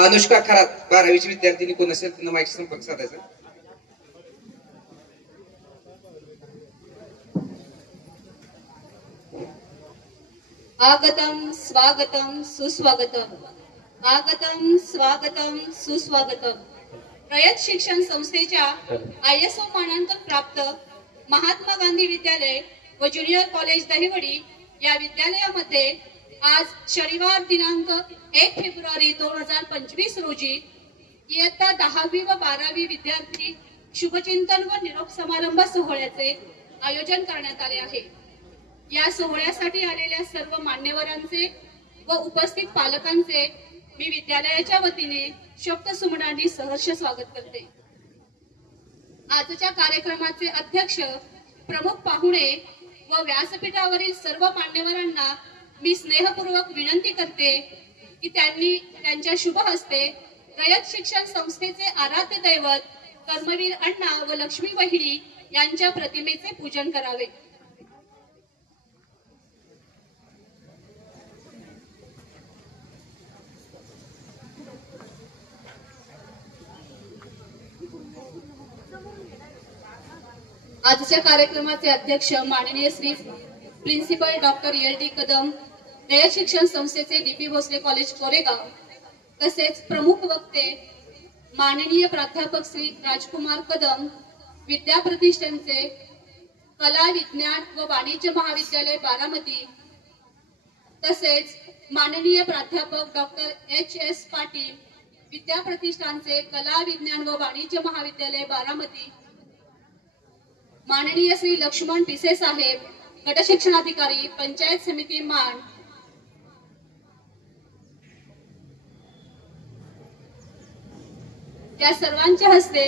अनुष्का खरात 12वीची विद्यार्थिनी कोण असेल त्यांना माईक संपर्क साधायचा. आगतम स्वागतम सुस्वागतम. आगतम स्वागतम सुस्वागतम. रयत शिक्षण संस्थेच्या ISO मानांकन प्राप्त महात्मा गांधी विद्यालय व ज्युनियर कॉलेज दहिवडी या विद्यालयामध्ये आज शनिवार दिनांक 1 फेब्रुवारी 2025 रोजी इयत्ता 10वी व 12वी विद्यार्थी शुभचिंतन व निरोप समारंभ सोहळ्याचे आयोजन करण्यात आले आहे. या सोहळ्यासाठी आलेल्या सर्व मान्यवरांचे व उपस्थित पालकांचे मी विद्यालयाच्या वतीने शब्दसुमनांनी सहर्ष स्वागत करते. आजच्या कार्यक्रमाचे अध्यक्ष, प्रमुख पाहुणे व व्यासपीठावरील सर्व मान्यवरांना मी स्नेहपूर्वक विनंती करते की त्यांनी त्यांच्या शुभ हस्ते रयत शिक्षण संस्थेचे आराध्य दैवत कर्मवीर अण्णा व लक्ष्मी वहिनी यांच्या प्रतिमेचे पूजन करावे. आजच्या कार्यक्रमाचे अध्यक्ष माननीय Shri principal doctor LD Kadam, Rayat Shikshan संस्थेचे DP भोसले कॉलेज कोरेगाव, तसेच प्रमुख वक्ते माननीय प्राध्यापक श्री राजकुमार कदम, विद्या प्रतिष्ठानचे कला विज्ञान व वाणिज्य महाविद्यालय बारामती, तसेच माननीय प्राध्यापक डॉक्टर HS पाटील, विद्या प्रतिष्ठानचे कला विज्ञान व वाणिज्य महाविद्यालय बारामती, माननीय श्री लक्ष्मण पिसे साहेब, गट शिक्षणाधिकारी, पंचायत समिती मान, या सर्वांच्या हस्ते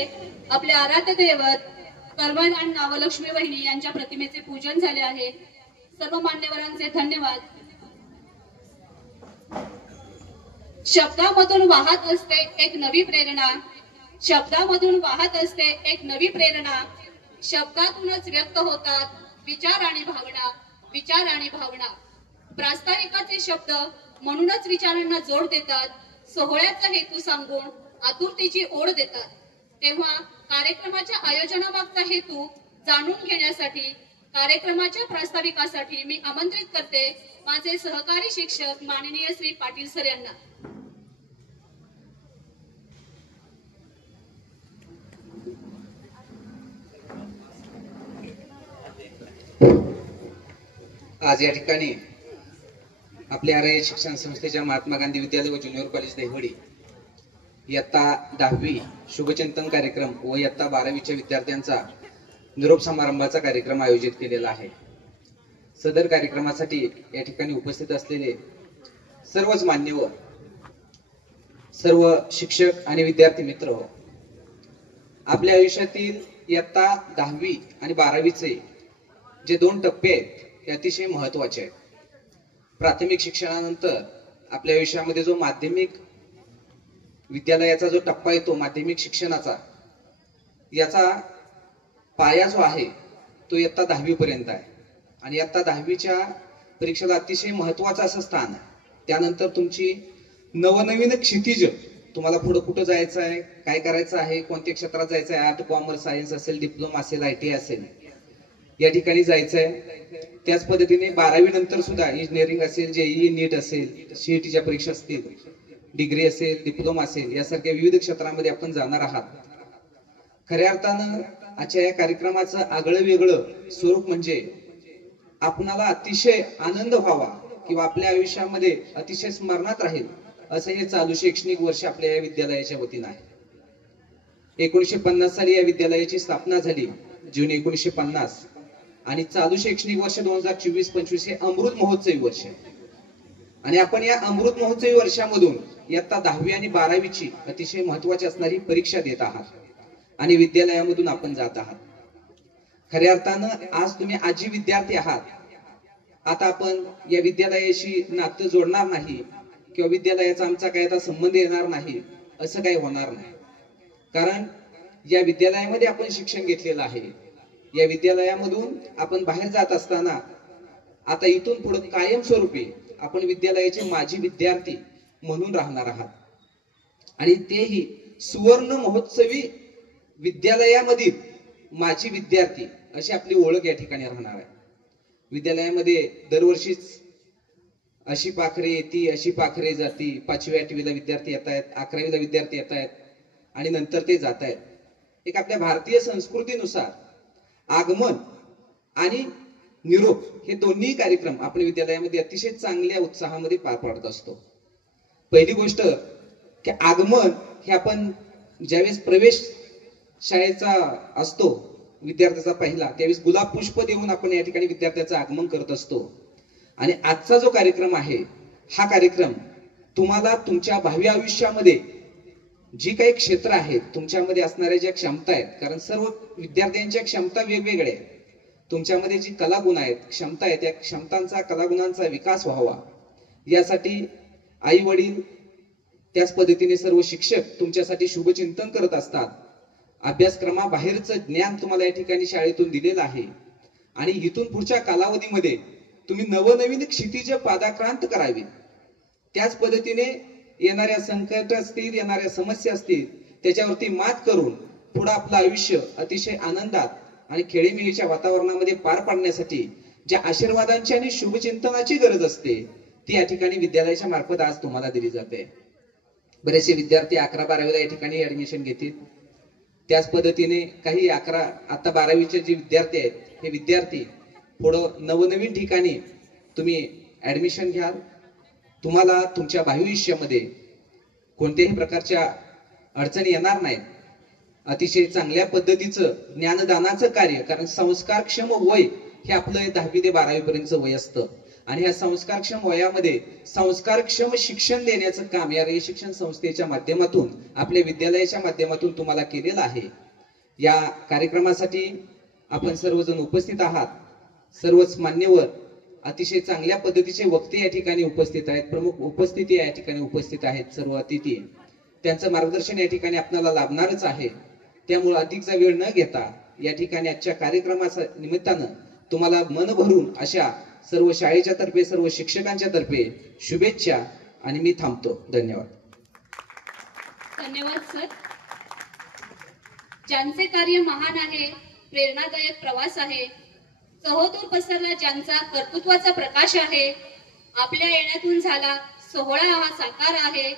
आपले आराध्य दैवत कर्मवीर अण्णा व लक्ष्मी वहिनी यांच्या प्रतिमेचे पूजन झाले आहे. सर्व मान्यवरांचे धन्यवाद. शब्दामधून वाहत असते एक नवी प्रेरणा. शब्दामधून वाहत असते एक नवी प्रेरणा. शब्दातूनच व्यक्त होतात विचार आणि भावना. विचार आणि भावना प्रास्ताविकाचे शब्द म्हणूनच विचारांना जोड देतात. सोहळ्याचा हेतू सांगून आतुरतेची ओढ देतात. तेव्हा कार्यक्रमाच्या आयोजनामागचा हेतू जाणून घेण्यासाठी कार्यक्रमाच्या प्रास्ताविकासाठी मी आमंत्रित करते माझे सहकारी शिक्षक माननीय श्री पाटील सर यांना. आज या ठिकाणी आपल्या रयत शिक्षण संस्थेच्या महात्मा गांधी विद्यालय व ज्युनियर कॉलेज दहिवडी इयत्ता 10वी शुभचिंतन कार्यक्रम व इयत्ता 12वीच्या विद्यार्थ्यांचा निरोप समारंभाचा कार्यक्रम आयोजित केलेला आहे. सदर कार्यक्रमासाठी या ठिकाणी उपस्थित असलेले सर्वच मान्यवर, सर्व शिक्षक आणि विद्यार्थी मित्र, आपल्या आयुष्यातील इयत्ता 10वी आणि 12वीचे जे 2 टप्पे आहेत ते अतिशय महत्वाचे आहेत. प्राथमिक शिक्षणानंतर आपल्या आयुष्यामध्ये जो माध्यमिक विद्यालयाचा जो टप्पा येतो माध्यमिक शिक्षणाचा, याचा पाया जो आहे तो इयत्ता 10वी पर्यंत आहे. आणि इयत्ता 10वीच्या परीक्षेला अतिशय महत्वाचं असं स्थान आहे. त्यानंतर तुमची नवनवीन क्षितिज, तुम्हाला पुढे कुठं जायचं आहे, काय करायचं आहे, कोणत्या क्षेत्रात जायचं आहे, आर्ट, कॉमर्स, सायन्स असेल, डिप्लोमा असेल, ITI असेल, या ठिकाणी जायचंय. त्याच पद्धतीने 12वी नंतर सुद्धा इंजिनिअरिंग असेल, JEE नीट असेल, CETच्या परीक्षा असतील, डिग्री असेल, डिप्लोमा असेल, यासारख्या विविध क्षेत्रामध्ये आपण जाणार आहात. खऱ्या अर्थानं आजच्या या कार्यक्रमाचं आगळं वेगळं स्वरूप म्हणजे आपणाला अतिशय आनंद व्हावा किंवा आपल्या आयुष्यामध्ये अतिशय स्मरणात राहील असं हे चालू शैक्षणिक वर्ष आपल्या या विद्यालयाच्या वतीनं आहे. 1950 साली या विद्यालयाची स्थापना झाली, जून 1950, आणि चालू शैक्षणिक वर्ष 2024-25 हे अमृत महोत्सवी वर्ष आहे. आणि आपण या अमृत महोत्सवी वर्षामधून इयत्ता 10वी आणि 12वीची अतिशय महत्वाची असणारी परीक्षा देत आहात आणि विद्यालयामधून आपण जात आहात. खऱ्या अर्थानं आज तुम्ही आजी विद्यार्थी आहात. आता आपण या विद्यालयाशी नातं जोडणार नाही किंवा विद्यालयाचा आमचा काही आता संबंध येणार नाही असं काही होणार नाही. कारण या विद्यालयामध्ये आपण शिक्षण घेतलेलं आहे. या विद्यालयामधून आपण बाहेर जात असताना आता इथून पुढे कायमस्वरूपी आपण विद्यालयाचे माजी विद्यार्थी म्हणून राहणार आहात. आणि तेही सुवर्ण महोत्सवी विद्यालयामधील माझी विद्यार्थी अशी आपली ओळख या ठिकाणी राहणार आहे. विद्यालयामध्ये दरवर्षीच अशी पाखरे येती, अशी पाखरे जाती. 5वी 8वीला विद्यार्थी येत आहेत, 11वीला विद्यार्थी येत आहेत आणि नंतर ते जात आहेत. एक आपल्या भारतीय संस्कृतीनुसार आगमन आणि निरोप हे दोन्ही कार्यक्रम आपण विद्यालयामध्ये अतिशय चांगल्या उत्साहामध्ये पार पाडत असतो. पहिली गोष्ट की आगमन हे आपण ज्यावेळेस प्रवेश शाळेचा असतो विद्यार्थ्याचा पहिला, त्यावेळेस गुलाब पुष्प देऊन आपण या ठिकाणी विद्यार्थ्याचं आगमन करत असतो. आणि आजचा जो कार्यक्रम आहे हा कार्यक्रम तुम्हाला तुमच्या भावी आयुष्यामध्ये जी काही क्षेत्र आहेत, तुमच्यामध्ये असणाऱ्या ज्या क्षमता आहेत, कारण सर्व विद्यार्थ्यांच्या क्षमता वेगवेगळ्या आहेत. तुमच्यामध्ये जी कलागुण आहेत, क्षमता आहेत, त्या क्षमतांचा कलागुणांचा विकास व्हावा यासाठी आई वडील त्याच पद्धतीने सर्व शिक्षक तुमच्यासाठी शुभचिंतन करत असतात. अभ्यासक्रमाबाहेरचं ज्ञान तुम्हाला या ठिकाणी शाळेतून दिलेलं आहे आणि इथून पुढच्या कालावधीमध्ये तुम्ही नवनवीन क्षितिज पादाक्रांत करावी. त्याच पद्धतीने येणाऱ्या संकट असतील, येणाऱ्या समस्या असतील, त्याच्यावरती मात करून पुढे आपलं आयुष्य अतिशय आनंदात आणि खेळीमेळीच्या वातावरणामध्ये पार पाडण्यासाठी ज्या आशीर्वादांची आणि शुभचिंतनाची गरज असते ती या ठिकाणी विद्यालयाच्या मार्फत आज तुम्हाला दिली जाते. बरेचसे विद्यार्थी 11-12वीला या ठिकाणी ऍडमिशन घेतील. त्याच पद्धतीने काही आता 12वीचे जे विद्यार्थी आहेत हे विद्यार्थी पुढं नवनवीन ठिकाणी तुम्ही ऍडमिशन घ्याल. तुम्हाला तुमच्या भविष्यामध्ये कोणत्याही प्रकारच्या अडचणी येणार नाहीत. अतिशय चांगल्या पद्धतीचं ज्ञानदानाचं कार्य, कारण संस्कारक्षम वय हे आपलं 10वी ते 12वी पर्यंतचं वय असतं आणि ह्या संस्कारक्षम वयामध्ये संस्कारक्षम शिक्षण देण्याचं काम या शिक्षण संस्थेच्या माध्यमातून आपल्या विद्यालयाच्या माध्यमातून तुम्हाला केलेलं आहे. या कार्यक्रमासाठी आपण सर्वजण उपस्थित आहात. सर्वच मान्यवर अतिशय चांगल्या पद्धतीचे वक्ते या ठिकाणी उपस्थित आहेत, प्रमुख उपस्थिती या ठिकाणी उपस्थित आहेत, सर्व अतिथी. त्यांचं मार्गदर्शन या ठिकाणी आपल्याला लाभणारच आहे. त्यामुळे अधिकचा वेळ न घेता या ठिकाणी आजच्या कार्यक्रमाच्या निमित्तानं तुम्हाला मन भरून अशा सर्व शाळेच्या तर्फे, सर्व शिक्षकांच्या तर्फे शुभेच्छा आणि मी थांबतो. धन्यवाद. धन्यवाद सर. ज्यांचे कार्य महान आहे, प्रेरणादायक प्रवास आहे, सहोदूर पसरला ज्यांचा कर्तृत्वाचा प्रकाश आहे, आपल्या येण्यातून झाला सोहळा हा साकार आहे,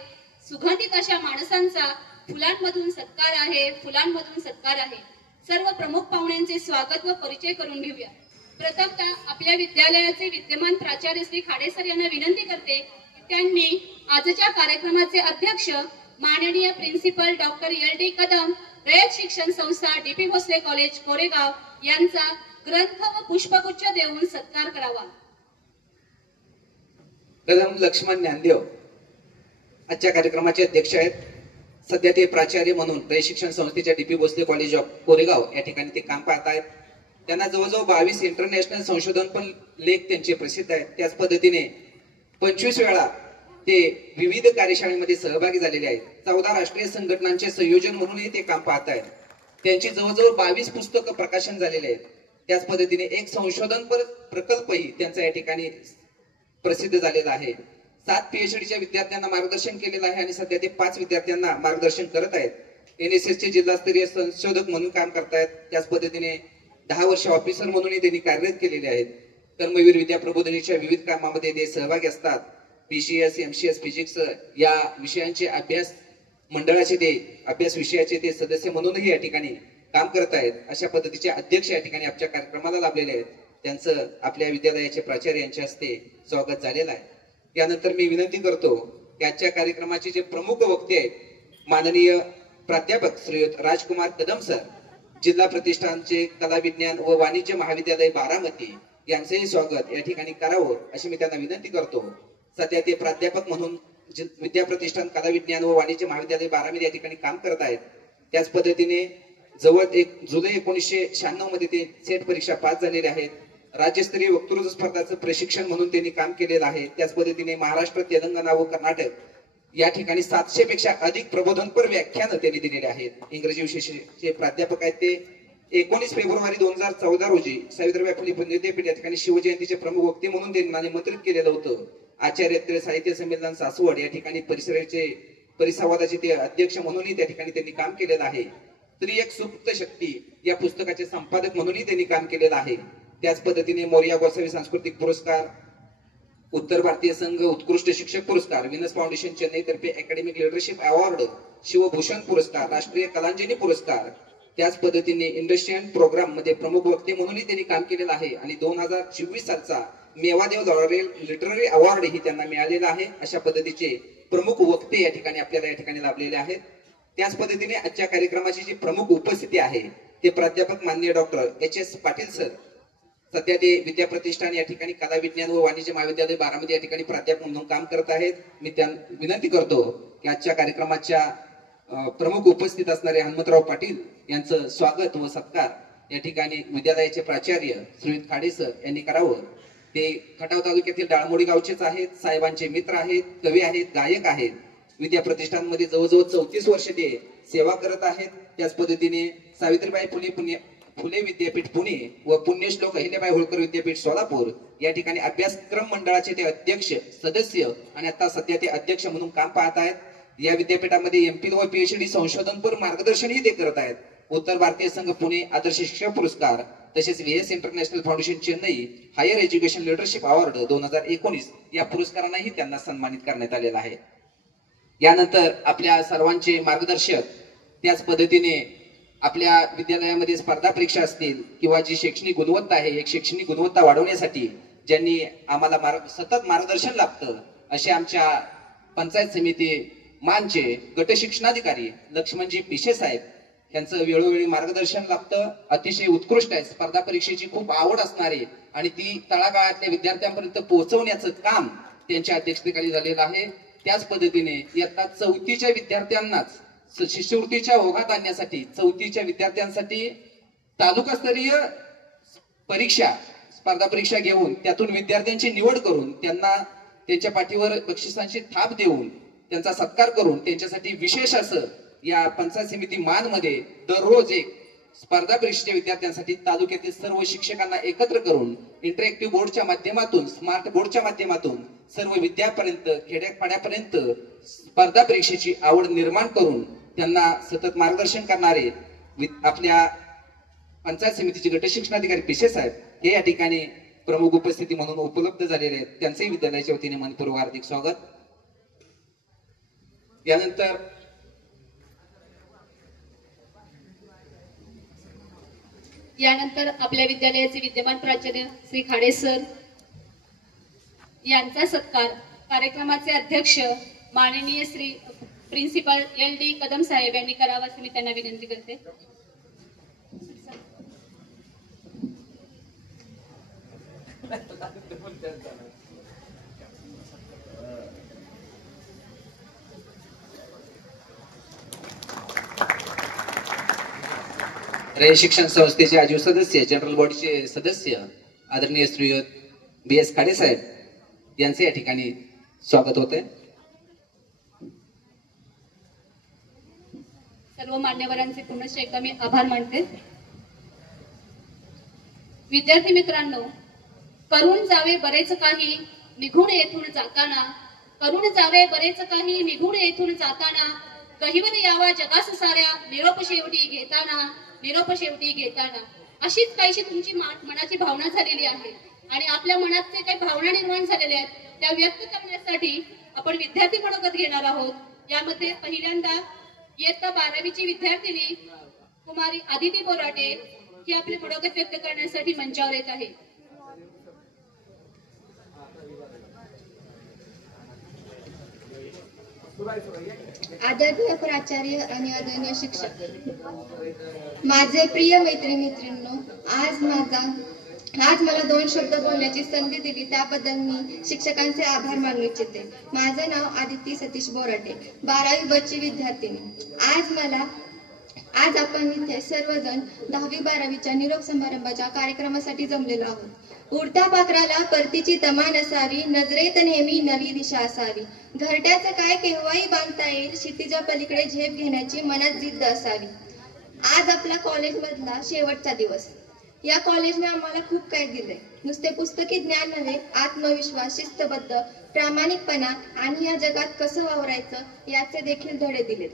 सुगंधित अशा माणसांचा फुलांमधून सत्कार आहे, फुलांमधून सत्कार आहे. सर्व प्रमुख पाहुण्यांचे स्वागत व परिचय करून घेऊया. प्रथमतः आपल्या विद्यालयाचे विद्यमान प्राचार्य श्री खाडे सर यांना विनंती करते की त्यांनी आजच्या कार्यक्रमाचे अध्यक्ष माननीय principal doctor LD Kadam, Rayat शिक्षण संस्था DP भोसले कॉलेज कोरेगाव यांचा ग्रंथ व पुष्पगुच्छ देऊन सत्कार करावा. कदम लक्ष्मण ज्ञानदेव आजच्या कार्यक्रमाचे अध्यक्ष आहेत. सध्या ते प्राचार्य म्हणून रयत शिक्षण संस्थेच्या DP Bhosale college of Koregaon या ठिकाणी ते काम पाहत आहेत. त्यांना जवळजवळ 22 इंटरनॅशनल संशोधन पण लेख त्यांचे प्रसिद्ध आहेत. त्याच पद्धतीने 25 वेळा ते विविध कार्यशाळेमध्ये सहभागी झालेले आहेत. 14 राष्ट्रीय संघटनांचे संयोजन म्हणूनही ते काम पाहत आहेत. त्यांची जवळजवळ 22 पुस्तकं प्रकाशन झालेले आहेत. त्याच पद्धतीने एक संशोधन प्रकल्पही त्यांचा या ठिकाणी प्रसिद्ध झालेला आहे. 7 PhDच्या विद्यार्थ्यांना मार्गदर्शन केलेलं आहे आणि सध्या ते 5 विद्यार्थ्यांना मार्गदर्शन करत आहेत. NSS चे जिल्हास्तरीय संशोधक म्हणून काम करतायत. त्याच पद्धतीने 10 वर्ष ऑफिसर म्हणूनही त्यांनी कार्यरत केलेले आहेत. कर्मवीर विद्या प्रबोधिनीच्या विविध कामामध्ये ते सहभागी असतात. PCS, MCS, फिजिक्स या विषयांचे अभ्यास मंडळाचे ते अभ्यास विषयाचे ते सदस्य म्हणूनही या ठिकाणी काम करत आहेत. अशा पद्धतीचे अध्यक्ष या ठिकाणी आमच्या कार्यक्रमाला लाभलेले आहेत. त्यांचं आपल्या विद्यालयाचे प्राचार्य यांच्या हस्ते स्वागत झालेलं आहे. यानंतर मी विनंती करतो की आजच्या कार्यक्रमाचे जे प्रमुख वक्ते आहेत, माननीय प्राध्यापक श्रीयुत राजकुमार कदम सर, जिल्हा प्रतिष्ठानचे कला विज्ञान व वाणिज्य महाविद्यालय बारामती यांचेही स्वागत या ठिकाणी करावं अशी मी त्यांना विनंती करतो. सध्या ते प्राध्यापक म्हणून विद्या प्रतिष्ठान कला विज्ञान व वाणिज्य महाविद्यालय बारामती या ठिकाणी काम करत आहेत. त्याच पद्धतीने जवळ जुलै 1996 मध्ये ते सेट परीक्षा पास झालेले आहेत. राज्यस्तरीय वक्तृत्व स्पर्धाचं प्रशिक्षण म्हणून त्यांनी काम केलेलं आहे. त्याच पद्धतीने महाराष्ट्र, तेलंगणा व कर्नाटक या ठिकाणी 700 पेक्षा अधिक प्रबोधनपर व्याख्यानं त्यांनी दिलेले आहेत. इंग्रजी विषयाचे प्राध्यापक आहेत. ते 19 फेब्रुवारी 2014 रोजी सावित्रीबाई फुले विद्यापीठ या ठिकाणी शिवजयंतीचे प्रमुख वक्ते म्हणून त्यांना निमंत्रित केलेलं होतं. आचार्य साहित्य संमेलन सासवड या ठिकाणी परिसराचे परिसंवादाचे ते अध्यक्ष म्हणूनही त्या ठिकाणी त्यांनी काम केलेलं आहे. स्त्री एक सुप्त शक्ती या पुस्तकाचे संपादक म्हणूनही त्यांनी काम केलेलं आहे. त्याच पद्धतीने मोरिया गोसावी सांस्कृतिक पुरस्कार, उत्तर भारतीय संघ उत्कृष्ट शिक्षक पुरस्कार, विनस फाउंडेशन चेन्नई तर्फे अकॅडमिक लिडरशिप अवॉर्ड, शिवभूषण पुरस्कार, राष्ट्रीय कलांजली पुरस्कार, त्याच पद्धतीने इंडस्ट्रियल प्रोग्राम मध्ये प्रमुख वक्ते म्हणूनही त्यांनी काम केलेलं आहे. आणि 2024 सालचा मेवादेव लॉरेल लिटररी अवॉर्ड ही त्यांना मिळालेला आहे. अशा पद्धतीचे प्रमुख वक्ते या ठिकाणी आपल्याला या ठिकाणी लाभलेले आहेत. त्याच पद्धतीने आजच्या कार्यक्रमाची जी प्रमुख उपस्थिती आहे ते प्राध्यापक माननीय डॉक्टर HS पाटील सर. सध्या ते विद्या प्रतिष्ठान या ठिकाणी कला विज्ञान व वाणिज्य महाविद्यालय बारामती या ठिकाणी प्राध्यापक म्हणून काम करत आहेत. मी त्यांना विनंती करतो की आजच्या कार्यक्रमाच्या प्रमुख उपस्थित असणारे हनुमंतराव पाटील यांचं स्वागत व सत्कार या ठिकाणी विद्यालयाचे प्राचार्य श्रीयुत खाडे सर यांनी करावं. ते खटाव तालुक्यातील डाळमोडी गावचेच आहेत, साहेबांचे मित्र आहेत, कवी आहेत, गायक आहेत. विद्या प्रतिष्ठानमध्ये जवळजवळ 34 वर्ष ते सेवा करत आहेत. त्याच पद्धतीने सावित्रीबाई फुले विद्यापीठ पुणे व पुण्यश्लोक अहिल्याबाई होळकर विद्यापीठ सोलापूर या ठिकाणी अभ्यासक्रम मंडळाचे ते अध्यक्ष सदस्य आणि आता सध्या ते अध्यक्ष म्हणून काम पाहत आहेत. या विद्यापीठामध्ये MPhil व PhD संशोधनपर मार्गदर्शनही ते करत आहेत. उत्तर भारतीय संघ पुणे आदर्श शिक्षक पुरस्कार, तसेच VS international foundation Chennai higher education leadership award 2019 या पुरस्कारांनाही त्यांना सन्मानित करण्यात आलेला आहे. यानंतर आपल्या सर्वांचे मार्गदर्शक, त्याच पद्धतीने आपल्या विद्यालयामध्ये स्पर्धा परीक्षा असतील किंवा जी शैक्षणिक गुणवत्ता आहे, एक शैक्षणिक गुणवत्ता वाढवण्यासाठी ज्यांनी आम्हाला सतत मार्गदर्शन लाभतं असे आमच्या पंचायत समिती मानचे गट शिक्षणाधिकारी लक्ष्मणजी पिशे साहेब यांचं वेळोवेळी मार्गदर्शन लाभतं. अतिशय उत्कृष्ट आहे. स्पर्धा परीक्षेची खूप आवड असणारे आणि ती तळागाळातल्या विद्यार्थ्यांपर्यंत पोहोचवण्याचं काम त्यांच्या अध्यक्षतेखाली झालेलं आहे. त्याच पद्धतीने इयत्ता 4थीच्या विद्यार्थ्यांनाच शिष्यवृत्तीच्या ओघात आणण्यासाठी 4थीच्या विद्यार्थ्यांसाठी तालुकास्तरीय परीक्षा स्पर्धा परीक्षा घेऊन त्यातून विद्यार्थ्यांची निवड करून त्यांना त्यांच्या पाठीवर बक्षिसांची थाप देऊन त्यांचा सत्कार करून त्यांच्यासाठी विशेष असं या पंचायत समिती मान मध्ये दररोज एक स्पर्धा परीक्षेच्या विद्यार्थ्यांसाठी तालुक्यातील सर्व शिक्षकांना एकत्र करून इंटरॅक्टिव्ह बोर्डच्या माध्यमातून, स्मार्ट बोर्डच्या माध्यमातून सर्व विद्यापर्यंत, खेड्यापाड्यापर्यंत स्पर्धा परीक्षेची आवड निर्माण करून त्यांना सतत मार्गदर्शन करणारे आपल्या पंचायत समितीचे गट शिक्षणाधिकारी पिशे साहेब हे या ठिकाणी प्रमुख उपस्थिती म्हणून उपलब्ध झालेले आहेत. त्यांचेही विद्यालयाच्या वतीने मनपूर्वक हार्दिक स्वागत. यानंतर आपल्या विद्यालयाचे विद्यमान प्राचार्य श्री खाडे सर यांचा सत्कार कार्यक्रमाचे अध्यक्ष माननीय श्री प्रिन्सिपल LD कदम साहेब यांनी करावा असे मी त्यांना विनंती करते. रयत शिक्षण संस्थेचे आजीव सदस्य, जनरल बॉडीचे सदस्य आदरणीय श्रीयुत BS खाडे साहेब यांचे या ठिकाणी स्वागत होते. सर्व मान्यवरांचे पुनश्च एकदा मी आभार मानते. विद्यार्थी मित्रांनो, करून जावे बरेच काही निघून येथून जाताना, करून जावे बरेच काही निघून येथून जाताना, कहिवत यावा जगास साऱ्या निरोप शेवटी घेताना, निरोप शेवटी घेताना. अशीच काहीशी तुमची मनाची भावना झालेली आहे आणि आपल्या मनात जे काही भावना निर्माण झालेल्या आहेत त्या व्यक्त करण्यासाठी आपण विद्यार्थी मनोगत घेणार आहोत. यामध्ये पहिल्यांदा इयत्ता 12वीची विद्यार्थिनी कुमारी आदिती बोराटे ही आपले मनोगत व्यक्त करण्यासाठी मंचावर येत आहे. आदरणीय प्राचार्य आणि आदरणीय शिक्षक, माझे प्रिय मैत्रिणींनो, आज मला 2 शब्द बोलण्याची संधी दिली त्याबद्दल मी शिक्षकांचे आभार मानू इच्छिते. माझे नाव आदिती सतीश बोराटे, 12वी ब ची विद्यार्थिनी. आज आपण इथे सर्वजण 10वी 12वीच्या निरोप समारंभाच्या कार्यक्रमासाठी जमलेलो आहोत. उडत्या पाखराला परतीची तमा नसावी, नजरेत नेहमी नवी दिशा असावी. घरट्याचं काय केव्हाही बांधता येईल, क्षितिजा पलीकडे झेप घेण्याची मनात जिद्द असावी. आज आपला कॉलेज मधला शेवटचा दिवस. या कॉलेजने आम्हाला खूप काही दिलंय. नुसते पुस्तकी ज्ञान नव्हे, आत्मविश्वास, शिस्तबद्ध, प्रामाणिकपणा आणि या जगात कसं वावरायचं याचे देखील धडे दिलेत.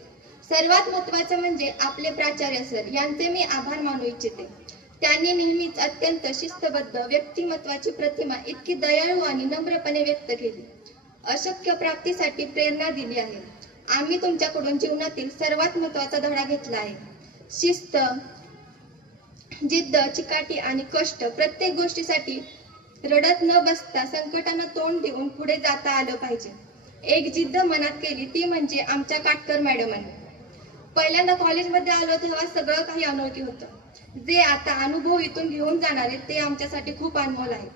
सर्वात महत्त्वाचं म्हणजे आपले प्राचार्य सर यांचे मी आभार मानू इच्छिते. त्यांनी नेहमीच अत्यंत शिस्तबद्ध व्यक्तिमत्वाची प्रतिमा इतकी दयाळू आणि नम्रपणे व्यक्त केली. अशक्य प्राप्तीसाठी प्रेरणा दिली आहे. आम्ही तुमच्याकडून जीवनातील सर्वात महत्त्वाचा धडा घेतला आहे. शिस्त, जिद्द, चिकाटी आणि कष्ट. प्रत्येक गोष्टीसाठी रडत न बसता संकटांना तोंड देऊन पुढे जाता आलं पाहिजे. एक जिद्द मनात केली ती म्हणजे आमच्या काटकर मॅडमांनी. पहिल्यांदा कॉलेजमध्ये आलो तेव्हा सगळं काही अनोळखी होतं. जे आता अनुभव इथून घेऊन जाणार आहे ते आमच्यासाठी खूप अनमोल आहे.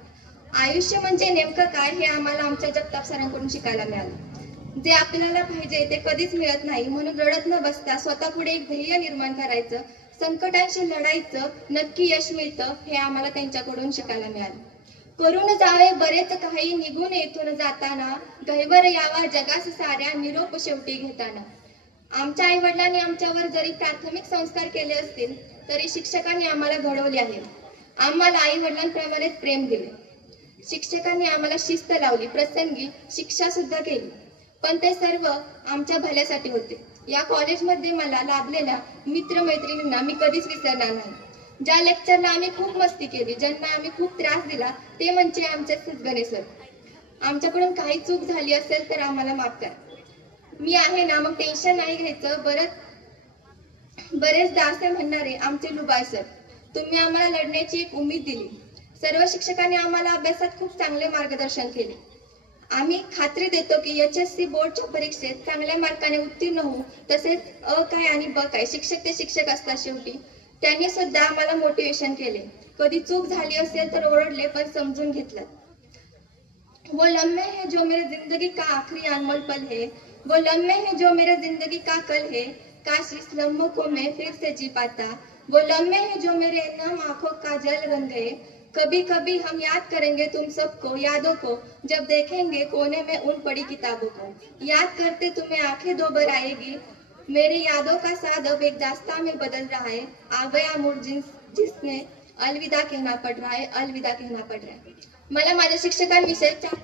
आयुष्य म्हणजे नेमकं काय हे आम्हाला आमच्या जगताप सरांकडून शिकायला मिळालं. जे आपल्याला पाहिजे ते कधीच मिळत नाही, म्हणून रडत न बसता स्वतः पुढे एक ध्येय निर्माण करायचं, संकटांशी लढायचं, नक्की यश मिळतं हे आम्हाला त्यांच्याकडून शिकायला मिळालं. करून जावे बरेच काही, निघून येथून जाताना, गहिवर यावा जगास साऱ्या, निरोप शेवटी घेताना. आमच्या आई वडिलांनी आमच्यावर जरी प्राथमिक संस्कार केले असतील तरी शिक्षकांनी आम्हाला घडवले आहे. आम्हाला आई वडिलांप्रमाणेच प्रेम दिले. शिक्षकांनी आम्हाला शिस्त लावली, प्रसंगी शिक्षा सुद्धा केली, पण ते सर्व आमच्या भल्यासाठी होते. या कॉलेजमध्ये मला लाभलेल्या मित्रमैत्रिणींना मी कधीच विसरणार नाही. ज्या लेक्चरला आम्ही खूप मस्ती केली, ज्यांना आम्ही खूप त्रास दिला, ते म्हणजे आमचे सुजगणे सर. आमच्याकडून काही चूक झाली असेल तर आम्हाला माफ करा. मी आहे ना, मग टेन्शन नाही घ्यायचं. बरेचदा असे म्हणणारे आमचे लुबाय सर. तुम्ही आम्हाला लढण्याची एक उमेद दिली. सर्व शिक्षकांनी आम्हाला अभ्यासात खूप चांगले मार्गदर्शन केले. आम्ही खात्री देतो की HSC बोर्डच्या परीक्षेत चांगल्या मार्काने उत्तीर्ण होऊ. तसेच अ काय आणि ब काय शिक्षक ते शिक्षक असतात शेवटी. त्यांनी सुद्धा आम्हाला मोटिवेशन केले. कधी चूक झाली असेल तर ओरडले, पण समजून घेतलं. वो लम्हे है जो मेरे जिंदगी का आखिरी अनमोल पल है, वो लम्हे है जो मेरे जिंदगी का कल है, काश इस लम्हों को मैं फिर से जी पाता, वो लम्हे है जो मेरे नम आंखों का जल बन गए. कभी कभी हम याद करेंगे तुम सबको, यादों को, जब देखेंगे कोने में उन पड़ी किताबों को. याद करते तुम्हें आंखें दो भर आएगी, मेरी यादों का साथ अब एक दास्तां में बदल रहा है. आ गया मूड जिसने अलविदा कहना पड़ रहा है, अलविदा कहना पड़ रहा है. मला माझ्या शिक्षकांविषयी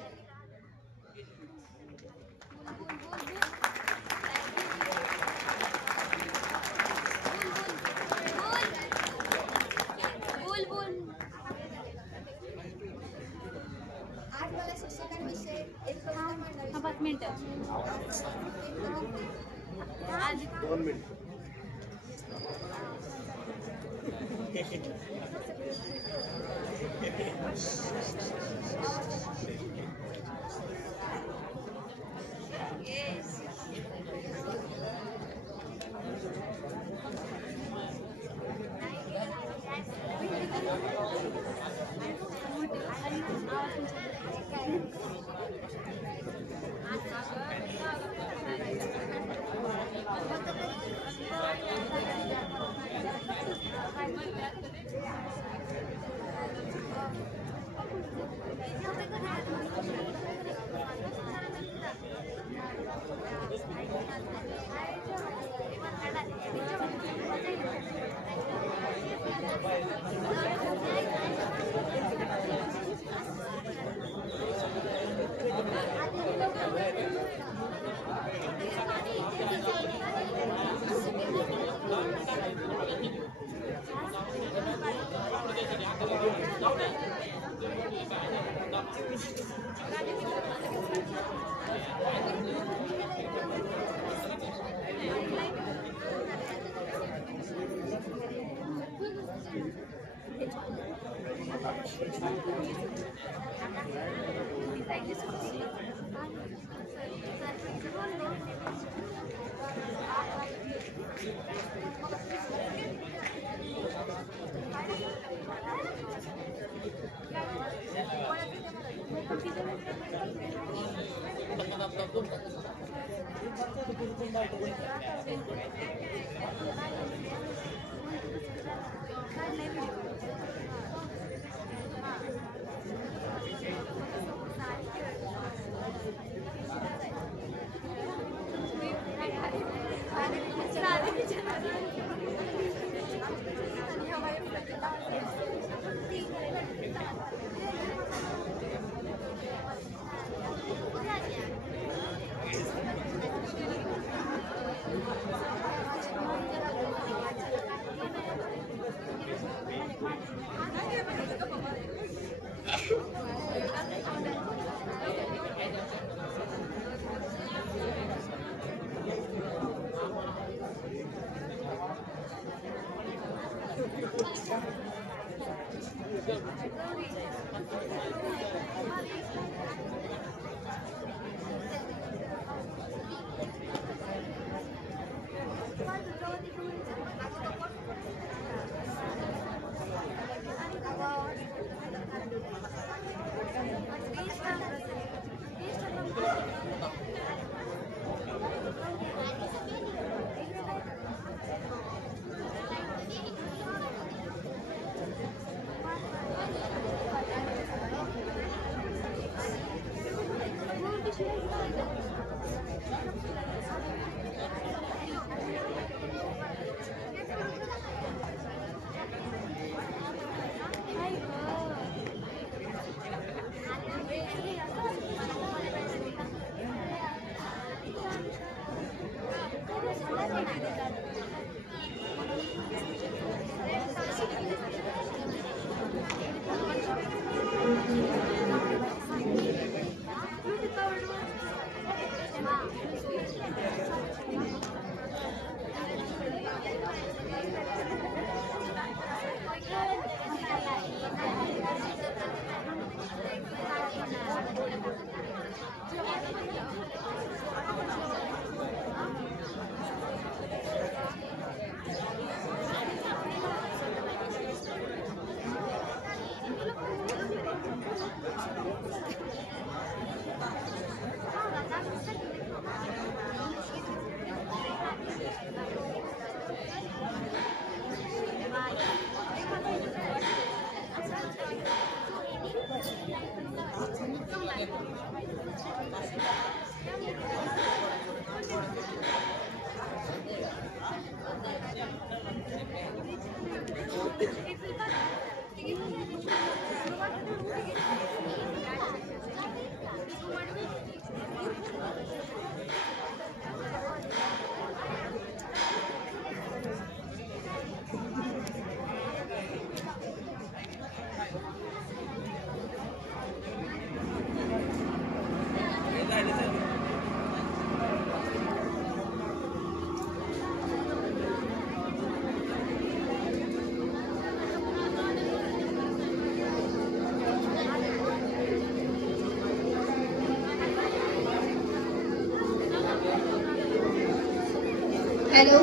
हॅलो.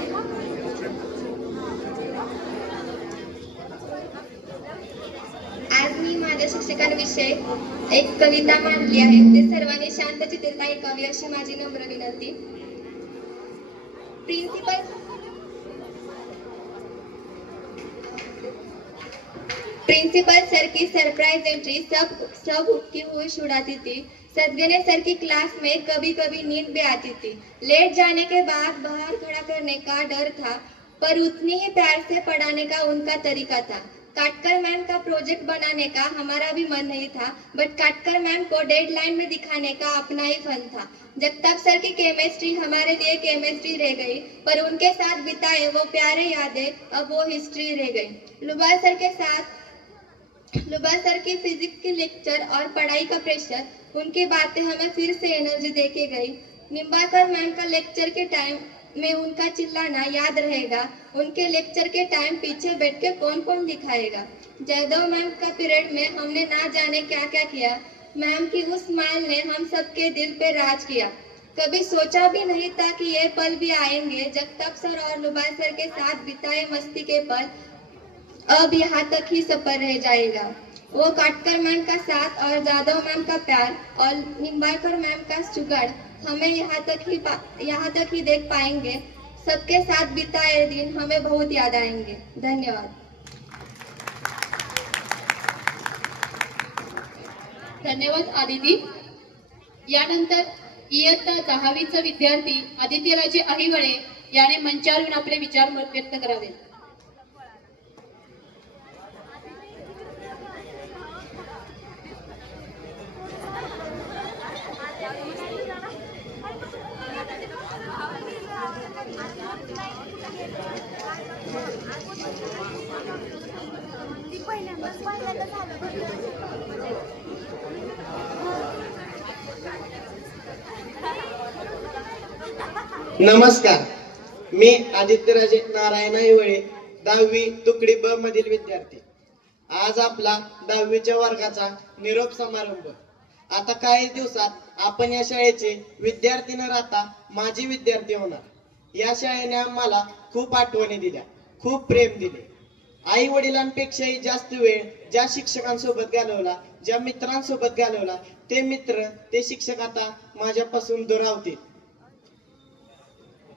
आज मी माझ्या शिक्षकांविषयी एक कविता मांडली आहे. ते सर्वांनी शांत चित्तेत ऐकावी अशी माझी नम्र विनंती. प्रिंसिपल सर की सरप्राइज एंट्री सब की होश उड़ाती थी. सदगने सर की क्लास में कभी कभी नींद भी आती थी. लेट जाने के बाद बाहर खड़ा करने का डर था, पर उतनी ही प्यार से पढ़ाने का उनका तरीका था. काटकर मैम का प्रोजेक्ट बनाने का हमारा भी मन नहीं था, बट काटकर मैम को डेडलाइन में दिखाने का अपना ही फन था. जगताप सर की केमिस्ट्री हमारे लिए केमिस्ट्री रह गई, पर उनके साथ बिताए वो प्यारे यादें अब वो हिस्ट्री रह गई. लुबा सर की फिजिक्स की लेक्चर और पढ़ाई का प्रेशर, उनकी बातें हमें फिर से एनर्जी देके गई. निम्बाकर मैम का लेक्चर के टाइम में उनका चिल्लाना याद रहेगा. उनके लेक्चर के टाइम पीछे बैठ के कौन कौन दिखाएगा. जयदेव मैम का पीरियड में हमने ना जाने क्या क्या किया. मैम की उस स्माइल ने हम सबके दिल पे राज किया. कभी सोचा भी नहीं था कि ये पल भी आएंगे. जगताप सर और लुबा सर के साथ बिताए मस्ती के पल अब यहाँ तक ही सफर रह जाएगा. वो काटकर मैम का साथ और जादव मैम का प्यार और निम्बाकर मैम का जुगाड़ हमें यहाँ तक ही देख पाएंगे. सबके साथ बिताए दिन हमें बहुत याद आएंगे. धन्यवाद. धन्यवाद आदिती. यानंतर इयत्ता 10वीचा विद्यार्थी आदित्यराजे अहिवळे याने मंचावरून आपले विचार व्यक्त करावे. नमस्कार, मी आदित्यराजे नारायण अहिवळे, 10वी तुकडी ब मधील विद्यार्थी. आज आपला 10वीच्या वर्गाचा निरोप समारंभ. आता काही दिवसात आपण या शाळेचे विद्यार्थी न राहता माजी विद्यार्थी होणार। या शाळेने आम्हाला खूप आठवणी दिल्या, खूप प्रेम दिले। आई वडिलांपेक्षाही जास्त वेळ ज्या शिक्षकांसोबत घालवला, ज्या मित्रांसोबत घालवला, ते मित्र ते शिक्षक आता माझ्यापासून दुरावतील।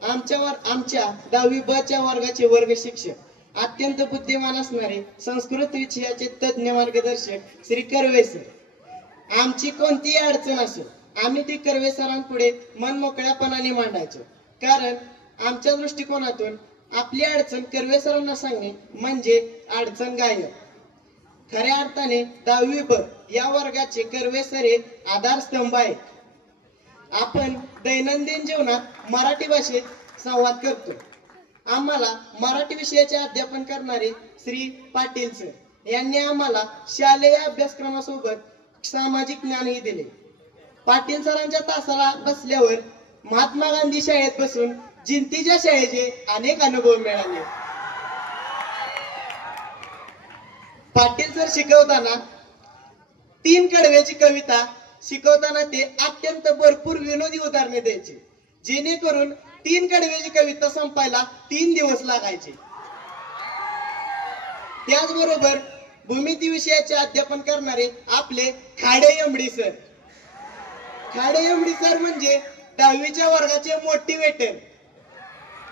आमच्या 10वी ब च्या वर्गाचे वर्ग शिक्षक अत्यंत बुद्धिमान असणारे संस्कृत विषयाचे तज्ञ मार्गदर्शक श्री कर्वे सर। आमची कोणतीही अडचण असो आम्ही ती कर्वे सरांपुढे मन मोकळ्यापणाने मांडायचो, कारण आमच्या दृष्टिकोनातून आपली अडचण कर्वे सरांना सांगणे म्हणजे अडचण गायब। खऱ्या अर्थाने 10वी ब या वर्गाचे कर्वे सर हे आधारस्तंभ आहेत। आपण दैनंदिन जीवनात मराठी भाषेत संवाद करतो। आम्हाला मराठी विषयाचे अध्यापन करणारे श्री पाटील सर यांनी आम्हाला शालेय अभ्यासक्रमासोबत सामाजिक ज्ञानही दिले। पाटील सरांच्या तासाला बसल्यावर महात्मा गांधी शाळेत बसून जिंतीच्या शाळेचे अनेक अनुभव मिळाले। पाटील सर शिकवताना 3 कडव्याची कविता शिकवताना ते अत्यंत भरपूर विनोदी उदाहरणे द्यायचे, जेणेकरून 3 कडव्याची कविता संपायला 3 दिवस लागायचे। त्याचबरोबर भूमिती विषयाचे अध्यापन करणारे आपले Khade MD sir. Khade MD sir म्हणजे 10वीच्या वर्गाचे मोटिवेटर।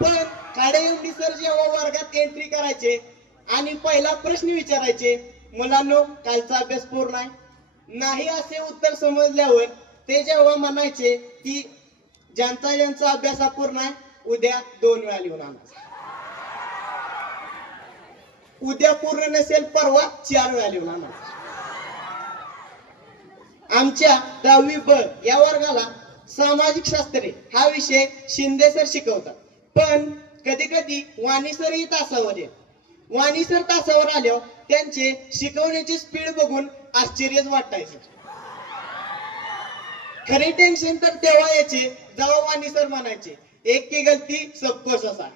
पण खाडे एमडी सर जेव्हा वर्गात एंट्री करायचे आणि पहिला प्रश्न विचारायचे, मुलांनो कालचा अभ्यास पूर्ण आहे? नाही असे उत्तर समजल्यावर ते जेव्हा म्हणायचे की ज्यांचा अभ्यास अपूर्ण आहे उद्या 2 वेळा लिहून आणा, उद्या पूर्ण नसेल परवा 4 वेळा लिहून आणा। आमच्या 10वी ब या वर्गाला सामाजिक शास्त्रे हा विषय शिंदे सर शिकवतात, पण कधी कधी वाणी सरही तासावर येत। वाणी सर तासावर आल्यावर त्यांचे शिकवण्याची स्पीड बघून आश्चर्यच वाटायचं। खरे टेन्शन तर तेव्हा यायचे जेव्हा वाणी सर म्हणायचे एक की गलती सबको ससा।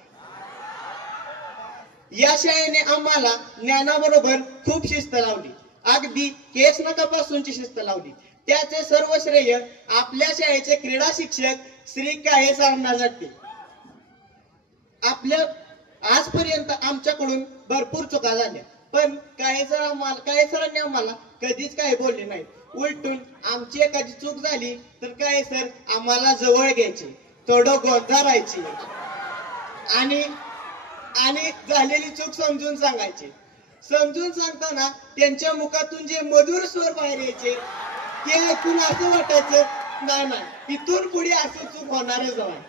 या शाळेने आम्हाला ज्ञानाबरोबर खूप शिस्त लावली, अगदी केस नखापासूनची शिस्त लावली। त्याचे सर्व श्रेय आपल्या शाळेचे क्रीडा शिक्षक श्री काळे सरांना जाते। आजपर्यंत आमच्याकडून भरपूर चुका झाल्या, पण काळे सरांनी आम्हाला कधीच काही बोलले नाही। उलटून आमची एखादी चूक झाली तर काळे सर आम्हाला जवळ घ्यायचे, थोडं गोंधारायचे आणि झालेली चूक समजून सांगायचे। समजून सांगताना त्यांच्या मुखातून जे मधुर स्वर बाहेर यायचे ते ऐकून असं वाटायचं नाही इथून पुढे असं चूक होणारच नाही।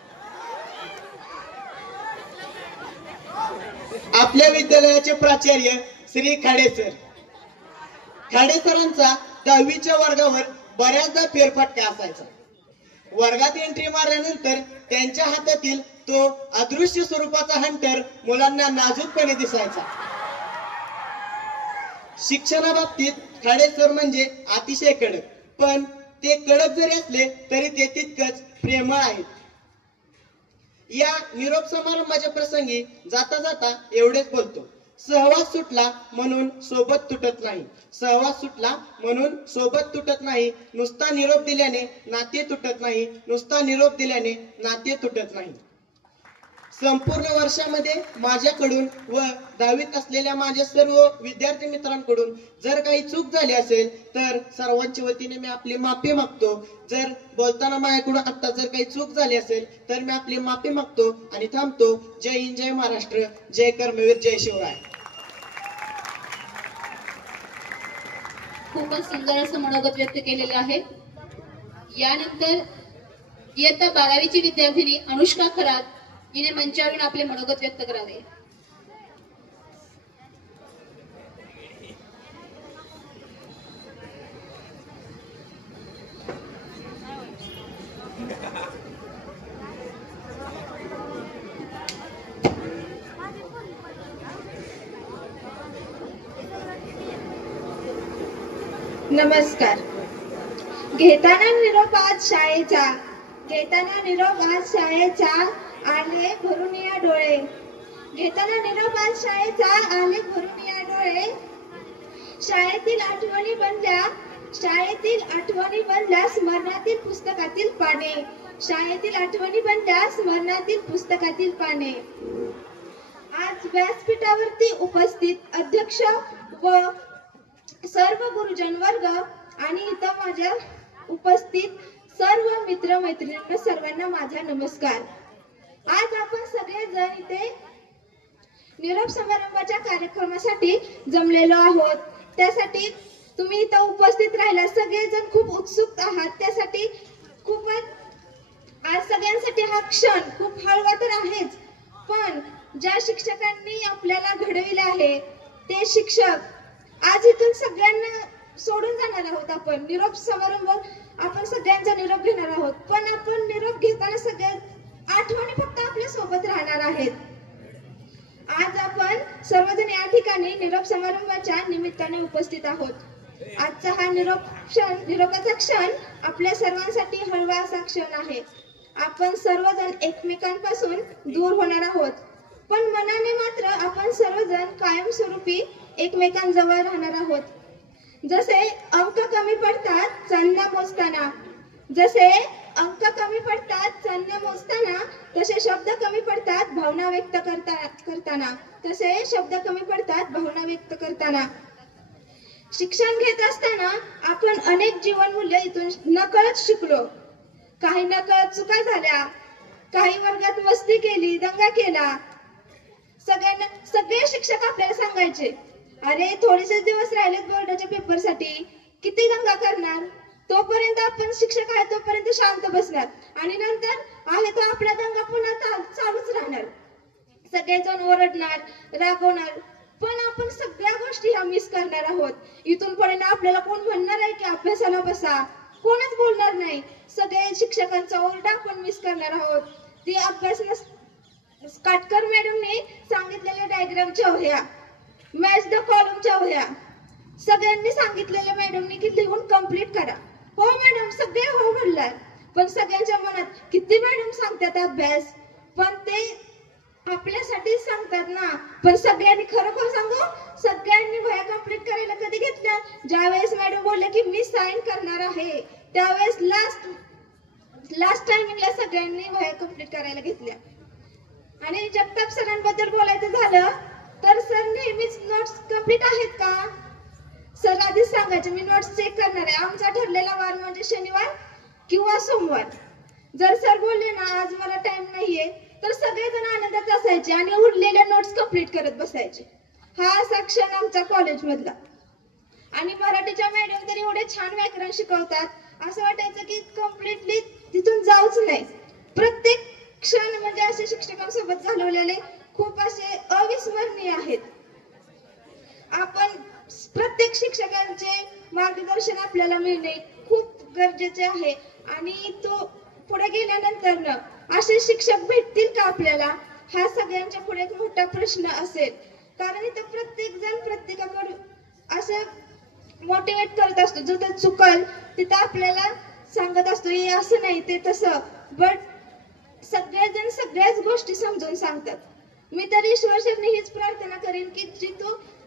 आपल्या विद्यालयाचे प्राचार्य श्री खाडे सर। खाडे सरांचा 10वीच्या वर्गावर बऱ्याचदा फेरफटका असायचा। वर्गात एंट्री मारल्यानंतर त्यांच्या हातातील तो अदृश्य स्वरूपाचा हंटर मुलांना नाजूकपणे दिसायचा। शिक्षणाबाबतीत खाडे सर म्हणजे अतिशय कडक, पण ते कडक जरी असले तरी ते तितकंच प्रेमळ आहेत। या निरोप समारंभाच्या प्रसंगी जाता जाता एवढेच बोलतो, सहवास सुटला म्हणून सोबत तुटत नाही, सहवास सुटला म्हणून सोबत तुटत नाही, नुसता निरोप दिल्याने नाते तुटत नाही, नुसता निरोप दिल्याने नाते तुटत नाही। संपूर्ण वर्षामध्ये माझ्याकडून व 10वीत असलेल्या माझ्या सर्व विद्यार्थी मित्रांकडून जर काही चूक झाली असेल तर सर्वांच्या वतीने मी आपली माफी मागतो। जर बोलताना माझ्याकडून आता जर काही चूक झाली असेल तर मी आपली माफी मागतो आणि थांबतो। जय हिंद, जय महाराष्ट्र, जय कर्मवीर, जय शिवराय। खूपच सुंदर असं मनोगत व्यक्त केलेले आहे। यानंतर इयत्ता 12वीची विद्यार्थिनी अनुष्का खरात हिने मंचावरून आपले मनोगत व्यक्त करावे। नमस्कार। घेताना निरोप आज शाळेचा आले भरून या डोळे, घेताना निरोप आज शाळेचा आले भरून या डोळे, शाळेतील आठवणी बनल्या शाळेतील आठवणी बनल्या स्मरणातील पुस्तकातील पाने. शाळेतील आठवणी बनल्या स्मरणातील पुस्तकातील पाने. आज व्यासपीठावरती उपस्थित अध्यक्ष व सर्व गुरुजन वर्ग आणि इथं माझ्या उपस्थित सर्व मित्र मैत्रिणींना सर्वांना माझा नमस्कार. आज आपण सगळेजण इथे निरोप समारंभाच्या कार्यक्रमासाठी जमलेलो आहोत. त्यासाठी तुम्ही इथं उपस्थित राहिला सगळेजण खूप उत्सुक आहात. त्यासाठी खूपच आज सगळ्यांसाठी हा क्षण खूप हळवा तर आहेच, पण ज्या शिक्षकांनी आपल्याला घडविले आहे ते शिक्षक आज इथून सगळ्यांना सोडून जाणार आहोत. आपण निरोप समारंभ आपण सगळ्यांचा निरोप घेणार आहोत, पण आपण निरोप घेताना सगळ्या आठवणी फक्त आपल्या सोबत राहणार आहेत. आज आपण सर्वजण या ठिकाणी निरोप समारंभाच्या निमित्ताने उपस्थित आहोत. आजचा हा निरोपाचा क्षण आपल्या सर्वांसाठी हळवा असा क्षण आहे. आपण सर्वजण एकमेकांपासून दूर होणार आहोत, पण मनाने मात्र आपण सर्वजण कायमस्वरूपी एकमेकांजवळ राहणार आहोत. जसे अंक कमी पडतात चांदण्या मोजताना, जसे अंक कमी पडतात चांदण्या मोजताना, तसे शब्द कमी पडतात भावना व्यक्त करताना, तसे शब्द कमी पडतात भावना व्यक्त करताना. शिक्षण घेत असताना आपण अनेक जीवनमूल्य इथून नकळत शिकलो. काही नकळत चुका झाल्या, काही वर्गात मस्ती केली, दंगा केला. सगळे शिक्षक आपल्याला सांगायचे, अरे थोडेसे दिवस राहिलेत बोर्डाच्या पेपरसाठी, किती दंगा करणार, तोपर्यंत आपण शिक्षक आहे तोपर्यंत शांत बसणार आणि नंतर आहे तो आपला दंगा पुन्हा चालूच राहणार. सगळेजण ओरडणार, रागवणार, पण आपण सगळ्या गोष्टी ह्या मिस करणार आहोत. इथून पुढे आपल्याला कोण म्हणणार आहे की अभ्यासाला बसा, कोणच बोलणार नाही. सगळे शिक्षकांचा ओरडा आपण मिस करणार आहोत. ती अभ्यास काटकर मॅडमने सांगितलेल्या डायग्रामच्या वह्या, मॅच द कॉलमच्या वह्या सगळ्यांनी सांगितलेल्या मॅडमने की लिहून कंप्लीट करा. हो मॅडम, सगळे हो म्हणणार, पण सगळ्यांच्या मनात किती मॅडम सांगतात अभ्यास, पण ते आपल्यासाठी सांगतात ना. पण सगळ्यांनी खरोखर सांगू, सगळ्यांनी वह्या कंप्लीट करायला कधी घेतल्या? ज्यावेळेस मॅडम बोलले की मी साइन करणार आहे त्यावेळेस लास्ट टायमिंगला सगळ्यांनी वह्या कंप्लीट करायला घेतल्या. आणि जगताप सरांबद्दल बोलायचं झालं तर सर नेहमीच नोट्स कंप्लीट आहेत का? सर आधीच सांगायचे मी नोट्स चेक करणार आहे. आमचा ठरलेला वार म्हणजे शनिवार किंवा सोमवार. जर सर बोलले ना आज मला टाइम नाहीये तर सगळेजण आनंदात असायचे आणि उरलेल्या नोट्स कंप्लीट करत बसायचे. हा असा क्षण आमचा कॉलेज मधला. आणि मराठीच्या मॅडम तर एवढे छान व्याकरण शिकवतात, असं वाटायचं की कम्प्लिटली तिथून जाऊच नाही. प्रत्येक क्षण म्हणजे असे शिक्षकांसोबत घालवलेले खूप असे अविस्मरणीय आहेत. आपण प्रत्येक शिक्षकांचे मार्गदर्शन आपल्याला मिळणे खूप गरजेचे आहे. आणि तो पुढे गेल्यानंतर न असे शिक्षक भेटतील का आपल्याला, हा सगळ्यांच्या पुढे एक मोठा प्रश्न असेल. कारण इथं प्रत्येक जण प्रत्येकाकडून असं मोटिवेट करत असतो. जिथं चुकल तिथं आपल्याला सांगत असतो हे असं नाही ते तसं, बट सगळेजण सगळ्याच गोष्टी समजून सांगतात. मी तर ईश्वरचरणी हीच प्रार्थना करेन की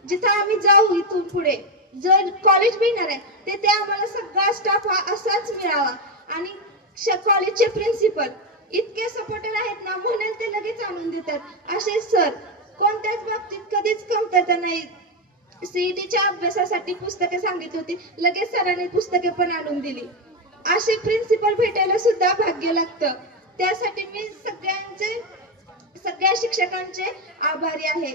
जिथं आम्ही जाऊ इथून पुढे जर कॉलेज मिळणार आहे ते आम्हाला सगळा स्टाफ हा असाच मिळावा. आणि कॉलेजचे प्रिन्सिपल इतके सपोर्टर आहेत ना, म्हणेल ते लगेच आणून देतात. असे सर कोणत्याच बाबतीत कधीच कमतरता नाही. सीईटीच्या अभ्यासासाठी पुस्तके सांगितली होती, लगेच सरांनी पुस्तके पण आणून दिली. असे प्रिन्सिपल भेटायला सुद्धा भाग्य लागतं. त्यासाठी मी सगळ्या शिक्षकांचे आभारी आहे.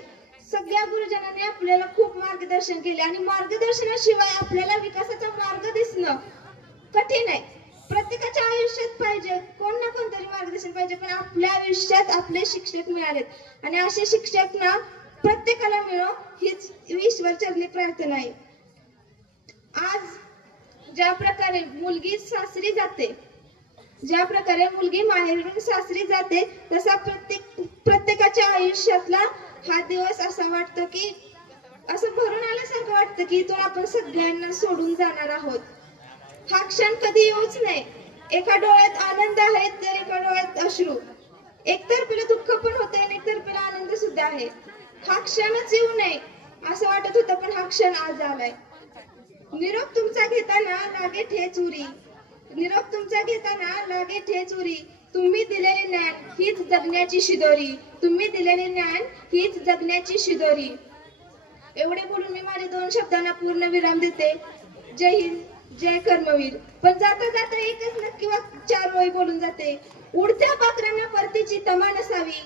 सगळ्या गुरुजनांनी आपल्याला खूप मार्गदर्शन केले आणि मार्गदर्शनाशिवाय आपल्याला विकासाचा मार्ग दिसणं कठीण आहे. प्रत्येकाच्या आयुष्यात पाहिजे कोण ना कोणतरी मार्गदर्शन पाहिजे, पण आपल्या आयुष्यात आपले शिक्षक मिळालेत आणि असे शिक्षक ना प्रत्येकाला मिळो हीच ईश्वरचरणी प्रार्थना आहे. आज ज्या प्रकारे मुलगी सासरी जाते, ज्या प्रकारे मुलगी माहेरून सासरी जाते, तसा प्रत्येकाच्या आयुष्यातला हा दिवस असा वाटतो की असं भरून आल्यासारखं वाटतं की इथून आपण सगळ्यांना सोडून जाणार आहोत. हा क्षण कधी येऊच नाही. एका डोळ्यात आनंद आहे तर एका डोळ्यात अश्रू, एकतर्फीला दुःख पण होते आणि एकतर्फीला आनंद सुद्धा आहे. हा क्षणच येऊ नये असं वाटत होतं, पण हा क्षण आज आलाय. निरोप तुमचा घेताना लागे ठेच उरी. निरोप तुमचा घेताना लागे ठेच उरी. तुम्ही दिलेले ज्ञान हीच जगण्याची शिदोरी. तुम्ही दिलेले ज्ञान हीच जगण्याची शिदोरी. एवढे बोलून मी माझ्या 2 शब्दांना पूर्ण विराम देते. जय हिंद, जय कर्मवीर. पण जाता जाता एकच नक्की 4 ओळी बोलून जाते. उडत्या पाखरांना परतीची तमा नसावी.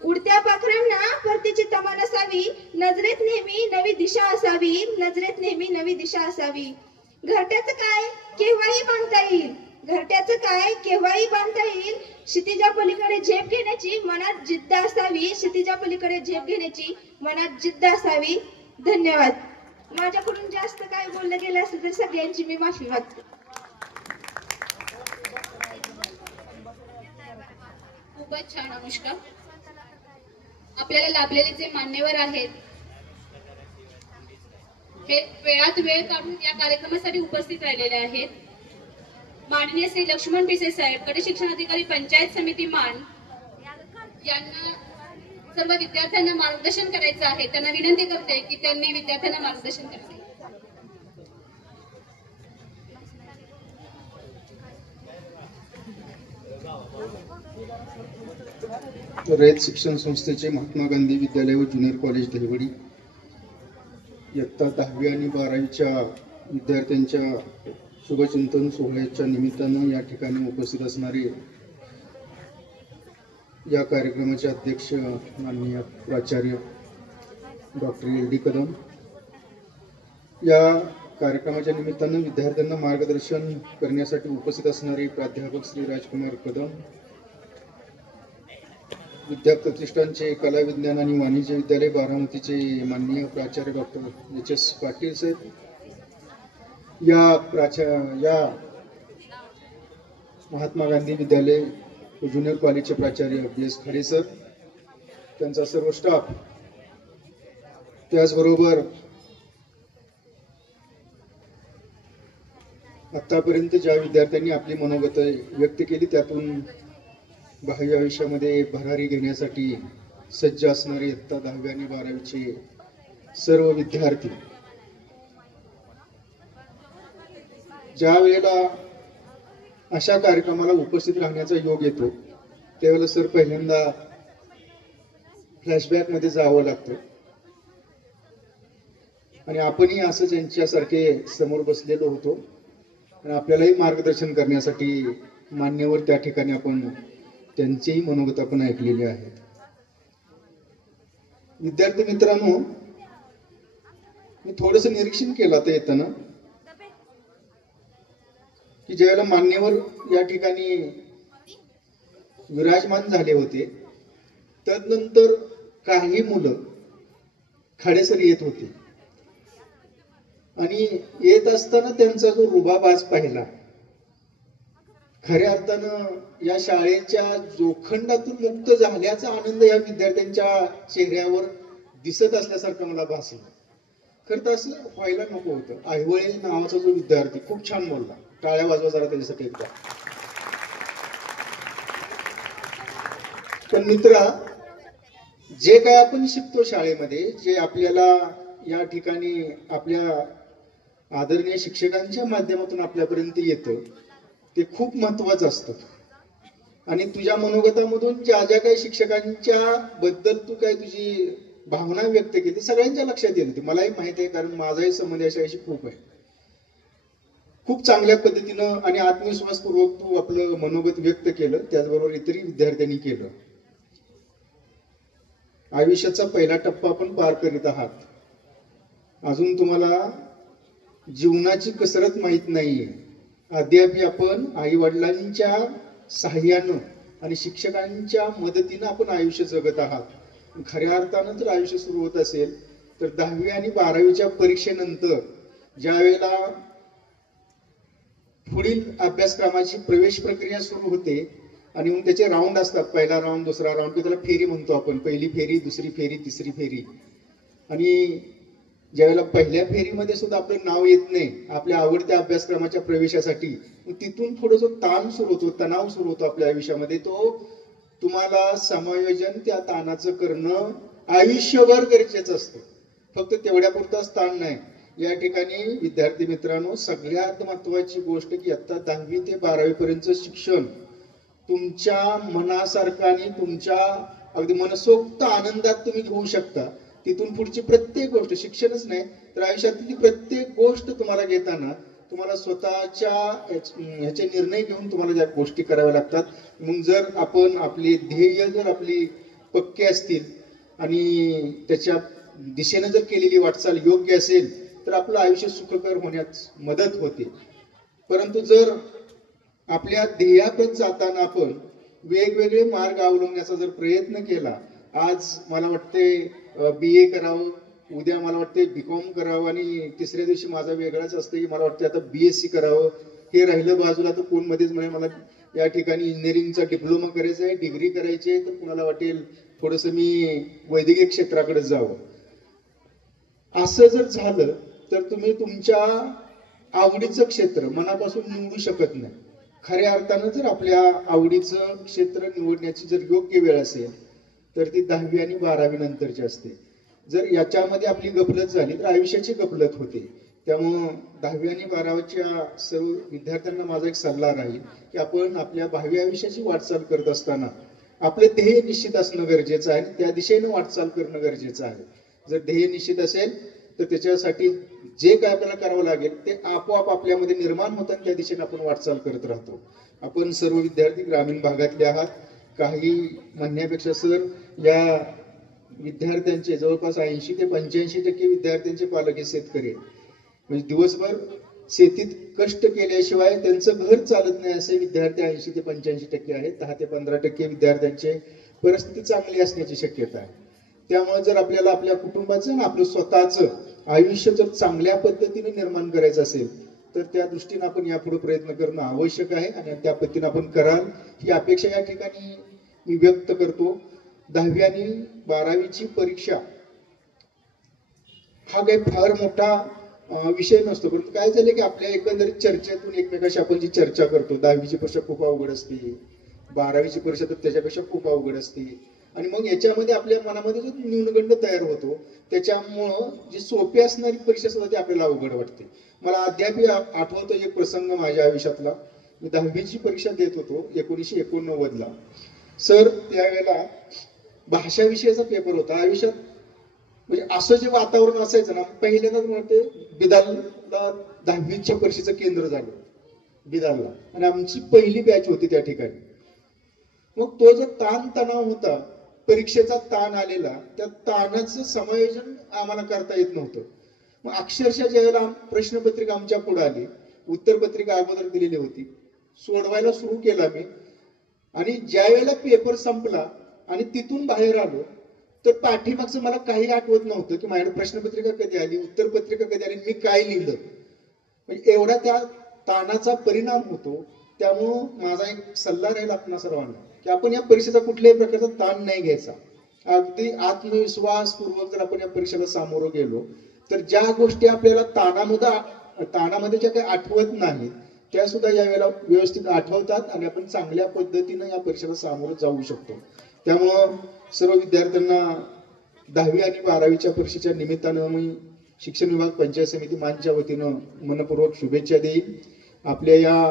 उडत्या पाखरांना परतीची तमा नसावी. नजरेत नेहमी नवी दिशा असावी. नजरेत नेहमी नवी दिशा असावी. घरट्याचं काय केव्हाही बांधता येईल. घरट्याचं काय केव्हाही बांधता येईल. क्षितिजा पलीकडे झेप घेण्याची मनात जिद्द असावी. क्षितिजा पलीकडे झेप घेण्याची मनात जिद्द असावी. धन्यवाद. माझ्याकडून जास्त काय बोललं गेलं असेल तर सगळ्यांची मी माफी मागते. खूपच छान अनुष्का. आपल्याला लाभलेले जे मान्यवर आहेत हे वेळात वेळ काढून या कार्यक्रमासाठी उपस्थित राहिलेले आहेत. माननीय श्री लक्ष्मण पिसे साहेब, कडे शिक्षण अधिकारी, पंचायत समिती मान, यांना सर्व विद्यार्थ्यांना मार्गदर्शन करायचं आहे. त्यांना विनंती करते की त्यांनी विद्यार्थ्यांना मार्गदर्शन करावे. रयत शिक्षण संस्थेचे महात्मा गांधी विद्यालय व ज्युनियर कॉलेज दहिवडी इयत्ता 10वी आणि 12वीच्या विद्यार्थ्यांच्या शुभचिंतन सोहळ्याच्या निमित्तानं या ठिकाणी उपस्थित असणारे या कार्यक्रमाचे अध्यक्ष माननीय प्राचार्य डॉक्टर LD कदम, या कार्यक्रमाच्या निमित्तानं विद्यार्थ्यांना मार्गदर्शन करण्यासाठी उपस्थित असणारे प्राध्यापक श्री राजकुमार कदम, विद्या प्रतिष्ठानचे कला विज्ञान आणि वाणिज्य विद्यालय बारामतीचे माननीय प्राचार्य डॉक्टर HS पाटील साहेब, या महात्मा गांधी विद्यालय ज्युनियर कॉलेजचे प्राचार्य BS खाडे सर, त्यांचा सर्व स्टाफ, त्याचबरोबर आतापर्यंत ज्या विद्यार्थ्यांनी आपली मनोगत व्यक्त केली त्यातून बाह्य आयुष्यामध्ये भरारी घेण्यासाठी सज्ज असणारे इयत्ता 10वी आणि 12वीचे सर्व विद्यार्थी, ज्या वेळेला अशा कार्यक्रमाला उपस्थित राहण्याचा योग येतो त्यावेळेला सर पहिल्यांदा फ्लॅशबॅक मध्ये जावं लागतं आणि आपणही असंच यांच्यासारखे समोर बसलेलो होतो आणि आपल्यालाही मार्गदर्शन करण्यासाठी मान्यवर त्या ठिकाणी आपण त्यांचेही मनोगत आपण ऐकलेले आहेत. विद्यार्थी मित्रांनो, मी थोडस निरीक्षण केलं आता येताना की ज्यावेळेला मान्यवर या ठिकाणी विराजमान झाले होते तदनंतर काही मुलं खाडेसर येत होते आणि येत असताना त्यांचा जो रुबाब आज पाहिला, खऱ्या अर्थानं या शाळेच्या जोखंडातून मुक्त झाल्याचा आनंद या विद्यार्थ्यांच्या चेहऱ्यावर दिसत असल्यासारखं मला भासलं. खरं तर असं व्हायला नको होतं. आहिवळे नावाचा जो विद्यार्थी खूप छान बोलला, टाळ्या वाजवा जरा त्याच्यासाठी एकदा. पण मित्रा, जे काय आपण शिकतो शाळेमध्ये, जे आपल्याला या ठिकाणी आपल्या आदरणीय शिक्षकांच्या माध्यमातून आपल्यापर्यंत येतं ते खूप महत्वाचं असतं. आणि तुझ्या मनोगतामधून ज्या ज्या काही शिक्षकांच्या बद्दल तू काय तुझी भावना व्यक्त केली सगळ्यांच्या लक्षात येते. मलाही माहिती आहे, कारण माझाही संबंध या शाळेशी खूप आहे. खूप चांगल्या पद्धतीनं आणि आत्मविश्वासपूर्वक तू आपलं मनोगत व्यक्त केलं, त्याचबरोबर इतरही विद्यार्थ्यांनी केलं. आयुष्याचा पहिला टप्पा आपण पार करीत आहात. अजून तुम्हाला जीवनाची कसरत माहित नाहीये. अद्याप आपण आई वडिलांच्या सहाय्यानं आणि शिक्षकांच्या मदतीनं आपण आयुष्य जगत आहात. खऱ्या अर्थानं जर आयुष्य सुरू होत असेल तर 10वी आणि 12वीच्या परीक्षेनंतर ज्या वेळेला पुढील अभ्यासक्रमाची प्रवेश प्रक्रिया सुरू होते आणि मग त्याचे राऊंड असतात, पहिला राऊंड, दुसरा राऊंड, त्याला फेरी म्हणतो आपण. पहिली फेरी, दुसरी फेरी, तिसरी फेरी. आणि ज्यावेळेला पहिल्या फेरीमध्ये सुद्धा आपलं नाव येत नाही आपल्या आवडत्या अभ्यासक्रमाच्या प्रवेशासाठी, तिथून थोडं जो ताण सुरू होतो, तणाव सुरू होतो आपल्या आयुष्यामध्ये, तो तुम्हाला समायोजन त्या ताणाचं करणं आयुष्यभर गरजेचं असतं. फक्त तेवढ्यापुरताच ताण नाही, या ठिकाणी विद्यार्थी मित्रांनो, सगळ्यात महत्वाची गोष्ट की आता 10वी ते 12वी पर्यंतचं शिक्षण तुमच्या मनासारखं आणि तुमच्या अगदी मनसोक्त आनंदात तुम्ही घेऊ शकता. तिथून पुढची प्रत्येक गोष्ट, शिक्षणच नाही तर आयुष्यातली प्रत्येक गोष्ट तुम्हाला घेताना तुम्हाला स्वतःच्या ह्याचे निर्णय घेऊन तुम्हाला ज्या गोष्टी कराव्या लागतात. मग जर आपण आपली ध्येय जर आपली पक्के असतील आणि त्याच्या दिशेने जर केलेली वाटचाल योग्य असेल तर आपलं आयुष्य सुखकर होण्यास मदत होते. परंतु जर आपल्या ध्येयाकडे जाताना आपण वेगवेगळे मार्ग अवलंबण्याचा जर प्रयत्न केला, आज मला वाटते BA करावं, उद्या मला वाटते BCom करावं आणि तिसऱ्या दिवशी माझा वेगळाच असतं की मला वाटतं आता BSc करावं, हे राहिलं बाजूला तर कोण मध्येच म्हणजे मला या ठिकाणी इंजिनिअरिंगचा डिप्लोमा करायचा आहे, डिग्री करायची आहे, तर कुणाला वाटेल थोडस मी वैद्यकीय क्षेत्राकडे जावं. असं जर झालं तर तुम्ही तुमच्या आवडीचं क्षेत्र मनापासून निवडू शकत नाही. खऱ्या अर्थानं जर आपल्या आवडीचं क्षेत्र निवडण्याची जर योग्य वेळ असेल तर ती 10वी आणि 12वी नंतरची असते. जर याच्यामध्ये आपली गफलत झाली तर आयुष्याची गफलत होते. त्यामुळं 10वी आणि 12वीच्या सर्व विद्यार्थ्यांना माझा एक सल्ला राहील की आपण आपल्या भावी आयुष्याची वाटचाल करत असताना आपले ध्येय निश्चित असणं गरजेचं आहे, त्या दिशेनं वाटचाल करणं गरजेचं आहे. जर ध्येय निश्चित असेल तर त्याच्यासाठी जे काय आपल्याला करावं लागेल ते आपोआप आपल्यामध्ये निर्माण होतं आणि त्या दिशेने आपण वाटचाल करत राहतो. आपण सर्व विद्यार्थी ग्रामीण भागातले आहात. काही म्हणण्यापेक्षा सर या विद्यार्थ्यांचे जवळपास 80 ते 85% विद्यार्थ्यांचे पालक हे शेतकरी, म्हणजे दिवसभर शेतीत कष्ट केल्याशिवाय त्यांचं घर चालत नाही असे विद्यार्थी 80 ते 85% आहेत. 10 ते 15% विद्यार्थ्यांची परिस्थिती चांगली असण्याची शक्यता आहे. त्यामुळे जर आपल्याला आपल्या कुटुंबाचं आणि आपलं स्वतःचं आयुष्य जर चांगल्या पद्धतीने निर्माण करायचं असेल तर त्या दृष्टीने आपण यापुढे प्रयत्न करणं आवश्यक आहे आणि त्या पद्धतीने आपण कराल ही अपेक्षा या ठिकाणी मी व्यक्त करतो. 10वी आणि 12वीची परीक्षा हा काही फार मोठा विषय नसतो, परंतु काय झालं की आपल्या एकंदरीत चर्चेतून एकमेकाशी आपण जी चर्चा करतो, 10वीची परीक्षा खूप अवघड असते, 12वीची परीक्षा तर त्याच्यापेक्षा खूप अवघड असते आणि मग याच्यामध्ये आपल्या मनामध्ये जो न्यूनगंड तयार होतो त्याच्यामुळं जी सोपी असणारी परीक्षा सुद्धा ती आपल्याला अवघड वाटते. मला अद्याप आठवतो एक प्रसंग माझ्या आयुष्यातला. मी 10वीची परीक्षा देत होतो 1989ला. सर त्यावेळेला भाषा विषयाचा पेपर होता. आयुष्यात म्हणजे असं जे वातावरण असायचं ना, पहिल्यांदाच म्हणते बिदालला 10वीच्या परीक्षेचं केंद्र झालं बिदालला आणि आमची पहिली बॅच होती त्या ठिकाणी. मग तो जो ताण तणाव होता, परीक्षेचा ताण आलेला, त्या ताणाचं समायोजन आम्हाला करता येत नव्हतं. मग अक्षरशः ज्यावेळेला प्रश्नपत्रिका आमच्या पुढे आली, उत्तरपत्रिका अगोदर दिलेली होती, सोडवायला सुरू केला मी आणि ज्या वेळेला पेपर संपला आणि तिथून बाहेर आलो तर पाठीमागचं मला काही आठवत नव्हतं की माझ्याकडे प्रश्नपत्रिका कधी आली, उत्तरपत्रिका कधी आली, मी काय लिहिलं. म्हणजे एवढा त्या ताणाचा परिणाम होतो. त्यामुळं माझा एक सल्ला राहील आपणा सर्वांना की आपण या परीक्षेचा कुठल्याही प्रकारचा ताण नाही घ्यायचा. अगदी आत्मविश्वासपूर्वक जर आपण या परीक्षेला सामोरं गेलो तर ज्या गोष्टी आपल्याला ताणामध्ये ज्या काही आठवत नाहीत त्या सुद्धा यावेळेला व्यवस्थित आठवतात आणि आपण चांगल्या पद्धतीनं या परीक्षेला सामोरं जाऊ शकतो. त्यामुळं सर्व विद्यार्थ्यांना 10वी आणि 12वीच्या परीक्षेच्या निमित्तानं मी शिक्षण विभाग पंचायत समिती मानच्या वतीनं मनपूर्वक शुभेच्छा देईन. आपल्या या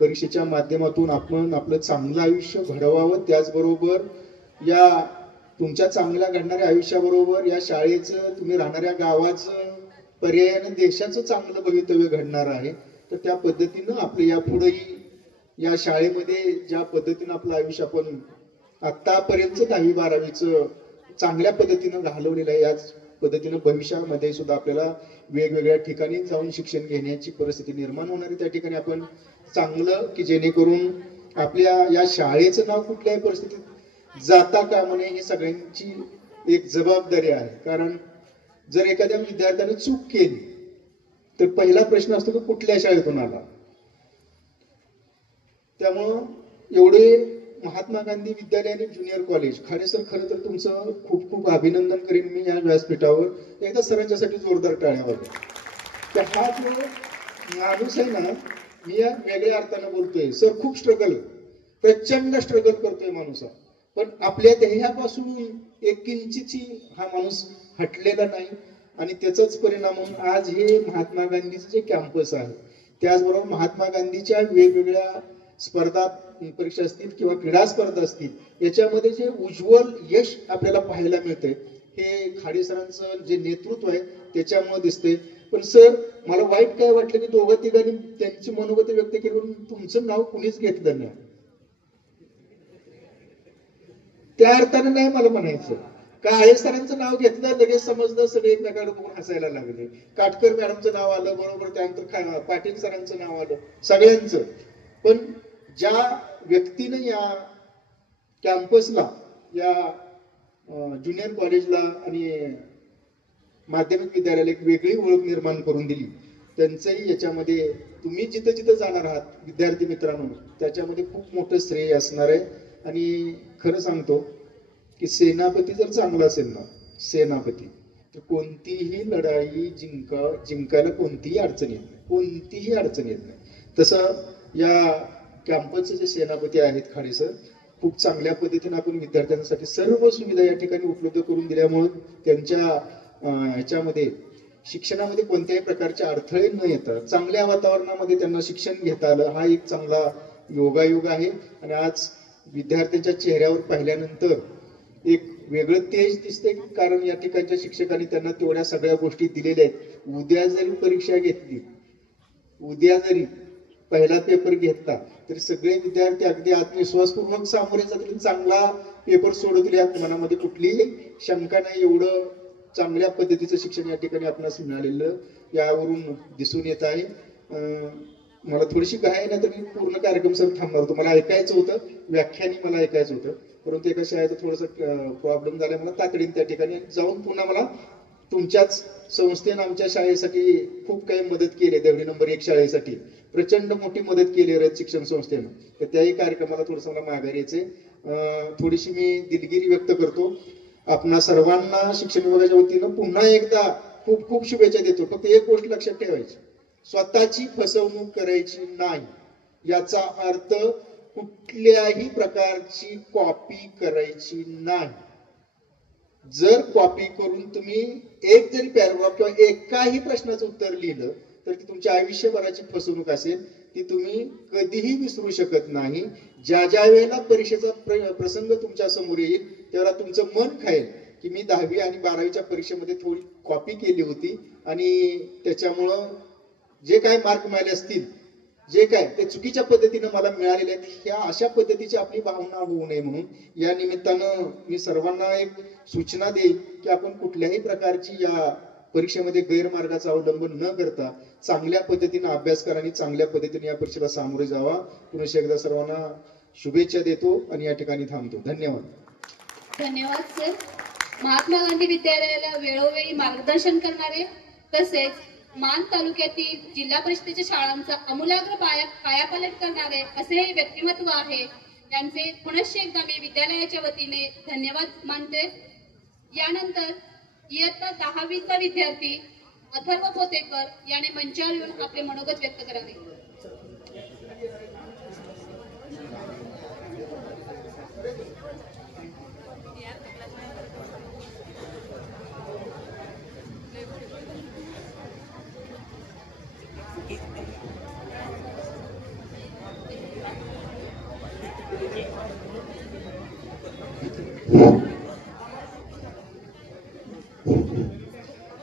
परीक्षेच्या माध्यमातून आपण आपलं चांगलं आयुष्य घडवावं, त्याचबरोबर या तुमच्या चांगल्या घडणाऱ्या आयुष्याबरोबर या शाळेचं, तुम्ही राहणाऱ्या गावाचं, पर्यायानं देशाचं चांगलं भवितव्य घडणार आहे. तर त्या पद्धतीनं आपलं यापुढेही या शाळेमध्ये ज्या पद्धतीनं आपलं आयुष्य आपण आतापर्यंत 10वी 12वीचं चांगल्या पद्धतीनं घालवलेलं आहे, याच पद्धतीनं भविष्यामध्ये सुद्धा आपल्याला वेगवेगळ्या ठिकाणी जाऊन शिक्षण घेण्याची परिस्थिती निर्माण होणार आहे. त्या ठिकाणी आपण चांगलं की जेणेकरून आपल्या या शाळेचं नाव कुठल्याही परिस्थितीत जाता कामा नये ही सगळ्यांची एक जबाबदारी आहे. कारण जर एखाद्या विद्यार्थ्याने चूक केली तर पहिला प्रश्न असतो की कुठल्या शाळेतून आला. त्यामुळं एवढे महात्मा गांधी विद्यालय आणि ज्युनियर कॉलेज खाडे सर, खरं तर तुमचं खूप खूप अभिनंदन करीन मी या व्यासपीठावर. एकदा सरांच्यासाठी जोरदार टाळ्या वाजवा. हा जो माणूस आहे ना, मी या वेगळ्या अर्थानं बोलतोय सर, खूप प्रचंड स्ट्रगल करतोय माणूस, पण आपल्या ध्येयापासून एक किंचितही हा माणूस हटलेला नाही आणि त्याचाच परिणाम म्हणून आज हे महात्मा गांधीचं जे कॅम्पस आहे, त्याचबरोबर महात्मा गांधीच्या वेगवेगळ्या स्पर्धा परीक्षा असतील किंवा क्रीडा स्पर्धा असतील याच्यामध्ये जे उज्ज्वल यश आपल्याला पाहायला मिळतंय हे खाडे सरांचं जे नेतृत्व आहे त्याच्यामुळे दिसतंय. पण सर, मला वाईट काय वाटलं की दोघं तिघांनी त्यांची मनोगत व्यक्त केली पण तुमचं नाव कुणीच घेतलं नाही. त्या अर्थाने नाही मला म्हणायचं. काळे सरांचं नाव घेतलं, लगेच समजलं, सगळे एकमेकांना बघून हसायला लागले. काटकर मॅडमचं नाव आलं, बरोबर त्यानंतर पाटील सरांचं नाव आलं, सगळ्यांचं. पण ज्या व्यक्तीने या कॅम्पसला, या ज्युनियर कॉलेजला आणि माध्यमिक विद्यालयाला एक वेगळी ओळख निर्माण करून दिली, त्यांचंही याच्यामध्ये तुम्ही जिथं जिथं जाणार आहात विद्यार्थी मित्रांनो, त्याच्यामध्ये खूप मोठं श्रेय असणार आहे. आणि खरं सांगतो की सेनापती जर चांगला असेल ना, सेनापती, तर कोणतीही लढाई जिंकायला कोणतीही अडचण येत नाही, कोणतीही अडचण येत नाही. तसं या कॅम्पसचे जे सेनापती आहेत खाडे सर, खूप चांगल्या पद्धतीने आपण विद्यार्थ्यांसाठी सर्व सुविधा या ठिकाणी उपलब्ध करून दिल्यामुळे त्यांच्या ह्याच्यामध्ये शिक्षणामध्ये कोणत्याही प्रकारचे अडथळे न येता चांगल्या वातावरणामध्ये त्यांना शिक्षण घेता आलं, हा एक चांगला योगायोग आहे. आणि आज विद्यार्थ्यांच्या चेहऱ्यावर पाहिल्यानंतर एक वेगळं तेज दिसते, कारण या ठिकाणच्या शिक्षकांनी त्यांना तेवढ्या सगळ्या गोष्टी दिलेल्या आहेत. उद्या जरी परीक्षा घेतली, उद्या जरी पहिला पेपर घेतला तरी सगळे विद्यार्थी अगदी आत्मविश्वासपूर्वक सामोरे जातील, चांगला पेपर सोडवतील यात मनामध्ये कुठलीही शंका नाही. एवढं चांगल्या पद्धतीचं शिक्षण या ठिकाणी आपणास मिळालेलं यावरून दिसून येत आहे. मला थोडीशी घाई नाही तर मी पूर्ण कार्यक्रम सर थांबणार होतो. मला ऐकायचं होतं, व्याख्यानी मला ऐकायचं होतं, परंतु एका शाळेचा थोडासा प्रॉब्लेम झाला, मला तातडीने त्या ठिकाणी जाऊन पुन्हा मला तुमच्याच संस्थेने आमच्या शाळेसाठी खूप काही मदत केली. देवडी नंबर 1 शाळेसाठी प्रचंड मोठी मदत केली रयत शिक्षण संस्थेनं, तर त्याही कार्यक्रमाला थोडंसं मला माघारी यायचे. थोडीशी मी दिलगिरी व्यक्त करतो. आपणा सर्वांना शिक्षण विभागाच्या वतीनं पुन्हा एकदा खूप खूप शुभेच्छा देतो. फक्त एक गोष्ट लक्षात ठेवायची, स्वतःची फसवणूक करायची नाही. याचा अर्थ कुठल्याही प्रकारची कॉपी करायची नाही. जर कॉपी करून तुम्ही एक जरी पॅराग्राफ किंवा एकाही प्रश्नाचं उत्तर लिहिलं तर ती तुमच्या आयुष्यभराची फसवणूक असेल, ती तुम्ही कधीही विसरू शकत नाही. ज्या ज्या वेळेला परीक्षेचा प्रसंग तुमच्या समोर येईल त्यावेळेला तुमचं मन खाईल की मी 10वी आणि 12वीच्या परीक्षेमध्ये थोडी कॉपी केली होती आणि त्याच्यामुळं जे काय मार्क मिळाले असतील, जे काय ते चुकीच्या पद्धतीनं मला मिळालेले आहेत, ह्या अशा पद्धतीची आपली भावना होऊ नये म्हणून या निमित्तानं मी सर्वांना एक सूचना देईल की आपण कुठल्याही प्रकारची या परीक्षेमध्ये गैरमार्गाचा अवलंबन न करता चांगल्या पद्धतीने अभ्यास करा आणि चांगल्या पद्धतीने या परीक्षेला सामोरे जावा. पुन्हा एकदा सर्वांना शुभेच्छा देतो आणि या ठिकाणी थांबतो. धन्यवाद. धन्यवाद सर. महात्मा गांधी विद्यालयाला वेळोवेळी मार्गदर्शन करणारे तसेच मान तालुक्यातील जिल्हा परिषदेच्या शाळांचा आमूलाग्र कायापालट करणारे असे हे व्यक्तिमत्व आहे. त्यांचे पुनश्च एकदा मी विद्यालयाच्या वतीने धन्यवाद मानते. यानंतर इयत्ता 10वीचा विद्यार्थी अथर्व पोतेकर याने मंचावर येऊन आपले मनोगत व्यक्त करावे.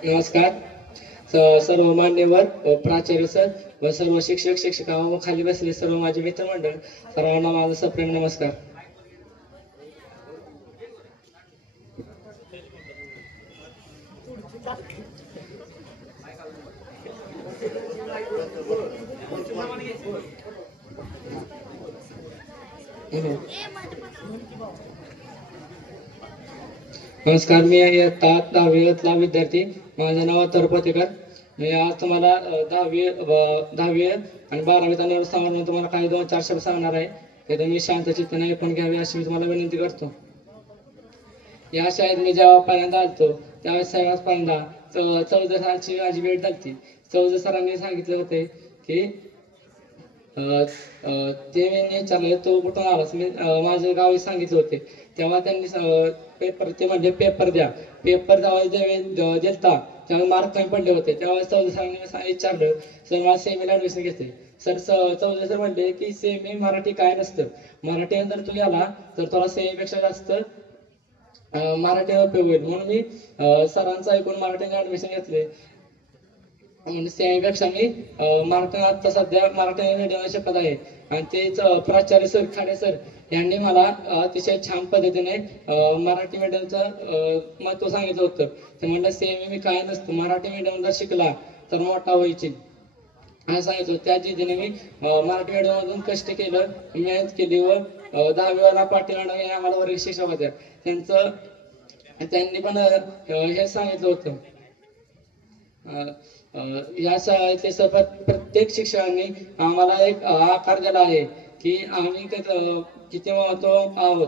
नमस्कार. सर्व मान्यवर प्राचार्य सर व सर्व शिक्षक शिक्षिका व खाली बसले सर्व माझे मित्रमंडळ, सर्वांना माझा सप्रेम नमस्कार. नमस्कार. मी इयत्ता 10वीतला विद्यार्थी. माझं नाव अथर्व पोतेकर. मी आज तुम्हाला 10वी आणि 12वीचा निवड सांगून तुम्हाला काही 2-4 शब्द सांगणार आहे. ते तुम्ही शांत चित्ताने ऐकून घ्यावे अशी मी तुम्हाला विनंती करतो. या शाळेत मी जेव्हा पहिल्यांदा आलतो त्यावेळेस सर्वात पहिल्यांदा 14 सालची माझी भेट झाली. 14 सरांनी सांगितले होते की ते मी विचारले तो कुठून आलास, मी माझ्या गावी सांगितले होते. तेव्हा त्यांनी पेपर, ते म्हणजे पेपर द्या, पेपर जेव्हा दिलता त्यामुळे मार्क कमी पडले होते. त्यावेळेस चौधरी सरांनी विचारलं, सर मला सेमीला ऍडमिशन घेते. सर चौधरी सर म्हणले की सेमी मराठी काय नसतं, मराठी जर तू गेला तर तुला सेमीपेक्षा जास्त मराठी उपयोग होईल. म्हणून मी सरांचं ऐकून मराठीने ऍडमिशन घेतले. म्हणजे सेमीपेक्षा मी मराठी आता सध्या मराठी मीडियम शिकत आहे. आणि तेच प्राचार्य सर खाडे सर यांनी मला अतिशय छान पद्धतीने मराठी मीडियमचं महत्व सांगितलं होतं. ते म्हणलं सेमी मी काय नसतं, मराठी मीडियम जर शिकला तर मोठा व्हायची असं सांगितलं. त्या जिद्दीने मी मराठी मीडियम मधून कष्ट केलं, मेहनत केली व 10वी वाला पाटील हे आम्हाला वर्ग शिक्षक होत्या, त्यांनी पण हे सांगितलं होतं. या शाळेचे प्रत्येक शिक्षकांनी आम्हाला एक आकार दिला आहे की आम्ही किती महत्व आहोत,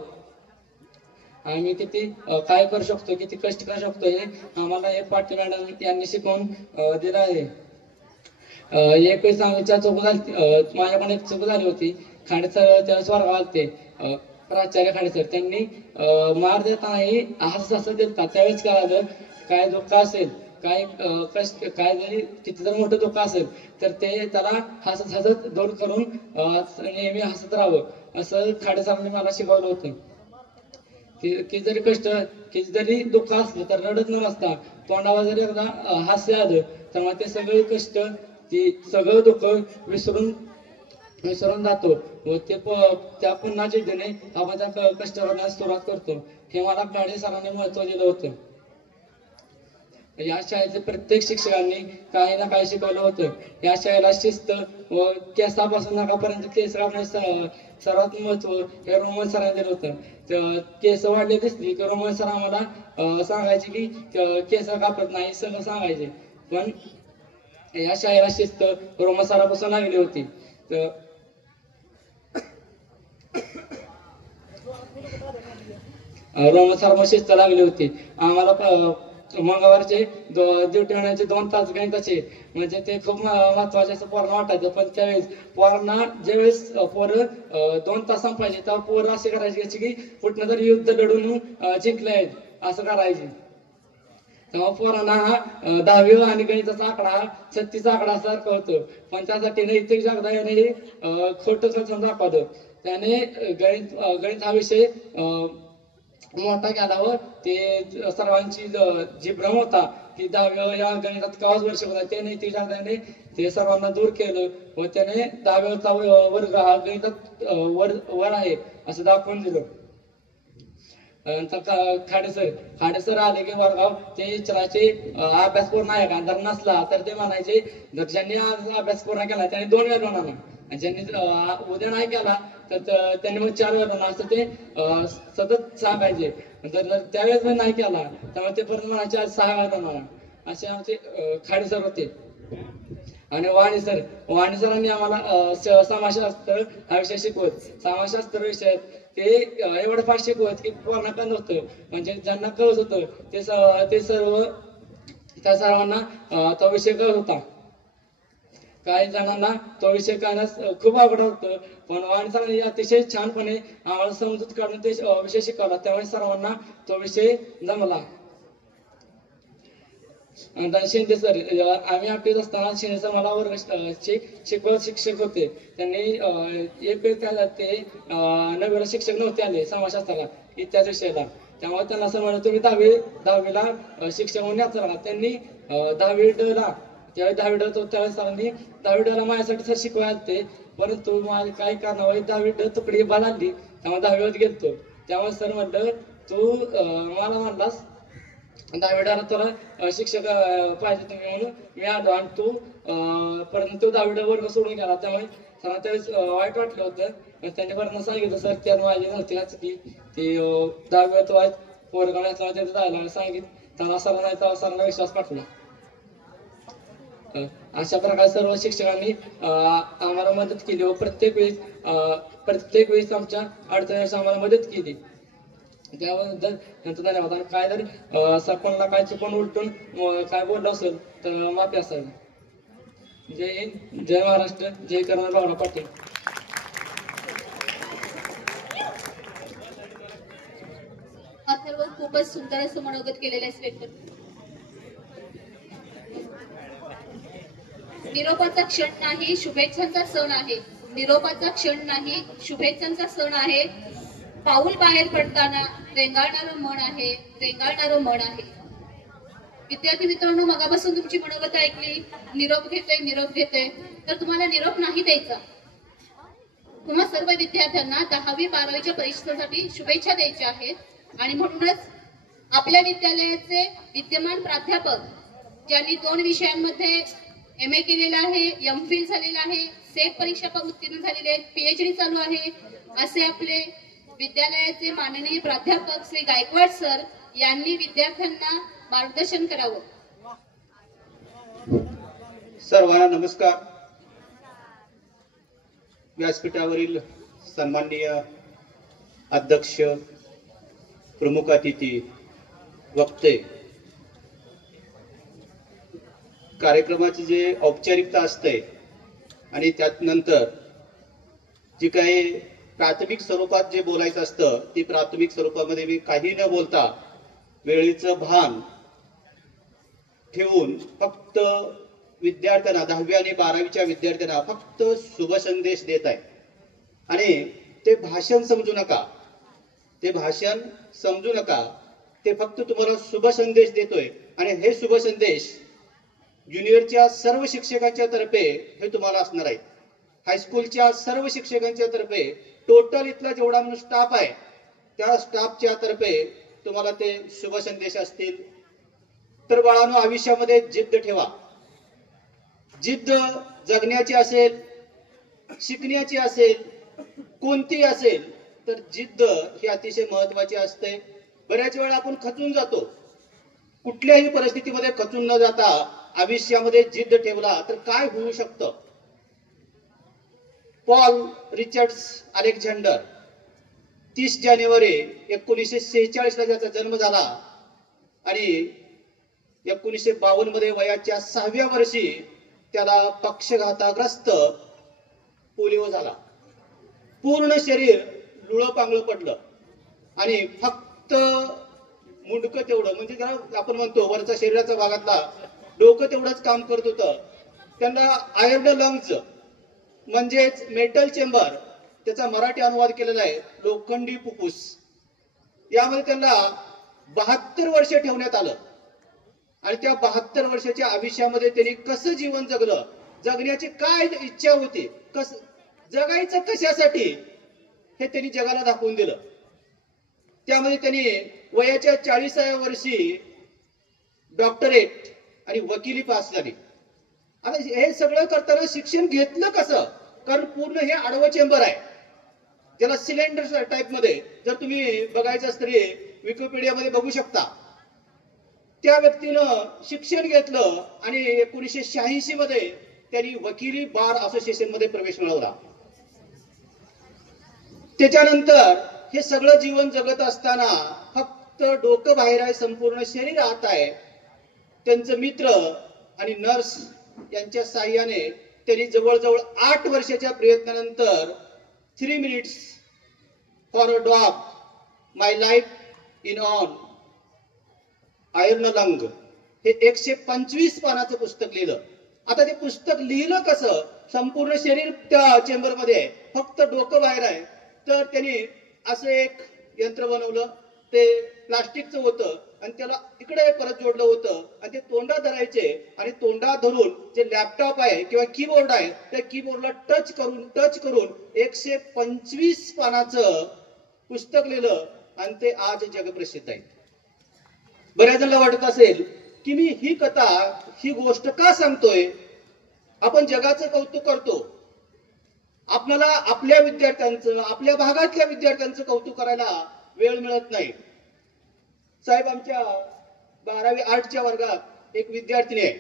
आम्ही किती काय करू शकतो, किती कष्ट करू शकतो हे आम्हाला हे पाटील मॅडम यांनी शिकवून दिलं आहे. एक वेळेस आमच्या चूक झाली, माझ्याकडून एक चूक झाली होती. खाडे सर त्यावेळेस वर्गात आलते, प्राचार्य खाडे सर, त्यांनी मार देतानाही हसत देतात. त्यावेळेस काय झालं, काय दुःख असेल, काय कष्ट, काय जरी किती जर मोठं दुःख असेल तर ते त्याला हसत हसत दूर करून नेहमी हसत राहावं असं खाडे सरांनी मला शिकवलं होतं. की जरी कष्ट, की जरी दुःख असलं तर रडत न बसता तोंडावर जरी एकदा हास्य आलं तर मग ते सगळे कष्ट, ते सगळं दुःख विसरून जातो व ते त्या पुन्हा जिद्दीने आपण त्या कष्ट करण्यास सुरुवात करतो. हे मला खाडे सरांनी महत्व दिलं होतं. या शाळेचे प्रत्येक शिक्षकांनी काही ना काही शिकवलं होतं. या शाळेला शिस्त व केसापासून नाकापर्यंत केस कापण्याचं सर्वात महत्व हे रोमन सरांनी दिलं होतं. केस वाढले दिसली की रोमन सर आम्हाला सांगायचे की केस कापत नाही, सगळं सांगायचे. पण या शाळेला शिस्त रोमन सरापासून लागली होती. रोमन सर शिस्त लागली होती आम्हाला. मंगळवारचे ड्युटी होण्याचे 2 तास गणिताचे, म्हणजे ते खूप महत्वाचे असं पोरांना वाटायचं. पण त्यावेळेस पोरांना ज्यावेळेस पोरं 2 तास संपायचे तेव्हा पोरं असे करायचे की कुठनं तरी युद्ध लढून जिंकले असं करायचे. तेव्हा पोरांना हा 10वी आणि गणिताचा आकडा 36 आकडा सारखं होतं. पण त्यासाठी नैतिक जगदायाने खोटं करून दाखवलं. त्याने गणित हा विषय मोठा केला व ते सर्वांची जी भ्रम होता की 10वी या गणितात काच वर्ष होता ते नैतिक जगदायाने ते सर्वांना दूर केलं व त्याने 10वीचा वर्ग हा गणितात वर आहे असं दाखवून दिलं. खाडे सर आले की वर्गाव ते विचारायचे अभ्यास पूर्ण आहे का, जर नसला तर ते म्हणायचे ज्यांनी आज अभ्यास पूर्ण केला त्याने 2 वेळा होणार, आणि ज्यांनी उद्या नाही केला तर त्यांनी मग 4 वेळा होणार असं ते सतत सांगायचे. जर त्यावेळेस पण नाही केला त्यामुळे ते परत म्हणायचे आज 6 वेळा होणार. असे आमचे खाडे सर होते. आणि वाणी सरांनी आम्हाला समाजशास्त्र हा विषय शिकवत. समाजशास्त्र विषयात ते एवढं फास्ट शिकवत की पोरांना कळत होतं, म्हणजे ज्यांना कळत होतं ते सर्व त्या सर्वांना तो विषय कळत होता. काही जणांना तो विषय कळण्यास खूप अवघड होतं, पण वाणी सरांनी अतिशय छानपणे आम्हाला समजूत काढून ते विषय शिकवला, त्यामुळे सर्वांना तो विषय जमला. शिंदे सर, आम्ही 8वीत असताना शिंदे सर मला वर्ग शिकवत शिक्षक होते. त्यांनी एक वेळ ते 9वीला शिक्षक नव्हते आले समाजशास्त्राला इत्यादी विषयाला, त्यामुळे त्यांना असं म्हणत तुम्ही 10वीला शिक्षक म्हणून याच राहा. त्यांनी 10वी ला त्यावेळी 10वी ड होतो त्यावेळेस सरांनी 10वी ड ला माझ्यासाठी सर शिकवायला ते, परंतु माझ्या काही कारणामुळे 10वी ड तुकडी बदलली त्यामुळे 10वीत गेलतो. त्यामुळे सर म्हटलं तू मला म्हणलास 10वी ड तुला शिक्षक पाहिजे तुम्ही म्हणून मी आलो, आणि तू परंतु 10वी ड वर्ग सोडून गेला. त्यामुळे सर त्यावेळेस वाईट वाटलं होतं. त्यांनी परत सांगितलं सर त्यात माझी नव्हती की ती 10वीत वर्ग त्यांचं जायला सांगितलं. त्यांना सरांना विश्वास पाठवला. अशा प्रकारे सर्व शिक्षकांनी आम्हाला मदत केली व प्रत्येक वेळेस आमच्या अडचणीस आम्हाला मदत केली. त्याबद्दल त्यांचं धन्यवाद. आणि काय जर कोणाला काय चुकून उलटून काय बोललं असेल तर माफी असावी. जय हिंद, जय महाराष्ट्र, जय कर्नल भाऊराव पाटील. अथर्व खूपच सुंदर असं मनोगत केलेलं आहे. निरोपाचा क्षण नाही, शुभेच्छांचा सण आहे. निरोपाचा क्षण नाही, शुभेच्छांचा सण आहे. पाऊल बाहेर पडताना रेंगाळणारं मन आहे, रेंगाळणारं मन आहे. विद्यार्थी मित्रांनो, मगापासून तुमची मनोगत ऐकली. निरोप घेते, तर तुम्हाला निरोप नाही द्यायचा. तुम्हा सर्व विद्यार्थ्यांना 10वी 12वीच्या परीक्षेसाठी शुभेच्छा द्यायच्या आहेत. आणि म्हणूनच आपल्या विद्यालयाचे विद्यमान प्राध्यापक ज्यांनी 2 विषयांमध्ये MA केलेला आहे, MPhil झालेला आहे, सेट परीक्षा पण उत्तीर्ण झालेले आहेत, PhD चालू आहे, असे आपले विद्यालयाचे माननीय प्राध्यापक श्री गायकवाड सर यांनी विद्यार्थ्यांना मार्गदर्शन करावं. सर्वांना नमस्कार. व्यासपीठावरील सन्माननीय अध्यक्ष, प्रमुख अतिथी, वक्ते, कार्यक्रमाची जे औपचारिकता असते आणि त्यात नंतर जी काही प्राथमिक स्वरूपात जे बोलायचं असतं ती प्राथमिक स्वरूपामध्ये मी काही न बोलता वेळेचं भान ठेवून फक्त विद्यार्थ्यांना 10वी आणि 12वीच्या विद्यार्थ्यांना फक्त शुभ संदेश देत आहे. आणि ते भाषण समजू नका, ते भाषण समजू नका, ते फक्त तुम्हाला शुभ संदेश देतोय. आणि हे शुभ संदेश ज्युनियरच्या सर्व शिक्षकांच्या तर्फे हे तुम्हाला असणार आहे. हायस्कूलच्या सर्व शिक्षकांच्या तर्फे, टोटल इथला जेवढा स्टाफ आहे त्या स्टाफच्या तर्फे तुम्हाला ते शुभ संदेश असतील. तर बाळांनो, आयुष्यामध्ये जिद्द ठेवा. जिद्द जगण्याची असेल, शिकण्याची असेल, कोणती असेल, तर जिद्द ही अतिशय महत्वाची असते. बऱ्याच वेळा आपण खचून जातो. कुठल्याही परिस्थितीमध्ये खचून न जाता आयुष्यामध्ये जिद्द ठेवला तर काय होऊ शकतं. पॉल रिचर्ड्स अलेक्झांडर 30 जानेवारी 1946 ला ज्याचा जन्म झाला आणि 1952 मध्ये वयाच्या 6व्या वर्षी त्याला पक्षघाताग्रस्त पोलिओ झाला. पूर्ण शरीर लुळं पडलं आणि फक्त मुंडकं तेवढं, म्हणजे आपण म्हणतो वरच्या शरीराच्या भागातला डोकं तेवढंच काम करत होतं. त्यांना आयर्न लंग्स म्हणजेच मेटल चेंबर, त्याचा मराठी अनुवाद केलेला आहे लोखंडी फुफ्फुस, यामध्ये त्यांना 72 वर्ष ठेवण्यात आलं. आणि त्या 72 वर्षाच्या आयुष्यामध्ये त्यांनी कसं जीवन जगलं, जगण्याची काय इच्छा होती, जगायचं कशासाठी, हे त्यांनी जगाला दाखवून दिलं. त्यामध्ये त्यांनी वयाच्या 40व्या वर्षी डॉक्टरेट आणि वकिली पास झाली. आता हे सगळं करताना शिक्षण घेतलं कसं, कारण पूर्ण हे आडवं चेंबर आहे, ज्याला सिलेंडर टाईप मध्ये, जर तुम्ही बघायचं असतं विकिपीडियामध्ये बघू शकता. त्या व्यक्तीनं शिक्षण घेतलं आणि 1986 मध्ये त्यांनी वकिली बार असोसिएशन मध्ये प्रवेश मिळवला. त्याच्यानंतर हे सगळं जीवन जगत असताना फक्त डोकं बाहेर आहे, संपूर्ण शरीर आत आहे. त्यांचे मित्र आणि नर्स यांच्या साह्याने त्यांनी जवळजवळ 8 वर्षाच्या प्रयत्नानंतर 3 minutes for a dog my life in on iron lung हे 125 पानाचं पुस्तक लिहिलं. आता ते पुस्तक लिहिलं कसं, संपूर्ण शरीर त्या चेंबर मध्ये आहे, फक्त डोकं बाहेर आहे. तर त्यांनी असं एक यंत्र बनवलं, ते प्लास्टिकचं होतं आणि त्याला इकडे परत जोडलं होतं आणि ते तोंडात धरायचे आणि तोंडात धरून जे लॅपटॉप आहे किंवा कीबोर्ड आहे त्या कीबोर्डला टच करून 125 पानाचं पुस्तक लिहिलं आणि ते आज जगप्रसिद्ध आहे. बऱ्याच जणांना वाटत असेल की मी ही कथा, ही गोष्ट का सांगतोय. आपण जगाचं कौतुक करतो, आपल्याला आपल्या विद्यार्थ्यांचं, आपल्या भागातल्या विद्यार्थ्यांचं कौतुक करायला वेळ मिळत नाही. साहेब, आमच्या 12वी आर्टच्या वर्गात एक विद्यार्थिनी आहे,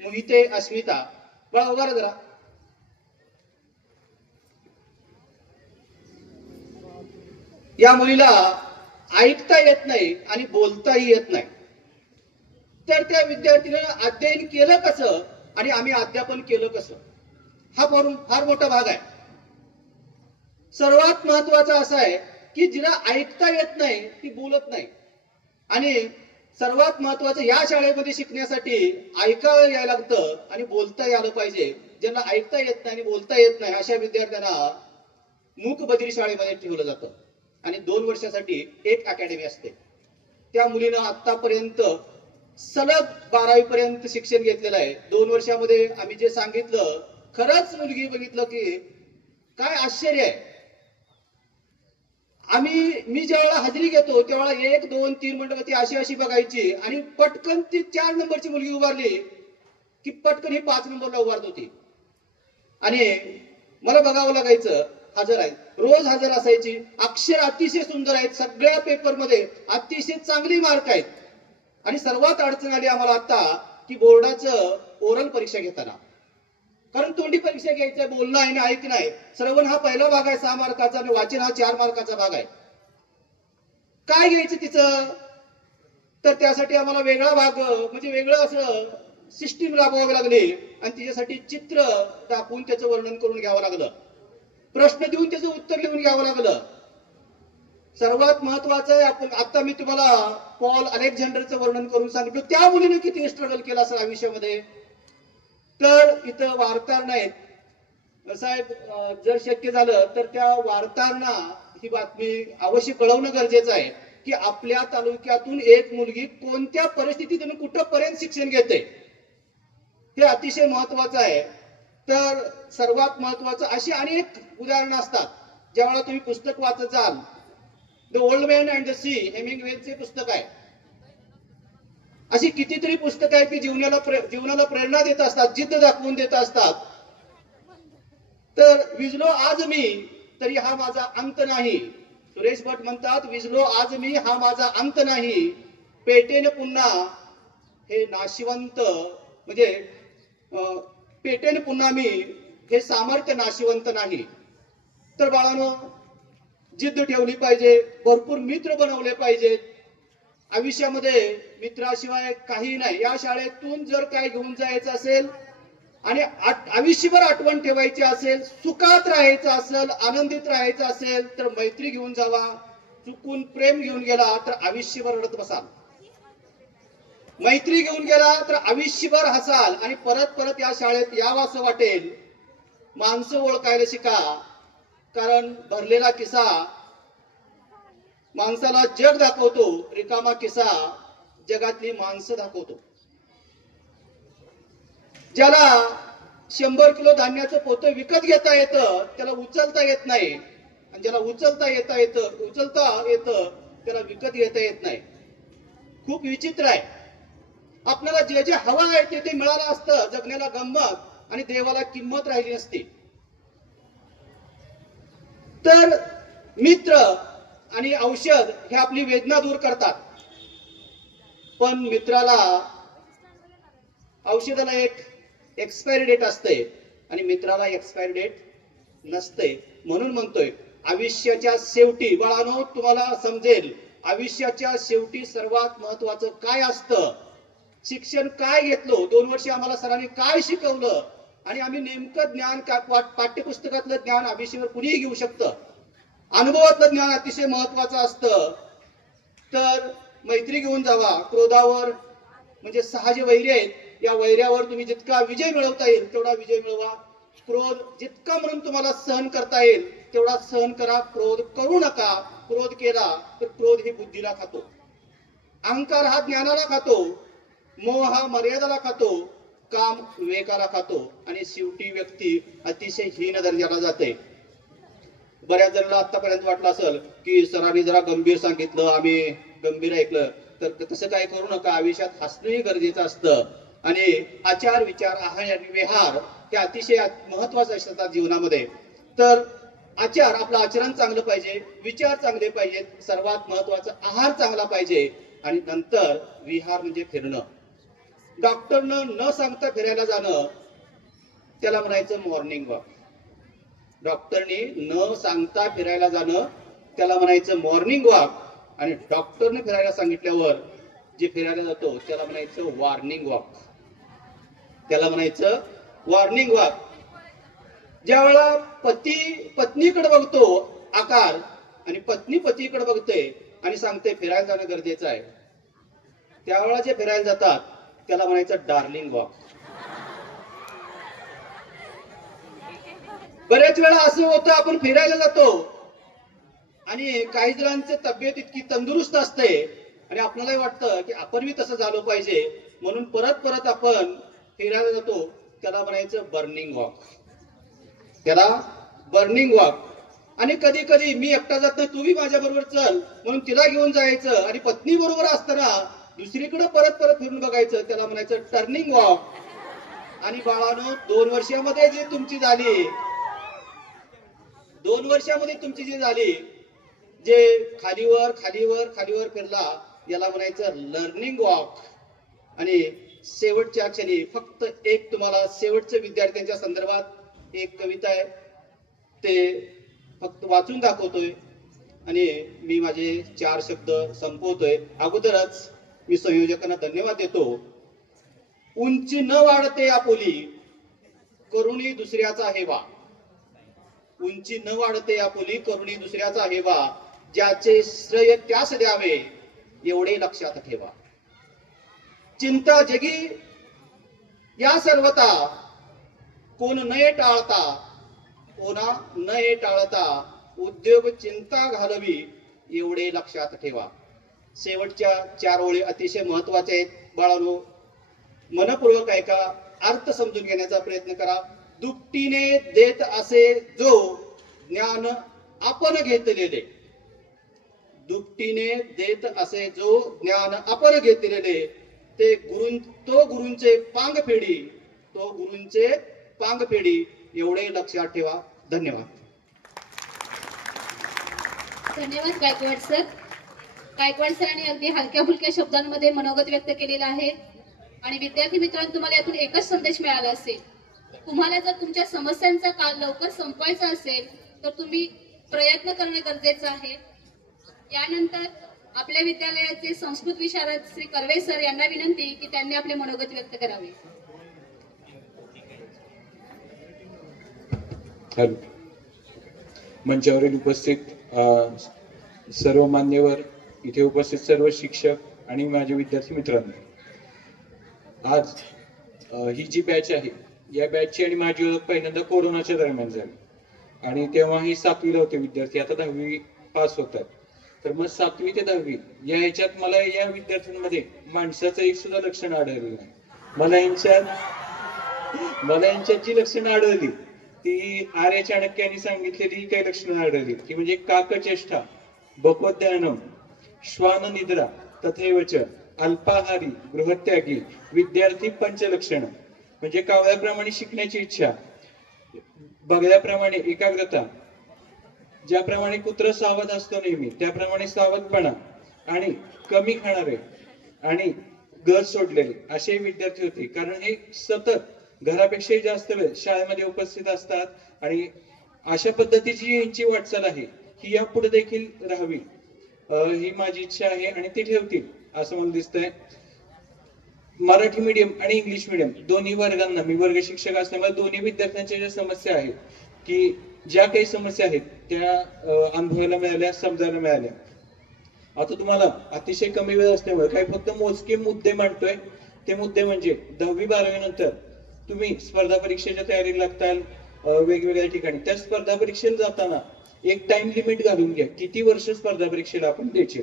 मोहिते अस्मिता. बळा उभा जरा. या मुलीला ऐकता येत नाही आणि बोलताही येत नाही. तर त्या विद्यार्थीनं अध्ययन केलं कसं आणि आम्ही अध्यापन केलं कसं, हा फार मोठा भाग आहे. सर्वात महत्वाचा असा आहे की जिला ऐकता येत नाही ती बोलत नाही आणि सर्वात महत्वाचं या शाळेमध्ये शिकण्यासाठी ऐकायला यायला लागतं आणि बोलता यायला पाहिजे. ज्यांना ऐकता येत नाही आणि बोलता येत नाही अशा विद्यार्थ्यांना मूकबधिर शाळेमध्ये ठेवलं जातं आणि 2 वर्षासाठी एक अकॅडमी असते. त्या मुलीनं आतापर्यंत सलग 12वी पर्यंत शिक्षण घेतलेलं आहे. 2 वर्षामध्ये आम्ही जे सांगितलं खरंच मुलगी बघितलं की काय आश्चर्य आहे. मी ज्यावेळेला हजेरी घेतो त्यावेळेला 1, 2, 3 म्हणलं ती अशी बघायची आणि पटकन ती 4 नंबरची मुलगी उभारली की पटकन ही 5 नंबरला उभारत होती आणि मला बघावं लागायचं हजर आहे. रोज हजर असायची. अक्षर अतिशय सुंदर आहेत. सगळ्या पेपरमध्ये अतिशय चांगली मार्क आहेत. आणि सर्वात अडचण आली आम्हाला आता की बोर्डाचं ओरल परीक्षा घेताना. कारण तोंडी परीक्षा घ्यायचं बोलणं आहे ना ऐकणं आहे. श्रवण हा पहिला भाग आहे 6 मार्काचा आणि वाचन हा 4 मार्काचा भाग आहे. काय घ्यायचं तिचं तर त्यासाठी आम्हाला वेगळा भाग म्हणजे वेगळं असं सिस्टीम राबवावी लागली आणि तिच्यासाठी चित्र दाखवून त्याचं वर्णन करून घ्यावं लागलं. प्रश्न देऊन त्याचं उत्तर लिहून घ्यावं लागलं. सर्वात महत्वाचं आहे आता मी तुम्हाला पॉल अलेक्झांडरचं वर्णन करून सांगितलं. त्या मुलीने किती स्ट्रगल केला असेल आयुष्यामध्ये. तर इथं वार्ताहर नाहीत साहेब. जर शक्य झालं तर त्या वार्ताहरांना ही बातमी अवश्य कळवणं गरजेचं आहे की आपल्या तालुक्यातून एक मुलगी कोणत्या परिस्थितीतून कुठपर्यंत शिक्षण घेते हे अतिशय महत्वाचं आहे. तर सर्वात महत्वाचं अशी अनेक उदाहरणं असतात. ज्यावेळेला तुम्ही पुस्तक वाचत जाल the old man and the sea हेमिंग्वेचे पुस्तक आहे. अशी कितीतरी पुस्तकं आहेत की जीवनाला प्रेरणा देत असतात, जिद्द दाखवून देत असतात. तर विजलो आज मी तरी हा माझा अंत नाही. सुरेश भट म्हणतात विजलो आज मी हा माझा अंत नाही. पेटेने पुन्हा हे नाशिवंत म्हणजे पेटेने पुन्हा मी हे सामर्थ्य नाशिवंत नाही. तर बाळांनो जिद्द ठेवली पाहिजे. भरपूर मित्र बनवले पाहिजेत. आयुष्यामध्ये मित्राशिवाय काही नाही. या शाळेतून जर काय घेऊन जायचं असेल आणि आयुष्यभर आठवण ठेवायची असेल, सुखात राहायचं असेल, आनंदित राहायचं असेल तर मैत्री घेऊन जावा. चुकून प्रेम घेऊन गेला तर आयुष्यभर रडत बसाल. मैत्री घेऊन गेला तर आयुष्यभर हसाल आणि परत परत या शाळेत यावं असं वाटेल. माणसं ओळखायला शिका. कारण भरलेला किस्सा माणसाला जग दाखवतो, रिकामा किस्सा जगातली माणसं दाखवतो. ज्याला 100 किलो धान्याचं पोतं विकत घेता येतं त्याला उचलता येत नाही आणि ज्याला उचलता येतं त्याला विकत घेता येत नाही. खूप विचित्र आहे. आपल्याला जे जे हवं आहे ते मिळालं असतं जगण्याला गंमत आणि देवाला किंमत राहिली नसती. तर मित्र आणि औषध हे आपली वेदना दूर करतात. पण मित्राला औषधाला एक एक्सपायरी डेट असते आणि मित्राला एक्सपायरी डेट नसते. म्हणून म्हणतोय आयुष्याच्या शेवटी बाळांनो तुम्हाला समजेल आयुष्याच्या शेवटी सर्वात महत्वाचं काय असतं. शिक्षण काय घेतलो 2 वर्ष आम्हाला सरांनी काय शिकवलं आणि आम्ही नेमकं ज्ञान पाठ्यपुस्तकातलं ज्ञान आयुष्यावर कुणीही घेऊ शकतं. अनुभवातलं ज्ञान अतिशय महत्वाचं असतं. तर मैत्री घेऊन जावा. क्रोधावर म्हणजे 6 जे वैरी आहेत या वैऱ्यावर तुम्ही जितका विजय मिळवता येईल तेवढा विजय मिळवा. क्रोध जितका म्हणून तुम्हाला सहन करता येईल तेवढा सहन करा. क्रोध करू नका. क्रोध केला तर क्रोध ही बुद्धीला खातो. अहंकार हा ज्ञानाला खातो. मोह हा मर्यादाला खातो. काम विवेकाला खातो आणि शेवटी व्यक्ती अतिशय हीन दर्जाला जाते. बऱ्याच जणांना आतापर्यंत वाटलं असेल की सरांनी जरा गंभीर सांगितलं आम्ही गंभीर ऐकलं. तर तसं काय करू नका. आयुष्यात हसणंही गरजेचं असतं आणि आचार विचार आहार आणि विहार हे अतिशय महत्वाचं असतात जीवनामध्ये. तर आचार आपलं आचरण चांगलं पाहिजे, विचार चांगले पाहिजेत, सर्वात महत्वाचं आहार चांगला पाहिजे आणि नंतर विहार म्हणजे फिरणं. डॉक्टरनं न सांगता फिरायला जाणं त्याला म्हणायचं मॉर्निंग वॉक. डॉक्टरनी न सांगता फिरायला जाणं त्याला म्हणायचं मॉर्निंग वॉक आणि डॉक्टरने फिरायला सांगितल्यावर जे फिरायला जातो त्याला म्हणायचं वॉर्निंग वॉक. त्याला म्हणायचं वॉर्निंग वॉक. ज्या वेळा पती पत्नीकडे बघतो आकार आणि पत्नी पतीकडे बघते आणि सांगते फिरायला जाणं गरजेचं आहे त्यावेळेला जे फिरायला जातात त्याला म्हणायचं डार्लिंग वॉक. बरेच वेळा असं होतं आपण फिरायला जातो आणि काही जणांची तब्येत इतकी तंदुरुस्त असते आणि आपल्यालाही वाटतं की आपण बी तसं झालो पाहिजे, म्हणून परत परत आपण फिरायला जातो. त्याला म्हणायचं बर्निंग वॉक. त्याला बर्निंग वॉक. आणि कधी कधी मी एकटा जात नाही, तू बी माझ्या बरोबर चल म्हणून तिला घेऊन जायचं आणि पत्नी बरोबर असताना दुसरीकडे परत परत फिरून बघायचं. त्याला म्हणायचं टर्निंग वॉक. आणि बाळानो 2 वर्षामध्ये जी तुमची झाली, 2 वर्षामध्ये तुमची जी झाली, जे खालीवर खालीवर खालीवर फिरला, याला म्हणायचं लर्निंग वॉक. आणि शेवटच्या क्षणी फक्त एक तुम्हाला शेवटच्या विद्यार्थ्यांच्या संदर्भात एक कविता आहे, ते फक्त वाचून दाखवतोय आणि मी माझे 4 शब्द संपवतोय. अगोदरच मी संयोजकांना धन्यवाद देतो. उंची न वाढते आपुली, करुणी दुसऱ्याचा हेवा. उंची न वाढते आपुली, करुणी दुसऱ्याचा हेवा. ज्याचे श्रेय त्यास द्यावे, एवढे लक्षात ठेवा. चिंता जगी या सर्वता, कोण नये टाळता, कोणा नये टाळता. उद्योग चिंता घालवी, एवढे लक्षात ठेवा. शेवटच्या 4 ओळी अतिशय महत्वाच्या आहेत. बाळांनो, मनपूर्वक ऐका, अर्थ समजून घेण्याचा प्रयत्न करा. दुपटीने देत असे जो ज्ञान आपण घेतलेले, दुपटीने देत असे जो ज्ञान आपण घेतलेले, ते तो गुरूंचे पांग फेडी, तो गुरूंचे पांग फेडी. एवढे लक्षात ठेवा. धन्यवाद. धन्यवाद गायकवाड सर. गायकवाड सरांनी अगदी हलक्या फुलक्या शब्दांमध्ये मनोगत व्यक्त केलेलं आहे. आणि विद्यार्थी मित्रांनो, तुम्हाला यातून एकच संदेश मिळाला असेल, तुम्हाला जर तुमच्या समस्यांचा काळ लवकर संपवायचा असेल तर तुम्ही प्रयत्न करणे गरजेचं आहे. यानंतर आपल्या विद्यालयाचे संस्कृत विशारद श्री कर्वे सर यांना विनंती की त्यांनी आपले मनोगत व्यक्त करावे. मंचावरील उपस्थित सर्व मान्यवर, इथे उपस्थित सर्व शिक्षक आणि माझे विद्यार्थी मित्रांनो, आज ही जी बॅच आहे, या बॅचची आणि माझी ओळख पहिल्यांदा कोरोनाच्या दरम्यान झाली आणि तेव्हा ही 7वीला होते विद्यार्थी, आता 10वी पास होतात. तर मग 7वी ते 10वी या ह्याच्यात मला या विद्यार्थ्यांमध्ये माणसाचं एक सुद्धा लक्षण आढळलं नाही. मला यांच्यात जी लक्षणं आढळली ती आर्य चाणक्यांनी सांगितलेली काही लक्षणं आढळली की म्हणजे काकचेष्टा, बकोद्यानम, श्वान निद्रा, तथैवच अल्पाहारी, गृहत्यागी, विद्यार्थी पंचलक्षण. म्हणजे कावळ्याप्रमाणे शिकण्याची इच्छा, बगळ्याप्रमाणे एकाग्रता, ज्याप्रमाणे कुत्र सावध असतो नेहमी त्याप्रमाणे सावधपणा, आणि कमी खाणारे आणि घर सोडलेले असे विद्यार्थी होते. कारण हे सतत घरापेक्षाही जास्त वेळ शाळेमध्ये उपस्थित असतात आणि अशा पद्धतीची यांची वाटचाल आहे ही यापुढे देखील राहावी ही माझी इच्छा आहे आणि ते ठेवतील असं मला दिसतंय. मराठी मीडियम आणि इंग्लिश मीडियम दोन्ही वर्गांना मी वर्ग शिक्षक असल्यामुळे दोन्ही विद्यार्थ्यांच्या ज्या समस्या आहेत की ज्या काही समस्या आहेत त्या अनुभवायला मिळाल्या, समजायला मिळाल्या. आता तुम्हाला अतिशय कमी वेळ असल्यामुळे काही फक्त मोजके मुद्दे मांडतोय. ते मुद्दे म्हणजे 10वी 12वी नंतर तुम्ही स्पर्धा परीक्षेच्या तयारीला लागताल वेगवेगळ्या ठिकाणी. त्या स्पर्धा परीक्षेला जाताना एक टाइम लिमिट घालून घ्या, किती वर्ष स्पर्धा परीक्षेला आपण द्यायचे.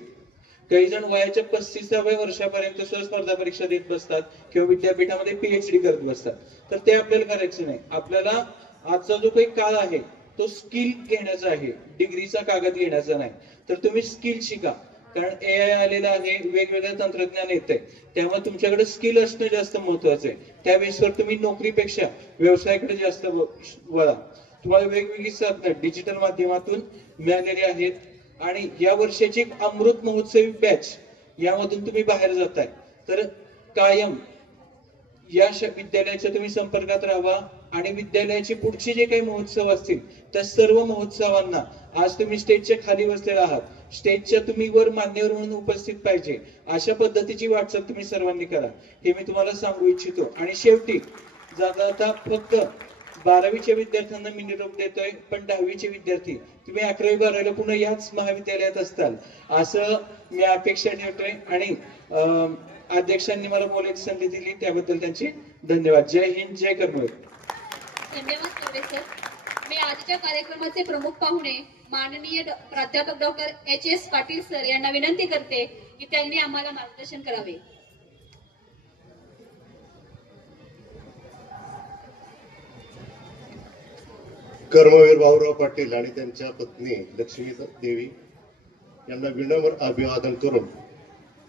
काही जण वयाच्या 35व्या वर्षापर्यंत सुद्धा स्पर्धा परीक्षा देत बसतात किंवा विद्यापीठामध्ये पीएचडी करत बसतात. तर ते आपल्याला करायचं नाही. आपल्याला आजचा जो काही काळ आहे तो स्किल घेण्याचा आहे, डिग्रीचा कागद घेण्याचा नाही. तर तुम्ही स्किल शिका, कारण एआय आलेला आहे, वेगवेगळं तंत्रज्ञान येतंय, त्यामुळे तुमच्याकडे स्किल असणं जास्त महत्वाचं आहे. त्या बेसवर तुम्ही नोकरीपेक्षा व्यवसायाकडे जास्त वळा. तुम्हाला वेगवेगळी साधनं डिजिटल माध्यमातून मिळालेली आहेत आणि या वर्षाची एक अमृत महोत्सवी बॅच यामधून तुम्ही बाहेर जाताय. तर कायम या विद्यालयाच्या तुम्ही संपर्कात राहा आणि विद्यालयाचे पुढचे जे काही महोत्सव असतील त्या सर्व महोत्सवांना, आज तुम्ही स्टेजच्या खाली बसलेला आहात, स्टेजच्या तुम्ही वर मान्यवर म्हणून उपस्थित पाहिजे अशा पद्धतीची वाटचाल तुम्ही सर्वांनी करा हे मी तुम्हाला सांगू इच्छितो. आणि शेवटी जाता जाता फक्त 12वीच्या विद्यार्थ्यांना मी निरोप देतोय, पण 10वीचे विद्यार्थी तुम्ही 11वी 12वीला पुन्हा याच महाविद्यालयात असताल असं मी अपेक्षा ठेवतोय. आणि अध्यक्षांनी मला बोलायची संधी दिली त्याबद्दल त्यांचे धन्यवाद. जय हिंद, जय कर्मवीर. धन्यवाद कवडे सर. मी आजच्या कार्यक्रमाचे प्रमुख पाहुणे माननीय प्राध्यापक डॉक्टर HS पाटील सर यांना विनंती करते की त्यांनी आम्हाला मार्गदर्शन करावे. कर्मवीर भाऊराव पाटील आणि त्यांच्या पत्नी लक्ष्मी देवी यांना विनम्र अभिवादन करून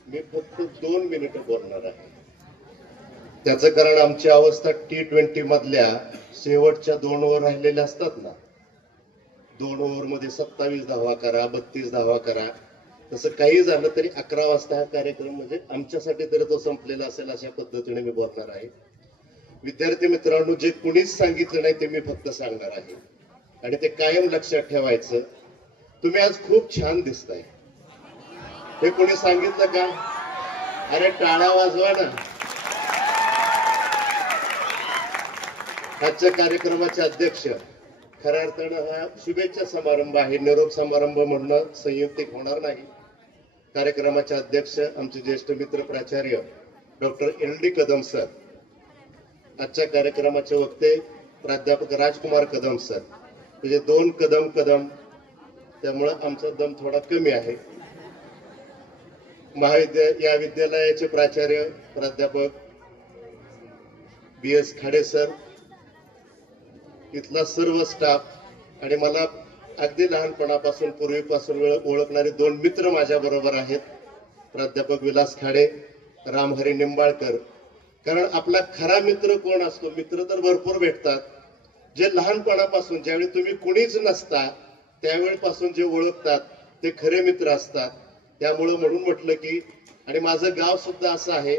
मी फक्त 2 मिनिटं बोलणार आहे. त्याचं कारण आमची अवस्था T20 मधल्या शेवटच्या 2 ओव्हर राहिलेल्या असतात ना, 2 ओव्हर मध्ये 27 धावा करा, 32 धावा करा, तसं काही झालं तरी 11 वाजता हा कार्यक्रम म्हणजे आमच्यासाठी तरी तो संपलेला असेल अशा पद्धतीने मी बोलणार आहे. विद्यार्थी मित्रांनो, जे कुणीच सांगितलं नाही ते मी फक्त सांगणार आहे आणि ते कायम लक्षात ठेवायचं. तुम्ही आज खूप छान दिसताय. हे कोणी सांगितलं का? अरे टाळ्या वाजवा ना. आजच्या कार्यक्रमाचे अध्यक्ष, खऱ्या अर्थानं हा शुभेच्छा समारंभ आहे, निरोप समारंभ म्हणणं संयुक्तिक होणार नाही. कार्यक्रमाचे अध्यक्ष आमचे ज्येष्ठ मित्र प्राचार्य डॉक्टर LD कदम सर, आजच्या कार्यक्रमाचे वक्ते प्राध्यापक राजकुमार कदम सर. म्हणजे 2 कदम, त्यामुळं आमचा दम थोडा कमी आहे. या विद्यालयाचे प्राचार्य प्राध्यापक BS खाडे सर, इथला सर्व स्टाफ आणि मला अगदी लहानपणापासून पूर्वीपासून ओळखणारे 2 मित्र माझ्या बरोबर आहेत, प्राध्यापक विलास खाडे, रामहरी निंबाळकर. कारण आपला खरा मित्र कोण असतो? मित्र तर भरपूर भेटतात, जे लहानपणापासून, ज्यावेळी तुम्ही कुणीच नसता त्यावेळेपासून जे ओळखतात ते खरे मित्र असतात. त्यामुळं म्हणून म्हटलं की, आणि माझं गाव सुद्धा असं आहे,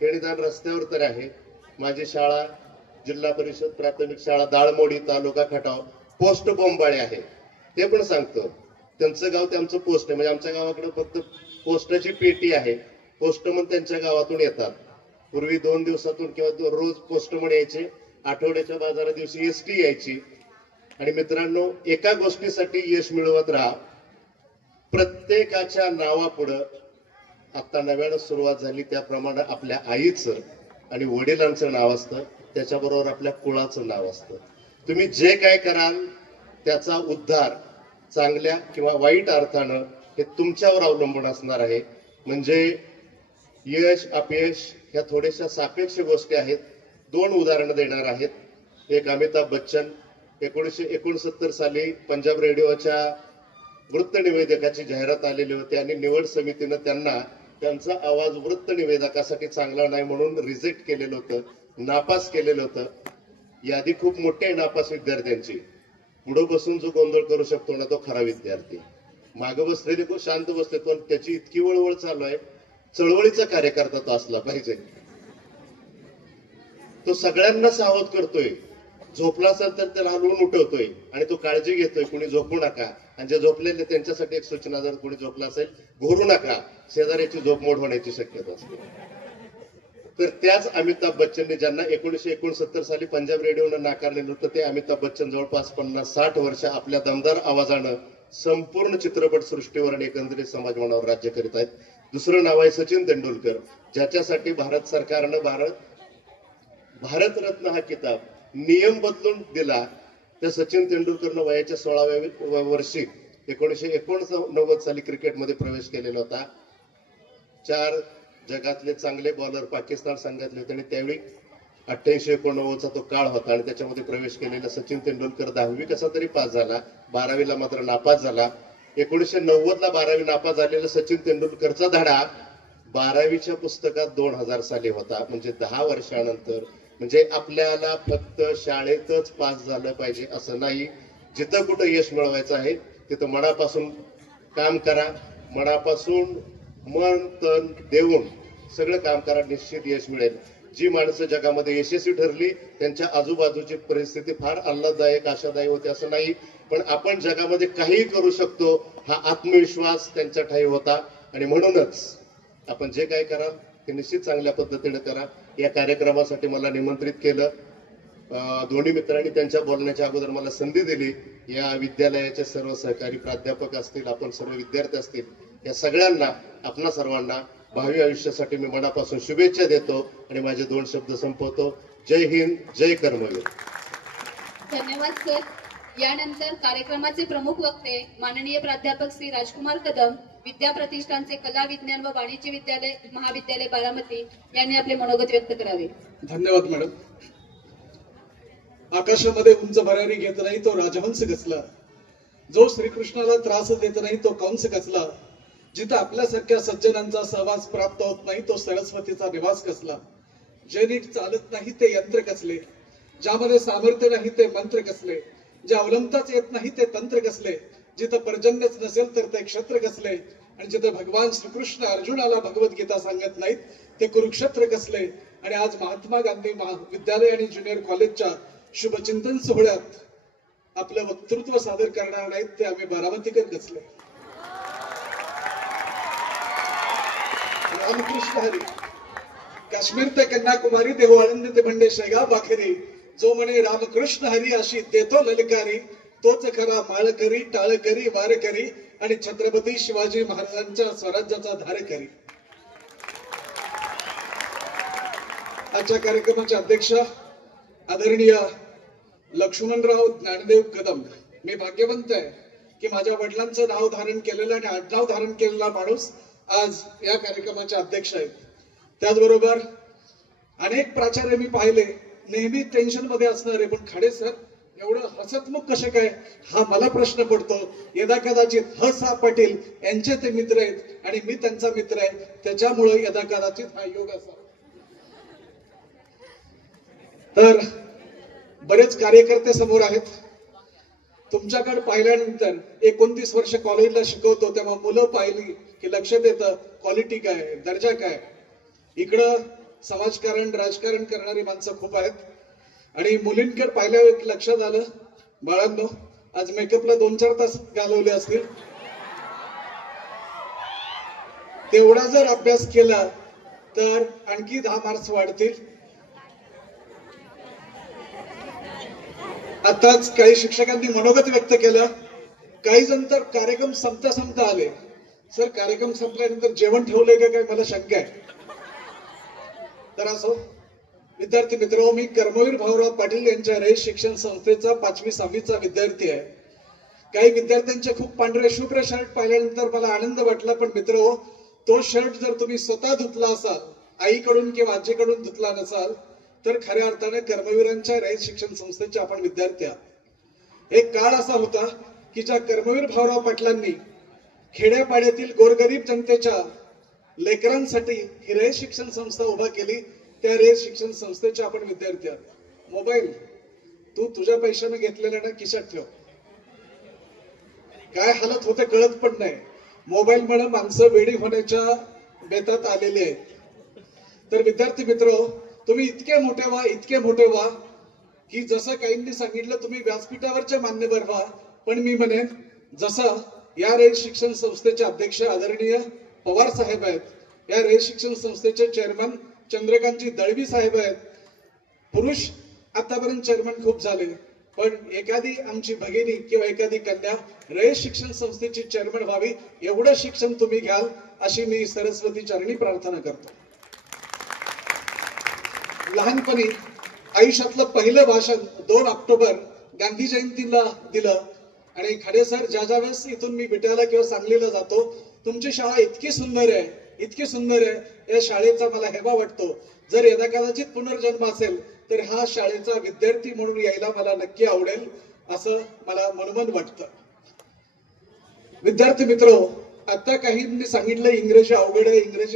हे निदान रस्त्यावर तर आहे. माझी शाळा जिल्हा परिषद प्राथमिक शाळा दाळमोडी, तालुका खटाव, पोस्ट बोंबाळे आहे. ते पण सांगतो, त्यांचं गाव त्यांचं पोस्ट आहे. म्हणजे आमच्या गावाकडे फक्त पोस्टाची पेटी आहे. पोस्टमन त्यांच्या गावातून येतात. पूर्वी 2 दिवसातून किंवा रोज पोस्टमन यायचे, आठवड्याच्या बाजारा दिवशी ST यायची. आणि मित्रांनो, एका गोष्टीसाठी यश मिळवत राहा, प्रत्येकाच्या नावापुढं आता नव्यानं सुरुवात झाली त्याप्रमाणे आपल्या आईचं आणि वडिलांचं नाव असतं, त्याच्याबरोबर आपल्या कुळाचं नाव असतं. तुम्ही जे काय कराल त्याचा उद्धार चांगल्या किंवा वाईट अर्थानं हे तुमच्यावर अवलंबून असणार आहे. म्हणजे यश अपयश ह्या थोड्याशा सापेक्ष गोष्टी आहेत. 2 उदाहरणं देणार आहेत. एक अमिताभ बच्चन, 1969 साली पंजाब रेडिओच्या वृत्त निवेदकाची जाहिरात आलेली होती आणि निवड समितीनं त्यांना त्यांचा आवाज वृत्त निवेदकासाठी चांगला नाही म्हणून रिजेक्ट केलेलं होतं, नापास केलेलं होतं. यादी खूप मोठी आहे नापास विद्यार्थ्यांची. पुढे बसून जो गोंधळ करू शकतो ना तो खरा विद्यार्थी. मागे बसलेले शांत बसले, पण त्याची इतकी वळवळ चालू आहे. चळवळीचा कार्यकर्ता तो असला पाहिजे. तो सगळ्यांना सावध करतोय. झोपला असेल तर त्याला हलवून उठवतोय आणि तो काळजी घेतोय, कुणी झोपू नका. आणि जे झोपलेले त्यांच्यासाठी एक सूचना, जर कुणी झोपला असेल घोरू नका, शेजाऱ्याची झोप मोड होण्याची शक्यता असते. तर त्याच अमिताभ बच्चनने, ज्यांना 1969 साली पंजाब रेडिओनं नाकारलेलं होतं, ते अमिताभ बच्चन जवळपास 50-60 वर्ष आपल्या दमदार आवाजानं संपूर्ण चित्रपट सृष्टीवर आणि एकंदरीत समाजमनावर राज्य करीत आहेत. दुसरं नाव आहे सचिन तेंडुलकर, ज्याच्यासाठी भारत सरकारनं भारतरत्न हा किताब नियम बदलून दिला. त्या सचिन तेंडुलकरनं वयाच्या 16व्या वर्षी 1989 साली क्रिकेटमध्ये प्रवेश केलेला होता. 4 जगातले चांगले बॉलर पाकिस्तान संघातले होते आणि त्यावेळी 88-89चा तो काळ होता आणि त्याच्यामध्ये प्रवेश केलेला सचिन तेंडुलकर 10वी कसा तरी पास झाला, 12वीला मात्र नापास झाला. 1990ला 12वी नापास झालेला सचिन तेंडुलकरचा धडा 12वीच्या पुस्तकात 2000 साली होता. म्हणजे 10 वर्षानंतर. म्हणजे आपल्याला फक्त शाळेतच पास झालं पाहिजे असं नाही. जिथं कुठं यश मिळवायचं आहे तिथं मनापासून काम करा, मनापासून मन तन देऊन सगळं काम करा, निश्चित यश मिळेल. जी माणसं जगामध्ये यशस्वी ठरली त्यांच्या आजूबाजूची परिस्थिती फार आल्हाददायक आशादायी होती असं नाही, पण आपण जगामध्ये काहीही करू शकतो हा आत्मविश्वास त्यांच्या ठायी होता. आणि म्हणूनच आपण जे काय कराल ते निश्चित चांगल्या पद्धतीने करा. या कार्यक्रमासाठी मला निमंत्रित केलं दोन्ही मित्रांनी त्यांच्या बोलण्याच्या अगोदर मला संधी दिली. या विद्यालयाचे सर्व सहकारी प्राध्यापक असतील, आपण सर्व विद्यार्थी असतील, या सगळ्यांना, आपणा सर्वांना भावी आयुष्यासाठी मी मनापासून शुभेच्छा देतो आणि माझे 2 शब्द संपवतो. जय हिंद, जय कर्मवीर. धन्यवाद सर. यानंतर कार्यक्रमाचे प्रमुख वक्ते माननीय प्राध्यापक श्री राजकुमार कदम, विद्या प्रतिष्ठानचे कला विज्ञान व वाणिज्य विद्यालय महाविद्यालय बारामती यांनी आपले मनोगत व्यक्त करावे. धन्यवाद मॅडम. आकाशामध्ये उंच भरारी घेत नाही तो राजहंस कसला, जो श्रीकृष्णाला त्रास देत नाही तो कंस कसला, जिथं आपल्यासारख्या सज्जनांचा सहवास प्राप्त होत नाही तो सरस्वतीचा निवास कसला, जे नीट चालत नाही ते यंत्र कसले, ज्यामध्ये सामर्थ्य नाही ते मंत्र कसले, जे अवलंबताच येत नाही ते तंत्र कसले, जिथं पर्जन्यच नसेल तर ते क्षत्र कसले, आणि जिथं भगवान श्रीकृष्ण अर्जुनाला भगवद्गीता सांगत नाहीत ते कुरुक्षेत्र कसले. आणि आज महात्मा गांधी महाविद्यालय आणि ज्युनियर कॉलेजच्या शुभचिंतन सोहळ्यात आपलं वक्तृत्व सादर करणार नाहीत ते आम्ही बारामतीकर कसले. रामकृष्ण हरी. काश्मीर ते कन्याकुमारी, देव आनंद ते भंडे शेगाव वाखेरी, जो म्हणे रामकृष्ण हरी अशी देतो ललकारी, तोच खरा माळकरी, टाळकरी, वारकरी आणि छत्रपती शिवाजी महाराजांच्या स्वराज्याचा धारकरी. आजच्या कार्यक्रमाचे अध्यक्ष आदरणीय लक्ष्मणराव ज्ञानदेव कदम. मी भाग्यवंत आहे की माझ्या वडिलांचं नाव धारण केलेलं आणि आडनाव धारण केलेला माणूस आज या कार्यक्रमाचे अध्यक्ष आहेत. त्याचबरोबर अनेक प्राचार्य मी पाहिले नेहमी टेन्शन मध्ये असणारे, पण खाडे सर एवढं हसतमुख कसे काय हा मला प्रश्न पडतो. यदा कदाचित ह.सा. पाटील यांचे ते मित्र आहेत आणि मी त्यांचा मित्र आहे, त्याच्यामुळे यदा कदाचित हा योग असा. तर बरेच कार्यकर्ते समोर आहेत. तुमच्याकडे पाहिल्यानंतर 29 वर्ष कॉलेजला शिकवतो तेव्हा मुलं पाहिली की लक्षात येतं क्वालिटी काय, दर्जा काय. इकडं समाजकारण, राजकारण करणारी माणसं खूप आहेत आणि मुलींकडे पाहिल्यावर लक्षात आलं, बाळांनो आज मेकअपला 2-4 तास घालवले असतील. तेवढा जर अभ्यास केला तर आणखी 10 मार्क्स वाढतील. आताच काही शिक्षकांनी मनोगत व्यक्त केलं. काही जण तर कार्यक्रम संपता आले. सर कार्यक्रम संपल्यानंतर जेवण ठेवलंय का काय मला शंका आहे. तर असो विद्यार्थी मित्र, मी कर्मवीर भाऊराव पाटील यांच्या रयत शिक्षण संस्थेचा 5वी-6वीचा विद्यार्थी आहे. काही विद्यार्थ्यांचे खूप पांढरे शुभ्र शर्ट पाहिल्यानंतर मला आनंद वाटला, पण मित्र तो शर्ट जर तुम्ही स्वतः धुतला असाल, आईकडून किंवा आजीकडून धुतला नसाल तर खऱ्या अर्थाने कर्मवीरांच्या रयत शिक्षण संस्थेचे आपण विद्यार्थी आहात. एक काळ असा होता की ज्या कर्मवीर भाऊराव पाटलांनी खेड्यापाड्यातील गोरगरीब जनतेच्या लेकरांसाठी ही रयत शिक्षण संस्था उभा केली, त्या रयत शिक्षण संस्थेचे आपण विद्यार्थी आहात. मोबाईल तू तुझ्या पैशाने घेतलेला ना खिशात ठेव. काय हालत होते कळत पण नाही. मोबाईल मुळे माणसं वेडी होण्याच्या बेतात आलेली आहेत. तर विद्यार्थी मित्र, तुम्ही इतके मोठे व्हा की जसं काहींनी सांगितलं तुम्ही व्यासपीठावरचे मान्यवर व्हा. पण मी म्हणेन जसं या रयत शिक्षण संस्थेचे अध्यक्ष आदरणीय पवार साहेब आहेत, या रयत शिक्षण संस्थेचे चेअरमन चंद्रकांतजी दळवी साहेब आहेत. पुरुष आतापर्यंत चेअरमन खूप झाले, पण एखादी आमची भगिनी किंवा एखादी कन्या रयत शिक्षण संस्थेची चेअरमन व्हावी एवढं शिक्षण तुम्ही घ्याल अशी मी सरस्वती चरणी प्रार्थना करतो. लहानपणी आयुष्यातलं पहिलं भाषण 2 ऑक्टोबर गांधी जयंतीला दिलं आणि खाडे सर ज्या वेळेस इथून मी विट्याला किंवा सांगलीला जातो, तुमची शाळा इतकी सुंदर आहे, या शाळेचा मला हेवा वाटतो. जर यदा कदाचित पुनर्जन्म असेल तर हा शाळेचा विद्यार्थी म्हणून यायला मला नक्की आवडेल असं मला मनोमन वाटतं. विद्यार्थी मित्र, आता काहींनी सांगितलं इंग्रजी अवघड आहे, इंग्लिश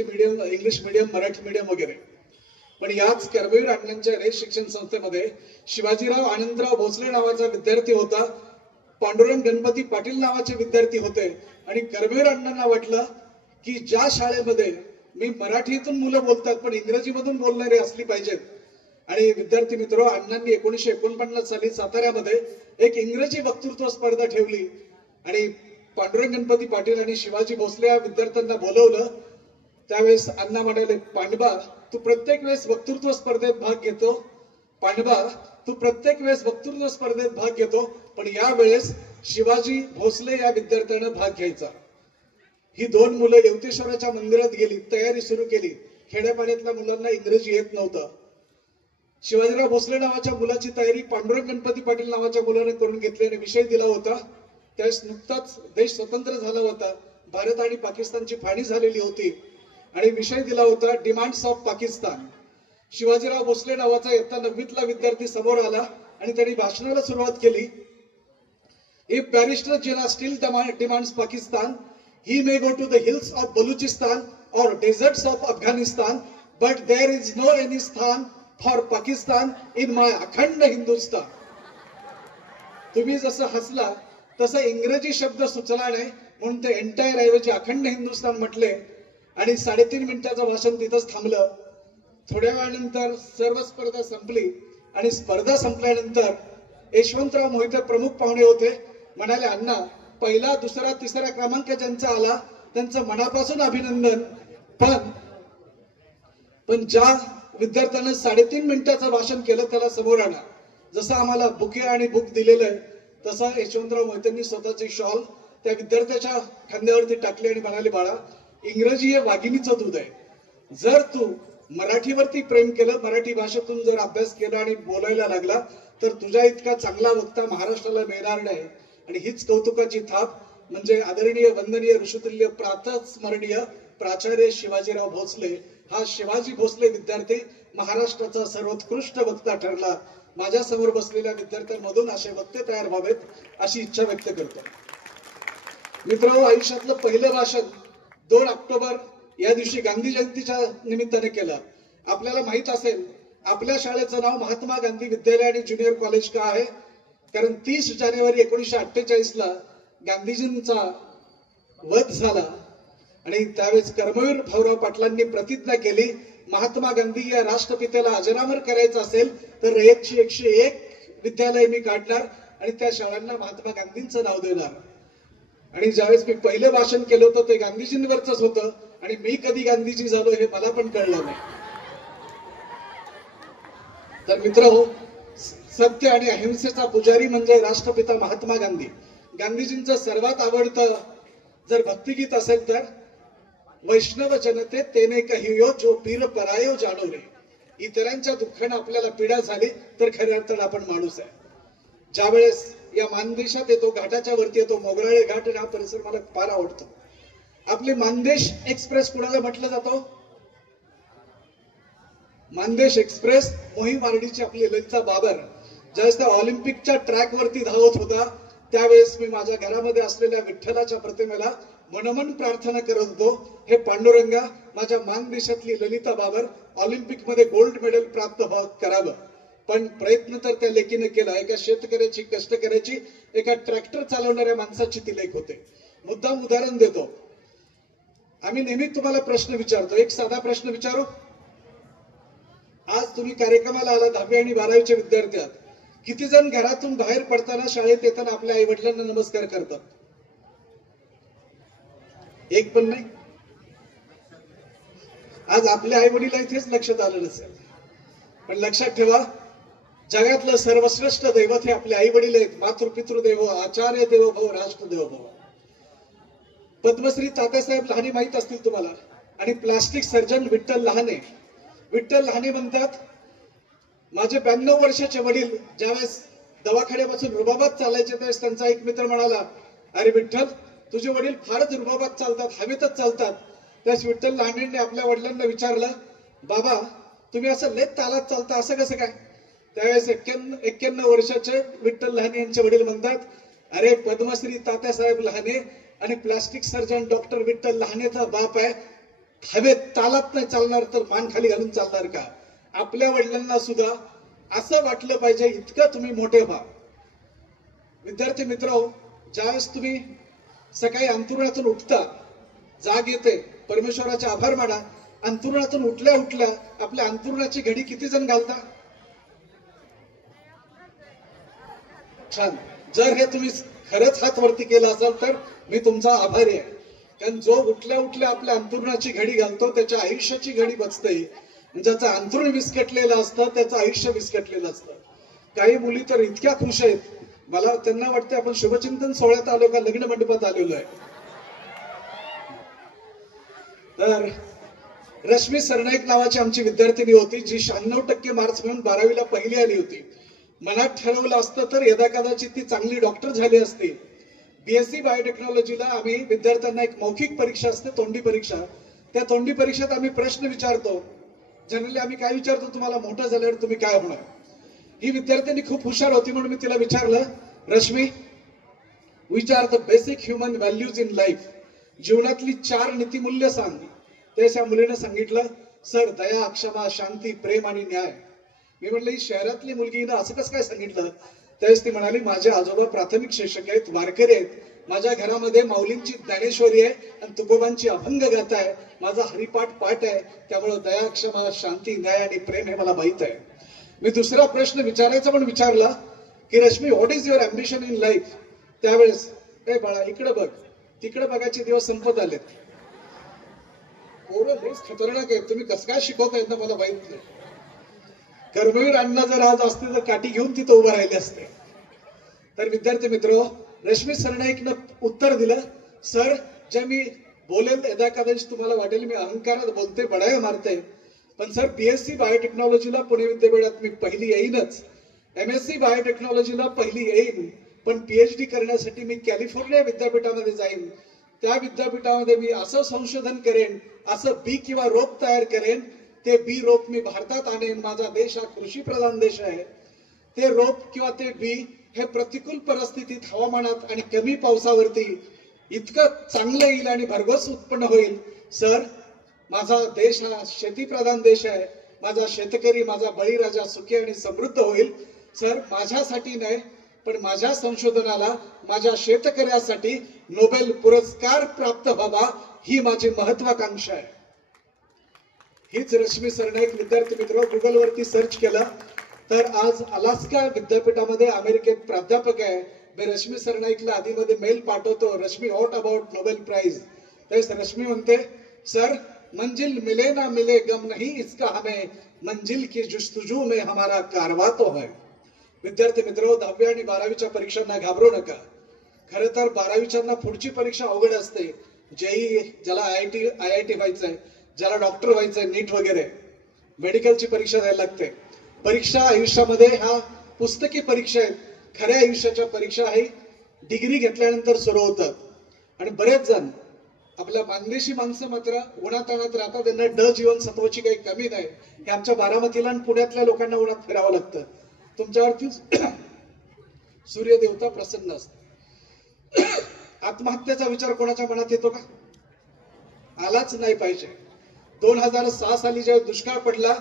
मीडियम, मराठी मीडियम वगैरे. पण याच कर्मवीर अण्णांच्या रयत शिक्षण संस्थेमध्ये शिवाजीराव आनंदराव भोसले नावाचा विद्यार्थी होता, पांडुरंग गणपती पाटील नावाचे विद्यार्थी होते. आणि कर्मवीर अण्णांना वाटलं की ज्या शाळेमध्ये मी मराठीतून मुलं बोलतात पण इंग्रजीमधून बोलणारे असली पाहिजेत. आणि विद्यार्थी मित्र, अण्णांनी 1949 साली साताऱ्यामध्ये एक इंग्रजी वक्तृत्व स्पर्धा ठेवली आणि पांडुरंग गणपती पाटील आणि शिवाजी भोसले या विद्यार्थ्यांना बोलवलं. त्यावेळेस अण्णा म्हणाले, पांडबा तू प्रत्येक वेळेस वक्तृत्व स्पर्धेत भाग घेतो, पांडवा, तू प्रत्येक वेळेस वक्तृत्व स्पर्धेत भाग घेतो, पण या वेळेस शिवाजी भोसले या विद्यार्थ्यानं भाग घ्यायचा. ही दोन मुलं येवतेश्वराच्या मंदिरात गेली, तयारी सुरू केली. खेड्यापाड्यातल्या मुलांना इंग्रजी येत नव्हतं. शिवाजीराव भोसले नावाच्या मुलाची तयारी पांडुरंग गणपती पाटील नावाच्या मुलाने करून घेतली आणि विषय दिला होता. त्यावेळेस नुकताच देश स्वतंत्र झाला होता, भारत आणि पाकिस्तानची फाळणी झालेली होती आणि विषय दिला होता डिमांड्स ऑफ पाकिस्तान. शिवाजीराव भोसले नावाचा इयत्ता 9वीतला विद्यार्थी समोर आला आणि त्यांनी भाषणाला सुरुवात केली. If barrister Jinnah steel demands Pakistan, he may go to the hills of Baluchistan or deserts of Afghanistan, but there is no any स्थान for Pakistan in my अखंड हिंदुस्तान. तुम्ही जसं हसला तसं इंग्रजी शब्द सुचला नाही म्हणून ते एंटायर ऐवजी अखंड हिंदुस्तान म्हटले आणि 3.5 मिनिटाचं भाषण तिथंच थांबलं. थोड्या वेळानंतर सर्व स्पर्धा संपली आणि स्पर्धा संपल्यानंतर यशवंतराव मोहिते प्रमुख पाहुणे होते. म्हणाले, अण्णा, पहिला, दुसरा, तिसरा क्रमांक ज्यांचा आला त्यांचं मनापासून अभिनंदन, पण ज्या विद्यार्थ्यानं 3.5 मिनिटाचं भाषण केलं त्याला समोर आणा. जसं आम्हाला बुके आणि बुक दिलेलं आहे तसं यशवंतराव मोहितेंनी स्वतःची शॉल त्या विद्यार्थ्याच्या खांद्यावरती टाकली आणि म्हणाले, बाळा, इंग्रजी हे वाघिणीचं दूध आहे. जर तू मराठीवरती प्रेम केलं, मराठी भाषेतून जर अभ्यास केला आणि बोलायला लागला तर तुझ्या इतका चांगला वक्ता महाराष्ट्राला मिळणार नाही. आणि हीच कौतुकाची थाप म्हणजे आदरणीय वंदनीय ऋषितुल्य प्रातस्मरणीय प्राचार्य शिवाजीराव भोसले. हा शिवाजी भोसले विद्यार्थी महाराष्ट्राचा सर्वोत्कृष्ट वक्ता ठरला. माझ्या समोर बसलेल्या विद्यार्थ्यांमधून असे वक्ते तयार व्हावेत अशी इच्छा व्यक्त करतो. मित्रांनो, आयुष्यातलं पहिलं भाषण 2 ऑक्टोबर या दिवशी गांधी जयंतीच्या निमित्ताने केलं. आपल्याला माहित असेल आपल्या शाळेचं नाव महात्मा गांधी विद्यालय आणि ज्युनियर कॉलेज का आहे? कारण 30 जानेवारी 1948ला गांधीजींचा वध झाला आणि त्यावेळेस कर्मवीर भाऊराव पाटलांनी प्रतिज्ञा केली, महात्मा गांधी या राष्ट्रपित्याला अजरामर करायचं असेल तर 101 विद्यालय मी काढणार आणि त्या शाळांना महात्मा गांधींचं नाव देणार. आणि ज्यावेळेस मी पहिलं भाषण केलं होतं ते गांधीजींवरच होतं आणि मी कधी गांधीजी झालो हे मला पण कळलं नाही. तर मित्रहो, सत्य आणि अहिंसेचा पुजारी म्हणजे राष्ट्रपिता महात्मा गांधी. गांधीजींचं सर्वात आवडतं जर भक्तिगीत असेल तर वैष्णव जनते तेने कहियो जो पीर परायो जाणो रे. इतरांच्या दुःखानं आपल्याला पीडा झाली तर खऱ्या अर्थानं आपण माणूस आहे. ज्यावेळेस या मानदेशात येतो, घाटाच्या वरती येतो, मोगराळे घाट, हा परिसर मला फार आवडतो. आपली मानदेश एक्सप्रेस कुणाला म्हटलं जातो? मानदेश एक्सप्रेस मोहीम आरडीची आपली ललिता बाबर ज्यावेळेस त्या ऑलिम्पिकच्या ट्रॅक वरती धावत होता त्यावेळेस मी माझ्या घरामध्ये असलेल्या विठ्ठलाच्या प्रतिमेला मनोमन प्रार्थना करत होतो, हे पांडुरंगा, माझ्या मानदेशातली ललिता बाबर ऑलिम्पिक मध्ये गोल्ड मेडल प्राप्त करावं. पण प्रयत्न तर त्या लेकीने केला. एका शेतकऱ्याची, कष्टकऱ्याची, एका ट्रॅक्टर चालवणाऱ्या माणसाची ती लेख होते. मुद्दाम उदाहरण देतो. आम्ही नेहमी तुम्हाला प्रश्न विचारतो, एक साधा प्रश्न विचारू. आज तुम्ही कार्यक्रमाला आला, 10वी आणि 12वीचे विद्यार्थी आहात. किती जण घरातून बाहेर पडताना, शाळेत येताना आपल्या आई वडिलांना नमस्कार करतात? एक पण नाही. आज आपल्या आई वडील इथेच लक्षात आलं नसेल, पण लक्षात ठेवा, जगातलं सर्वश्रेष्ठ दैवत हे आपले आई वडील आहेत. मातृपितृदेव, आचार्य देवो भव, राष्ट्रदेवो भव. पद्मश्री तात्यासाहेब लहाने माहित असतील तुम्हाला. आणि प्लास्टिक सर्जन विठ्ठल लहाने. विठ्ठल लहाने म्हणतात, माझे 92 वर्षाचे वडील ज्यावेळेस दवाखान्यापासून रुबाबात चालायचे त्यावेळेस त्यांचा एक मित्र म्हणाला, अरे विठ्ठल, तुझे वडील फारच रुबाबात चालतात, हवेतच चालतात. त्यावेळेस विठ्ठल लहानेंनी आपल्या वडिलांना विचारलं, बाबा, तुम्ही असं लेत तालात चालता, असं कसं काय? त्यावेळेस 91 वर्षाचे विठ्ठल लहाने यांचे वडील म्हणतात, अरे पद्मश्री तात्यासाहेब लहाने आणि प्लास्टिक सर्जन डॉक्टर विठ्ठल लहानेचा बाप आहे, हवेत तालात नाही चालणार तर मान खाली घालून चालणार का? आपल्या वडिलांना सुद्धा असं वाटलं पाहिजे, इतकं तुम्ही मोठे व्हा. विद्यार्थी मित्र, ज्यावेळेस तुम्ही सकाळी अंथरुणातून उठता, जाग येते, परमेश्वराचे आभार माना. अंथरुणातून उठल्या उठल्या आपल्या अंथरुणाची घडी किती जण घालता? छान. जर हे तुम्ही खरंच हात वरती केला असाल तर मी तुमचा आभारी आहे. कारण जो उठल्या उठल्या आपल्या अंथरुणाची घडी घालतो त्याच्या आयुष्याची घडी बचते. ज्याचं अंथरूण विस्कटलेलं असतं त्याचं आयुष्य विस्कटलेलं असतं. काही मुली तर इतक्या खुश आहेत, मला त्यांना वाटतं आपण शुभचिंतन सोहळ्यात आलो का लग्न मंडपात आलेलो आहे. तर रश्मी सरनाईक नावाची आमची विद्यार्थिनी होती जी 96% मार्क्स मिळून 12वीला पहिली आली होती. मनात ठरवलं असतं तर यदा कदाचित ती चांगली डॉक्टर झाली असती. बीएससी बायोटेक्नॉलॉजीला आम्ही विद्यार्थ्यांना एक मौखिक परीक्षा असते, तोंडी परीक्षा. त्या तोंडी परीक्षेत आम्ही प्रश्न विचारतो. जनरली आम्ही काय विचारतो, तुम्हाला मोठं झाल्यावर तुम्ही काय होणार. ही विद्यार्थिनी खूप हुशार होती म्हणून मी तिला विचारलं, Rashmi, which are the basic human values in life, जीवनातली 4 नीतिमूल्य सांग. त्यास या मुलीने सांगितलं, सर दया, क्षमा, शांती, प्रेम आणि न्याय. मी म्हटलं, ही शहरातली मुलगी ना असं कसं काय सांगितलं. त्यावेळेस ती म्हणाली, माझे आजोबा प्राथमिक शिक्षक आहेत, वारकरी आहेत. माझ्या घरामध्ये माऊलींची ज्ञानेश्वरी आहे आणि तुकोबांची अभंग गाथा आहे. माझा हरिपाठ पाठ आहे. त्यामुळे दया, क्षमा, शांती, न्याय आणि प्रेम हे मला माहित आहे. मी दुसरा प्रश्न विचारायचा पण विचारला की Rashmi, what is your ambition in life. त्यावेळेस, ए बाळा इकडे बघ, तिकडे बघायचे दिवस संपत आलेत. पोरं लयच खतरनाक आहेत, तुम्ही कसं काय शिकवतायत ना मला माहित नाही. कर्मवीर अण्णा जर आज असते तर काठी घेऊन तिथं उभं राहिले असते. तर विद्यार्थी मित्र, रश्मी सरनाईकनं उत्तर दिलं, सर जे मी बोलेल यदा कदाचित तुम्हाला वाटेल मी अहंकारात बोलते, बडाया मारते, पण सर बीएससी बायोटेक्नॉलॉजीला पुणे विद्यापीठात मी पहिली येईनच, एमएससी बायोटेक्नॉलॉजीला पहिली येईन, पण पीएचडी करण्यासाठी मी कॅलिफोर्निया विद्यापीठामध्ये जाईन. त्या विद्यापीठामध्ये मी असं संशोधन करेन, असं बी किंवा रोप तयार करेन, ते बी रोप मी भारतात आणेन. माझा देश हा कृषी प्रधान देश आहे. ते रोप किंवा ते बी हे प्रतिकूल परिस्थितीत, हवामानात आणि कमी पावसावरती इतकं चांगलं येईल आणि भरघोस उत्पन्न होईल. सर, माझा देश हा शेतीप्रधान देश आहे. माझा शेतकरी, माझा बळीराजा सुखी आणि समृद्ध होईल. सर, माझ्यासाठी नाही पण माझ्या संशोधनाला, माझ्या शेतकऱ्यासाठी नोबेल पुरस्कार प्राप्त व्हावा, ही माझी महत्वाकांक्षा आहे. हीच रश्मी सरनाईक. विद्यार्थी मित्र, गुगलवरती सर्च केलं तर आज अलास्का विद्यापीठामध्ये अमेरिकेत प्राध्यापक आहे. मी रश्मी सरनाईकला आधीमध्ये मेल पाठवतो, Rashmi what about Nobel prize. त्यावेळेस रश्मी म्हणते, सर मंजिल मिले ना मिले गम नहीं इसका हमें, मंजिल की जुस्तजू में हमारा कारवा तो है. विद्यार्थी मित्र, 10वी आणि 12वीच्या परीक्षांना घाबरू नका. खरं तर 12वीच्यांना पुढची परीक्षा अवघड असते. जेई, ज्याला आयआयटी व्हायचंय, ज्याला डॉक्टर व्हायचंय, नीट वगैरे मेडिकलची परीक्षा द्यायला लागते. परीक्षा आयुष्यामध्ये ह्या पुस्तकी परीक्षा आहेत. खऱ्या आयुष्याच्या परीक्षा ही डिग्री घेतल्यानंतर सुरू होतात. आणि बरेच जण आपल्या मानदेशी माणसं मात्र उन्हातानात राहतात, त्यांना ड जीवनसत्वाची काही कमी नाही. हे आमच्या बारामतीला आणि पुण्यातल्या लोकांना उन्हात फिरावं लागतं. तुमच्यावरती सूर्यदेवता प्रसन्न असते. आत्महत्येचा विचार कोणाच्या मनात येतो का? आलाच नाही पाहिजे. 2006 साली जेव्हा दुष्काळ पडला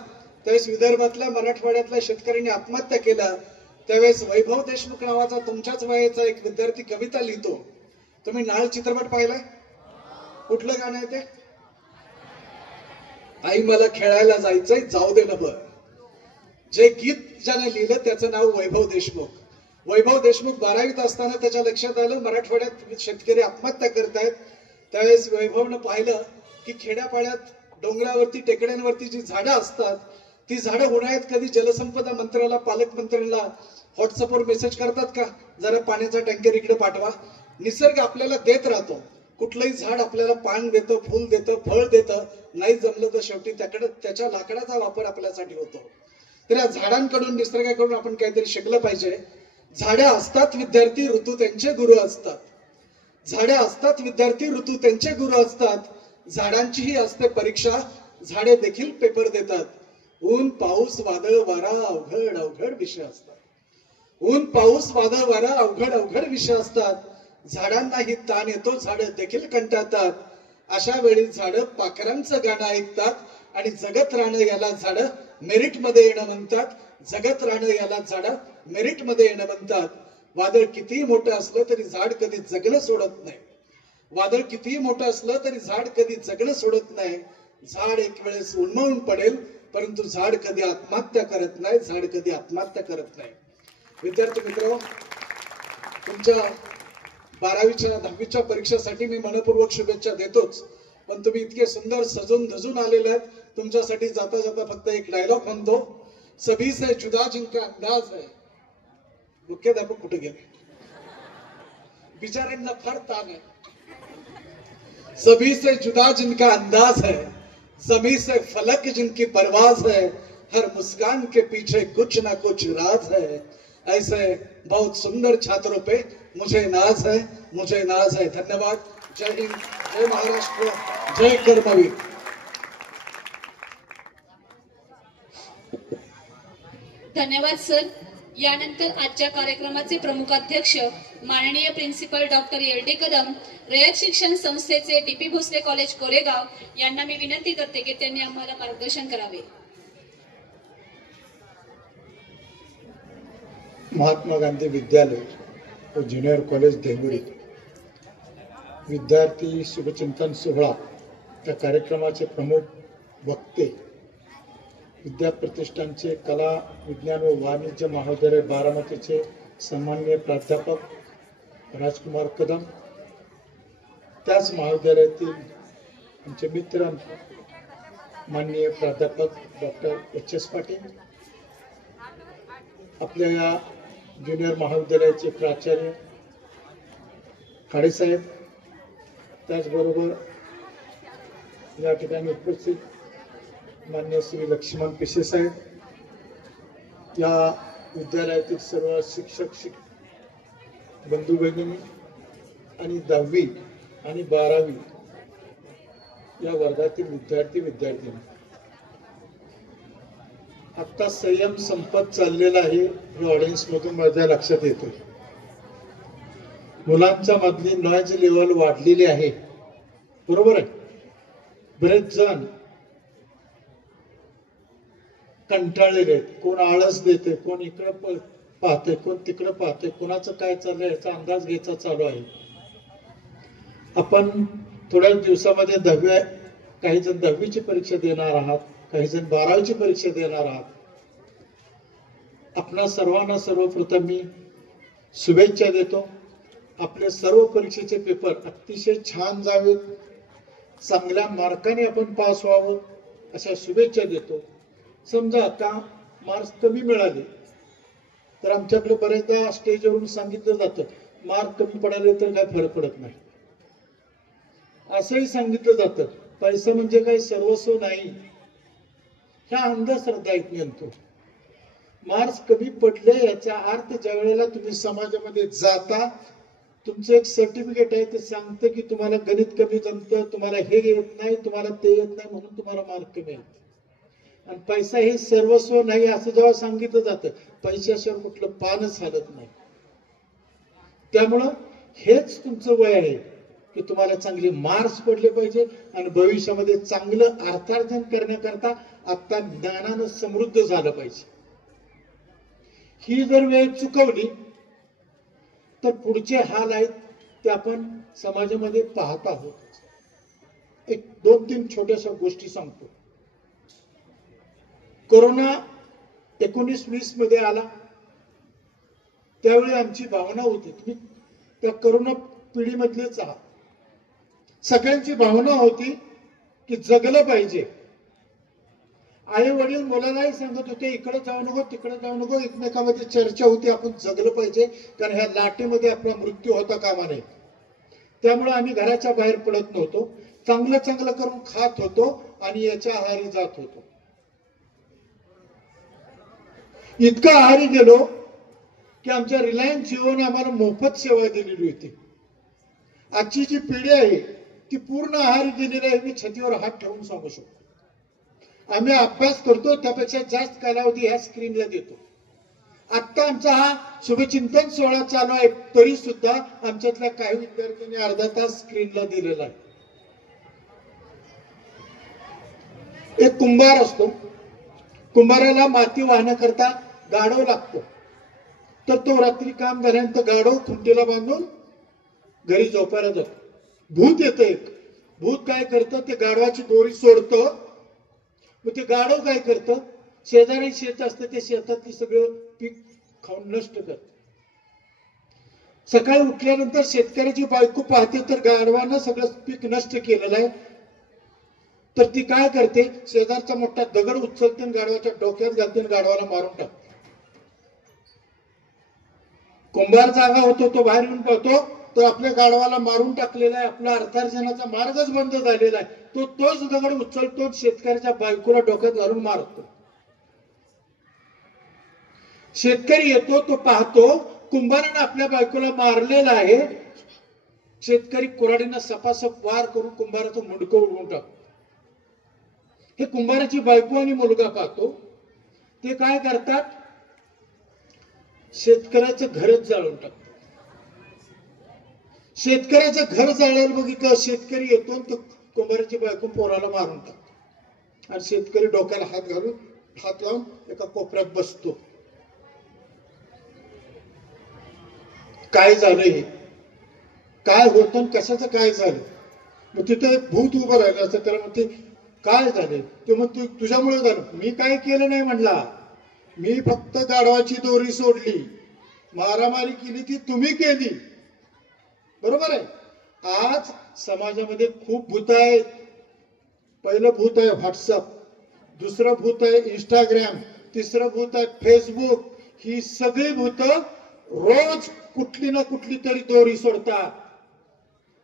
त्यावेळेस विदर्भातल्या, मराठवाड्यातल्या शेतकऱ्यांनी आत्महत्या केल्या. त्यावेळेस वैभव देशमुख नावाचा तुमच्याच वयाचा एक विद्यार्थी कविता लिहितो. तुम्ही नाळ चित्रपट पाहिलाय? कुठलं गाणं आहे ते? आई मला खेळायला जायचंय, जाऊ दे न बर. जे गीत ज्याने लिहिलं त्याचं नाव वैभव देशमुख. वैभव देशमुख 12वीत असताना त्याच्या लक्षात आलं मराठवाड्यात शेतकरी आत्महत्या करतायत. त्यावेळेस वैभवनं पाहिलं की खेड्यापाड्यात, डोंगरावरती, टेकड्यांवरती जी झाडं असतात, ती झाडं उन्हाळ्यात कधी जलसंपदा मंत्र्याला, पालकमंत्र्यांना व्हॉट्सअपवर मेसेज करतात का, जरा पाण्याचा टँकर इकडे पाठवा. निसर्ग आपल्याला देत राहतो. कुठलंही झाड आपल्याला पान देतं, फुल देतं, फळ देतं. नाही जमलं तर शेवटी त्याच्या लाकडाचा वापर आपल्यासाठी होतो. तर या झाडांकडून, निसर्गाकडून आपण काहीतरी शिकलं पाहिजे. झाडे असतात विद्यार्थी, ऋतू त्यांचे गुरु असतात. झाडे असतात विद्यार्थी, ऋतू त्यांचे गुरु असतात. झाडांचीही असते परीक्षा, झाडे देखील पेपर देतात. ऊन, पाऊस, वादळ, वारा अवघड अवघड विषय असतात. ऊन, पाऊस, वादळ, वारा अवघड अवघड विषय असतात. झाडांनाही ताण येतो, झाडं देखील कंटाळतात. अशा वेळी झाडं पाखरांचं गाणं ऐकतात आणि जगत राहणं याला झाडं मेरिट मध्ये येणं म्हणतात. जगत राहणं याला झाडं मेरिट मध्ये येणं म्हणतात. वादळ कितीही मोठं असलं तरी झाड कधी जगणं सोडत नाही. वादळ कितीही मोठं असलं तरी झाड कधी जगणं सोडत नाही. झाड एक वेळेस उन्मळून पडेल, परंतु झाड कधी आत्महत्या करत नाही. झाड कधी आत्महत्या करत नाही. विद्यार्थी मित्र, तुमच्या 12वीच्या 10वीच्या परीक्षेसाठी मी मनपूर्वक शुभेच्छा देतोच. पण तुम्ही इतके सुंदर सजून धजून आलेले आहेत. तुमच्यासाठी जाता जाता फक्त एक डायलॉग म्हणतो, सभी से जुदा जिनका अंदाज है. मुख्याध्यापक कुठे गेले? बिचाऱ्यांना फार ताण आहे. सभी से जुदा जिनका अंदाज है, जमी से फलक जिनकी परवाज है, हर मुस्कान के पीछे कुछ ना कुछ राज है. ऐसे बहुत सुंदर छात्रों पे मुझे नाज है, मुझे नाज है. धन्यवाद. जय हिंद, जय महाराष्ट्र, जय कर्मवीर. धन्यवाद सर. यानंतर आजच्या कार्यक्रमाचे प्रमुखाध्यक्ष माननीय principal doctor LD. Kadam, Rayat Shikshan संस्थेचे डी.पी. भोसले कॉलेज कोरेगाव यांना मी विनंती करते की त्यांनी आम्हाला मार्गदर्शन करावे. महात्मा गांधी विद्यालय व ज्युनियर कॉलेज देवरी विद्यार्थी शुभचिंतन सोहळा, त्या कार्यक्रमाचे प्रमुख वक्ते विद्या प्रतिष्ठानचे कला विज्ञान व वाणिज्य महाविद्यालय बारामतीचे सन्माननीय प्राध्यापक राजकुमार कदम, त्याच महाविद्यालयातील आमचे मित्र माननीय प्राध्यापक डॉक्टर एच.एस. पाटील, आपल्या या ज्युनियर महाविद्यालयाचे प्राचार्य खाडेसाहेब, त्याचबरोबर या ठिकाणी उपस्थित मान्य श्री लक्ष्मण पिशे साहेब, या विद्यालयातील सर्व शिक्षक बंधू भगिनी आणि 10वी आणि 12वी या वर्गातील विद्यार्थी विद्यार्थिनी, आता संयम संपत चाललेला आहे हे ऑडियन्स मधून माझ्या लक्षात येतं. मुलांच्या मधली नॉइज लेवल वाढलेली आहे, बरोबर आहे. बरेच जण कंटाळलेले आहेत, कोण आळस देते, कोण इकडं पाहते, कोण तिकडं पाहते, कोणाचं काय चाललंय याचा अंदाज घ्यायचा चालू आहे. आपण थोड्या दिवसामध्ये काही जण 10वीची परीक्षा देणार आहात, काही जण 12वीची परीक्षा देणार आहात. आपणा सर्वांना सर्वप्रथम मी शुभेच्छा देतो. आपले सर्व परीक्षेचे पेपर अतिशय छान जावेत, चांगल्या मार्काने आपण पास व्हावं अशा शुभेच्छा देतो. समजा आता मार्क्स कमी मिळाले तर आमच्याकडे बरेचदा स्टेजवरून सांगितलं जातं मार्क कमी पडाले तर काय फरक पडत नाही, असंही सांगितलं जातं. पैसा म्हणजे काही सर्वस्व नाही, ह्या अंधश्रद्धा आहेत नेमतो. मार्क्स कमी पडले याचा अर्थ ज्या वेळेला तुम्ही समाजामध्ये जाता, तुमचं एक सर्टिफिकेट आहे ते सांगतं की तुम्हाला गणित कमी जमतं, तुम्हाला हे येत नाही, तुम्हाला ते येत नाही, म्हणून तुम्हाला मार्क कमी आहेत. आणि पैसा हे सर्वस्व नाही असं जेव्हा सांगितलं जातं, पैशाशिवाय कुठलं पानच हालत नाही. त्यामुळं हेच तुमचं वय आहे की तुम्हाला चांगले मार्क्स पडले पाहिजे आणि भविष्यामध्ये चांगलं अर्थार्जन करण्याकरता आता ज्ञानानं समृद्ध झालं पाहिजे. ही जर वेळ चुकवली तर पुढचे हाल आहेत ते आपण समाजामध्ये पाहत आहोत. एक 2-3 छोट्याशा गोष्टी सांगतो. कोरोना 19-20 मध्ये आला त्यावेळी आमची भावना होती, तुम्ही त्या करोना पिढीमधलेच आहात, सगळ्यांची भावना होती की जगलं पाहिजे. आई वडील मुलांनाही सांगत होते इकडे जाऊ नको तिकडे जाऊ नको, एकमेकांमध्ये चर्चा होती आपण जगलं पाहिजे, कारण ह्या लाटेमध्ये आपला मृत्यू होता कामा नये. त्यामुळे आम्ही घराच्या बाहेर पडत नव्हतो, चांगलं चांगलं करून खात होतो आणि याच्या आहारी जात होतो. इतका आहारी गेलो की आमच्या रिलायन्स जिओने आम्हाला मोफत सेवा दिलेली होती. आजची जी पिढी आहे ती पूर्ण आहारी गेलेली आहे, मी छातीवर हात ठेवून सांगू शकतो. आम्ही अभ्यास करतो त्यापेक्षा जास्त कालावधी ह्या स्क्रीनला देतो. आता आमचा हा शुभचिंतन सोहळा चालू आहे तरी सुद्धा आमच्यातल्या काही विद्यार्थ्यांनी अर्धा तास स्क्रीनला दिलेला आहे. एक कुंभार असतो, कुंभाराला माती वाहण्याकरता गाढव लागतो, तर तो रात्री काम झाल्यानंतर गाढव खुंटीला बांधून घरी झोपायला जातो. भूत येतं, एक भूत काय करतं, ते गाढवाची दोरी सोडतं. मग ते गाढव काय करतं, शेजारी शेत असतं ते शेतातली सगळं पीक खाऊन नष्ट करतं. सकाळी उठल्यानंतर शेतकऱ्याची बायको पाहते तर गाढवानं सगळं पीक नष्ट केलेलं आहे. तर ती काय करते, शेजारचा मोठा दगड उचलते आणि गाढवाच्या डोक्यात घालते आणि गाढवाला मारून टाकते. कुंभार जागा होतो, तो बाहेर येऊन पाहतो तर आपल्या गाढवाला मारून टाकलेला आहे, आपला अर्थार्जनाचा मार्गच बंद झालेला आहे. तोच दगड उचलतो, शेतकऱ्याच्या बायकोला डोक्यात घालून मारतो. शेतकरी येतो, तो पाहतो कुंभारानं आपल्या बायकोला मारलेला आहे. शेतकरी कुऱ्हाडीनं सपासप वार करून कुंभाराचं मुंडकं उडवून टाकतो. हे कुंभाराची बायको आणि मुलगा पाहतो. ते काय करतात, शेतकऱ्याचं घरच जाळून टाकतात. शेतकऱ्याचं घर जाळायला बघितलं, शेतकरी येतो तो कुंभाराची बायको पोराला मारून टाकतो आणि शेतकरी डोक्याला हात लावून एका कोपऱ्यात बसतो. काय झालं, हे काय होतं, कशाचं काय झालं? मग तिथे भूत उभं राहिलं असं, त्याला म्हणते काय झाले? ते म्हणतो तुझ्यामुळे झालं. मी काय केलं नाही म्हणला, मी फक्त गाढवाची दोरी सोडली, मारामारी केली ती तुम्ही केली. बरोबर आहे. आज समाजामध्ये खूप भूत आहेत. पहिलं भूत आहे व्हॉट्सअप, दुसरं भूत आहे इंस्टाग्राम, तिसरं भूत आहे फेसबुक. ही सगळी भूत रोज कुठली ना कुठली तरी दोरी सोडतात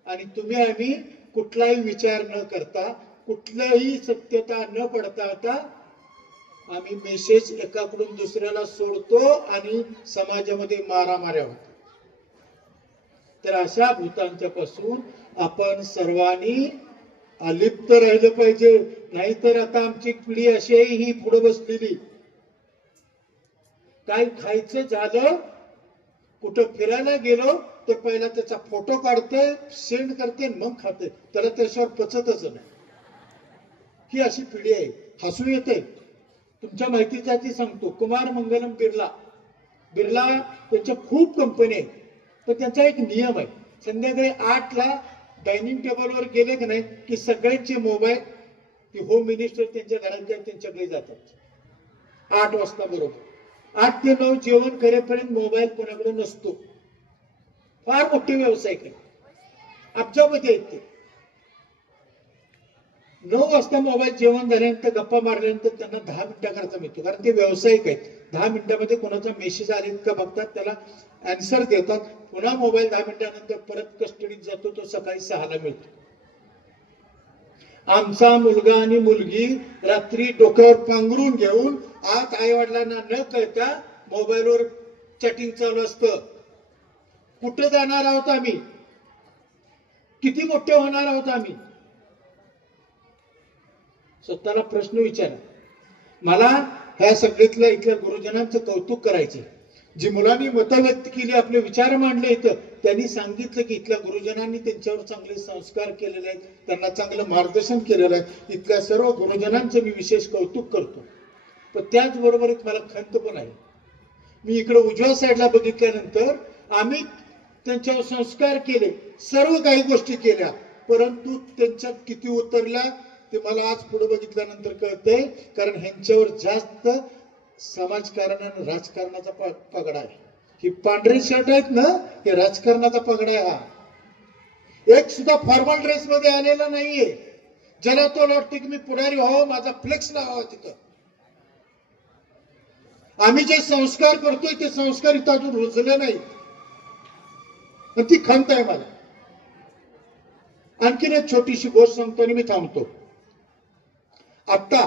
आणि तुम्ही आम्ही कुठलाही विचार न करता, कुठल्याही सत्यता न पडताळता आम्ही मेसेज एकाकडून दुसऱ्याला सोडतो आणि समाजामध्ये मारामाऱ्या होतात. तर अशा भूतांच्या पासून आपण सर्वांनी अलिप्त राहिलं पाहिजे. नाहीतर आता आमची पिढी अशी आहे, ही पुढे बसलेली. काय खायचं झालं, कुठं फिरायला गेलो तर पहिला त्याचा फोटो काढते, सेंड करते, मग खाते. त्याला त्याच्यावर पचतच नाही. ही अशी पिढी आहे. हसू येते. तुमच्या माहितीसाठी सांगतो, कुमार मंगलम बिर्ला त्यांच्या खूप कंपनी आहेत, पण त्यांचा एक नियम आहे, संध्याकाळी 8ला डायनिंग टेबलवर गेले की नाही की सगळ्यांचे मोबाईल, ती होम मिनिस्टर त्यांच्या घरात त्यांच्याकडे जातात. 8 वाजता बरोबर 8 ते 9 जेवण करेपर्यंत मोबाईल कोणाकडे नसतो. फार मोठे व्यावसायिक आहे, अब्जामध्ये आहेत ते. 9 वाजता मोबाईल जेवण झाल्यानंतर गप्पा मारल्यानंतर त्यांना 10 मिनिटाकरता मिळतो, कारण ते व्यावसायिक आहेत. 10 मिनिटामध्ये कोणाचा मेसेज आले का बघतात, त्याला आन्सर देतात. पुन्हा मोबाईल 10 मिनिटानंतर परत कस्टडीत जातो, तो सकाळी 6ला मिळतो. आमचा मुलगा आणि मुलगी रात्री डोक्यावर पांघरून घेऊन आत आई वडिलांना न कळता मोबाईलवर चॅटिंग चालू असतं. कुठं जाणार आहोत आम्ही? किती मोठे होणार आहोत आम्ही? स्वतःला प्रश्न विचारा. मला ह्या सगळीतल्या इथल्या गुरुजनांचं कौतुक करायचे. जी मुलांनी मतं व्यक्त केली, आपले विचार मांडले इथं, त्यांनी सांगितलं की इथल्या गुरुजनांनी त्यांच्यावर चांगले संस्कार केलेले आहेत, त्यांना चांगलं मार्गदर्शन केलेलं आहे. इथल्या सर्व गुरुजनांचं मी विशेष कौतुक करतो. पण त्याचबरोबर एक मला खंत पण आहे. मी इकडे उजव्या साईडला बघितल्यानंतर आम्ही त्यांच्यावर संस्कार केले, सर्व काही गोष्टी केल्या, परंतु त्यांच्यात किती उतरल्या ते मला आज पुढे बघितल्यानंतर कळतंय. कारण ह्यांच्यावर जास्त समाजकारण आणि राजकारणाचा पगडा आहे. ही पांढरे शर्ट आहेत ना, हे राजकारणाचा पगडा आहे. हा एक सुद्धा फॉर्मल ड्रेस मध्ये आलेला नाहीये, ज्याला तो वाटते की मी पुढारी व्हावं, माझा फ्लेक्स लावावा तिथं. आम्ही जे संस्कार करतोय ते संस्कार इथं अजून रुजले नाही, ती खंत आहे मला. आणखीन एक छोटीशी गोष्ट सांगतो आणि मी थांबतो. आता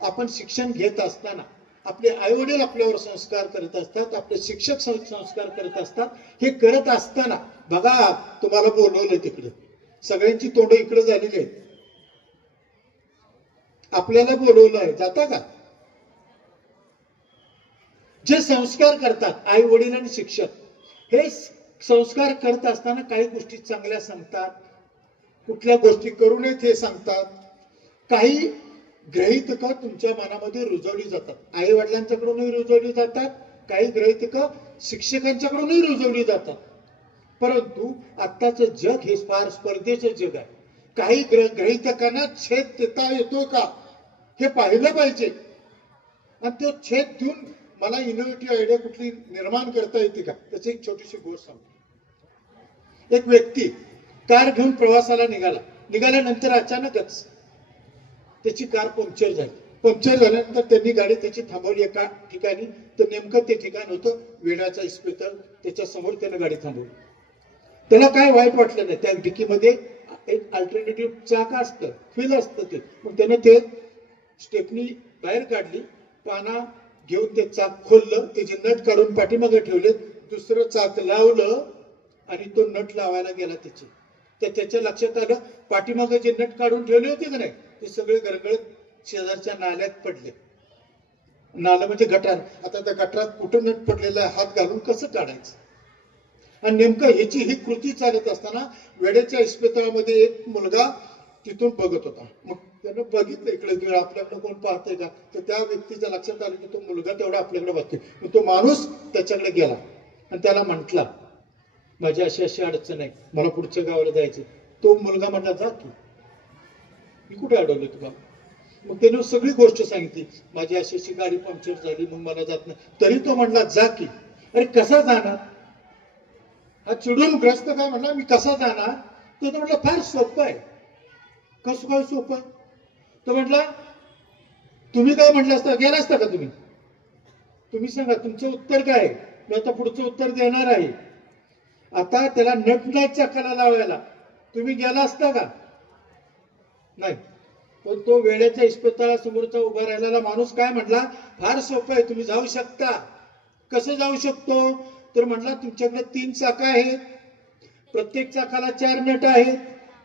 आपण शिक्षण घेत असताना आपले आई वडील आपल्यावर संस्कार करत असतात, आपले शिक्षक संस्कार करत असतात. हे करत असताना बघा, तुम्हाला बोलवलंय तिकडे, सगळ्यांची तोंड इकडे झालेली आहेत, आपल्याला बोलवलं आहे, जाता का? जे संस्कार करतात आई वडील आणि शिक्षक, हे संस्कार करत असताना काही गोष्टी चांगल्या सांगतात, कुठल्या गोष्टी करू नयेत हे सांगतात. काही गृहीतकं तुमच्या मनामध्ये रुजवली जातात, आई वडिलांच्याकडूनही रुजवली जातात, काही गृहीतकं शिक्षकांच्याकडूनही रुजवली जातात. परंतु आत्ताचं जग हे फार स्पर्धेचं जग आहे. काही गृहीतकांना छेद देता येतो का हे पाहिलं पाहिजे, आणि तो छेद देऊन मला इनोव्हेटिव्ह आयडिया कुठली निर्माण करता येते का, त्याची एक छोटीशी गोष्ट सांगतो. एक व्यक्ती कार घेऊन प्रवासाला निघाल्यानंतर अचानकच त्याची कार पंक्चर झाली. पंक्चर झाल्यानंतर त्यांनी गाडी त्याची थांबवली एका ठिकाणी. तर नेमकं ते ठिकाण होतं वेडाचं इस्पितळ. त्याच्या समोर त्यानं गाडी थांबवली. त्याला काय वाईट वाटलं नाही. त्या डिकीमध्ये एक अल्टरनेटिव्ह चाक असतं, व्हील असतं ते. मग त्यानं ते स्टेपनी बाहेर काढली, पाना घेऊन ते चाक खोललं, त्याचे नट काढून पाठीमागे ठेवले, दुसरं चाक लावलं आणि तो नट लावायला गेला त्याचे. तर त्याच्या लक्षात आलं पाठीमागे जे नट काढून ठेवले होते का नाही ते सगळे गरगळत शेजारच्या नाल्यात पडले. नालं म्हणजे गटार. आता त्या गटारात कुठं नट पडलेला हात घालून कसं काढायचं. आणि नेमकं ह्याची ही कृती चालत असताना वेड्याच्या इस्पितळामध्ये एक मुलगा तिथून बघत होता. मग त्यानं बघितलं इकडे आपल्याकडे कोण पाहतंय का. तर त्या व्यक्तीच्या लक्षात आलं की तो मुलगा तेवढा आपल्याकडे बघतोय. मग तो माणूस त्याच्याकडे गेला आणि त्याला म्हटला माझी अशी अशी अडचण आहे, मला पुढच्या गावाला जायचं. तो मुलगा म्हटला जा की. मी कुठे अडवलं तुला. मग त्याने सगळी गोष्ट सांगितली. माझी अशी अशी गाडी पंक्चर झाली, मग मला जात नाही. तरी तो म्हटला जा की. अरे कसा जाणार. हा चिडून ग्रस्त काय म्हणला मी कसा जाणार. तो म्हटला फार सोपं आहे. कसं काय सोपं आहे. तो म्हटला तुम्ही काय म्हटलं असता गेला असता का तुम्ही. तुम्ही सांगा तुमचं उत्तर काय. मी आता पुढचं उत्तर देणार आहे. आता त्याला नट नाही चाकाला लावायला, तुम्ही गेला असता का नाही. पण तो वेड्याच्या इस्पितळासमोरचा उभा राहिलेला माणूस काय म्हटला फार सोपं आहे, तुम्ही जाऊ शकता. कसं जाऊ शकतो तर म्हटला तुमच्याकडे 3 चाकं आहेत, प्रत्येक चाकाला 4 नट आहेत.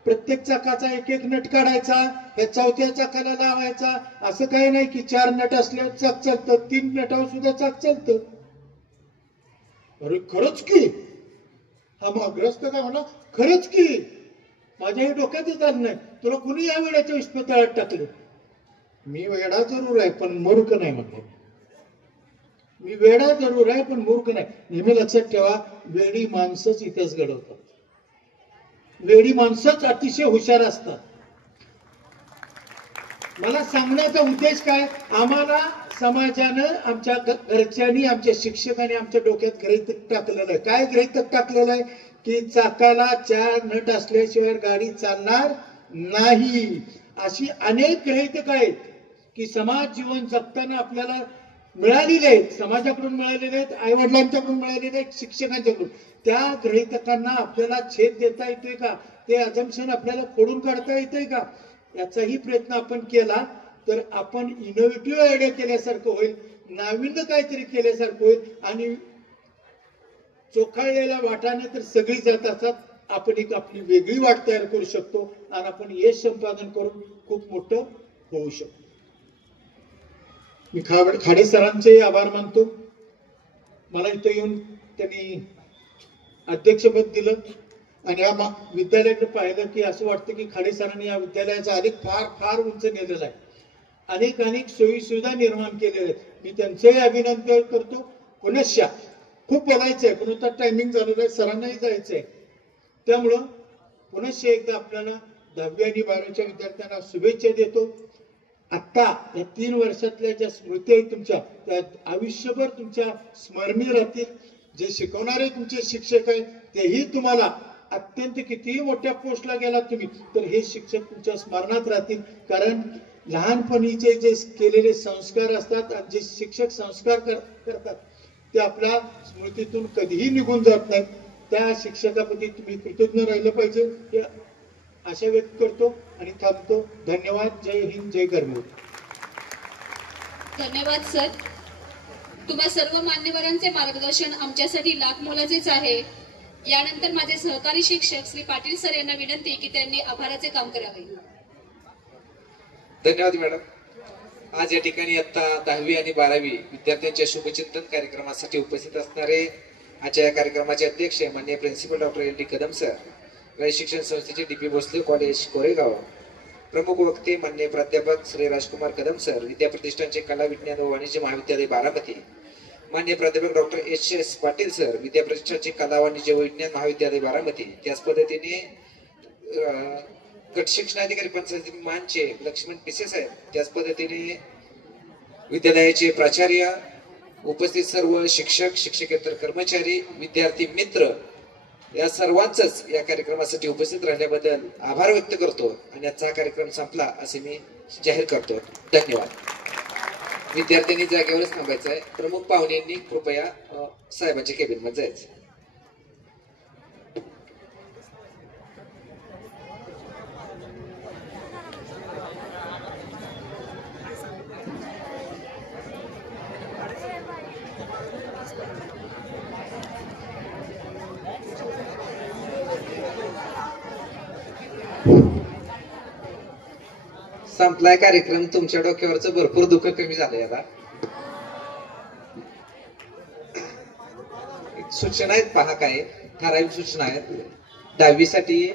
प्रत्येक चाकाचा एक एक नट काढायचा, या 4थ्या चाकाला लावायचा. असं काही नाही की 4 नट असल्यावर चाक चालतं, 3 नटावर सुद्धा चाक चालतं. अरे खरंच की. हा मग ग्रस्त काय म्हणा खरंच की. माझ्याही डोक्यातच आलं नाही. तुला कुणी या वेड्याच्या इस्पितळात टाकलं. मी वेडा जरूर आहे पण मूर्ख नाही म्हटलं. मी वेडा जरूर आहे पण मूर्ख नाही. नेहमी लक्षात ठेवा वेडी माणसंच इतिहास घडवतात. वेडी माणसंच अतिशय हुशार असतात. मला सांगण्याचा उद्देश काय आम्हाला समाजानं आमच्या घरच्यांनी आमच्या शिक्षकांनी आमच्या डोक्यात गृहीतक टाकलेलं आहे. काय गृहीतक टाकलेलं आहे की चाकाला 4 नट असल्याशिवाय गाडी चालणार नाही. अशी अनेक गृहीतक आहेत की समाज जीवन जगताना आपल्याला मिळालेले आहेत. समाजाकडून मिळालेले आहेत, आई वडिलांच्याकडून मिळालेले आहेत, शिक्षकांच्याकडून. त्या गृहीतकांना आपल्याला छेद देता येतोय का. ते अजम्पशन आपल्याला फोडून काढता येतंय का. याचाही प्रयत्न आपण केला तर आपण इनोव्हेटिव्ह आयडिया केल्यासारखं होईल, नाविन्य काहीतरी केल्यासारखं होईल. आणि चोखाळलेल्या वाटाने तर सगळी जात असतात. आपण एक आपली वेगळी वाट तयार करू शकतो आणि आपण यश संपादन करून खूप मोठं होऊ शकतो. मी खाडे सरांचे आभार मानतो. मला इथं येऊन त्यांनी अध्यक्षपद दिलं आणि या विद्यालयाकडे पाहिलं की असं वाटतं की खाडे सरांनी या विद्यालयाचा अधिक फार फार उंच नेलेला आहे. अनेक सोयी सुविधा निर्माण केलेल्या आहेत. मी त्यांचेही अभिनंदन करतो. पुनश्च खूप बोलायचंय पण आता टायमिंग झालेलं आहे, सरांनाही जायचंय. त्यामुळं पुनश्च एकदा आपल्याला 10वी आणि 12वीच्या विद्यार्थ्यांना शुभेच्छा देतो. आता या 3 वर्षातल्या ज्या स्मृती आहेत तुमच्या त्या आयुष्यभर तुमच्या स्मरणीय राहतील. जे शिकवणारे तुमचे शिक्षक आहेत तेही तुम्हाला अत्यंत कितीही मोठ्या पोस्टला गेलात तुम्ही तर हे शिक्षक तुमच्या स्मरणात राहतील. कारण लहानपणीचे जे केलेले संस्कार असतात आणि जे शिक्षक संस्कार करतात ते आपल्या स्मृतीतून कधीही निघून जात नाहीत. त्या शिक्षकाप्रती तुम्ही कृतज्ञ राहिलं पाहिजे हे आशा व्यक्त करतो आणि थांबतो. धन्यवाद. जय हिंद, जय कर्मवीर. धन्यवाद सर. तुम्हा सर्व मान्यवरांचे मार्गदर्शन आमच्यासाठी लाख मोलाचेच आहे. यानंतर माझे सहकारी शिक्षक श्री पाटील सर यांना विनंती की त्यांनी आभाराचे काम करावे. धन्यवाद मॅडम. आज या ठिकाणी इयत्ता 10वी आणि 12वी विद्यार्थ्यांच्या शुभचिंतन कार्यक्रमासाठी उपस्थित असणारे आजच्या या कार्यक्रमाचे अध्यक्ष माननीय principal doctor L D Kadam sir, Rayat Shikshan संस्थेचे DP भोसले कॉलेज कोरेगाव, प्रमुख वक्ते माननीय प्राध्यापक श्री राजकुमार कदम सर, विद्याप्रतिष्ठानचे कला विज्ञान व वाणिज्य महाविद्यालय बारामती, माननीय प्राध्यापक डॉक्टर HS पाटील सर, विद्याप्रतिष्ठानचे कला वाणिज्य व विज्ञान महाविद्यालय बारामती. त्याच पद्धतीने गट शिक्षणाधिकारी पंचायत मानचे लक्ष्मण पिसे साहेब, त्याच पद्धतीने विद्यालयाचे प्राचार्य, उपस्थित सर्व शिक्षक, शिक्षकेतर कर्मचारी, विद्यार्थी मित्र या सर्वांचंच या कार्यक्रमासाठी उपस्थित राहिल्याबद्दल आभार व्यक्त करतो आणि आजचा कार्यक्रम संपला असे मी जाहीर करतो. धन्यवाद. विद्यार्थ्यांनी जागेवरच थांबायचं आहे. प्रमुख पाहुण्यांनी कृपया साहेबांच्या केबिन मध्ये जायचं. संपलाय कार्यक्रम. तुमच्या डोक्यावरच भरपूर दुःख कमी झालंय. आता सूचना आहेत पहा, काय ठराविक सूचना आहेत 10वी साठी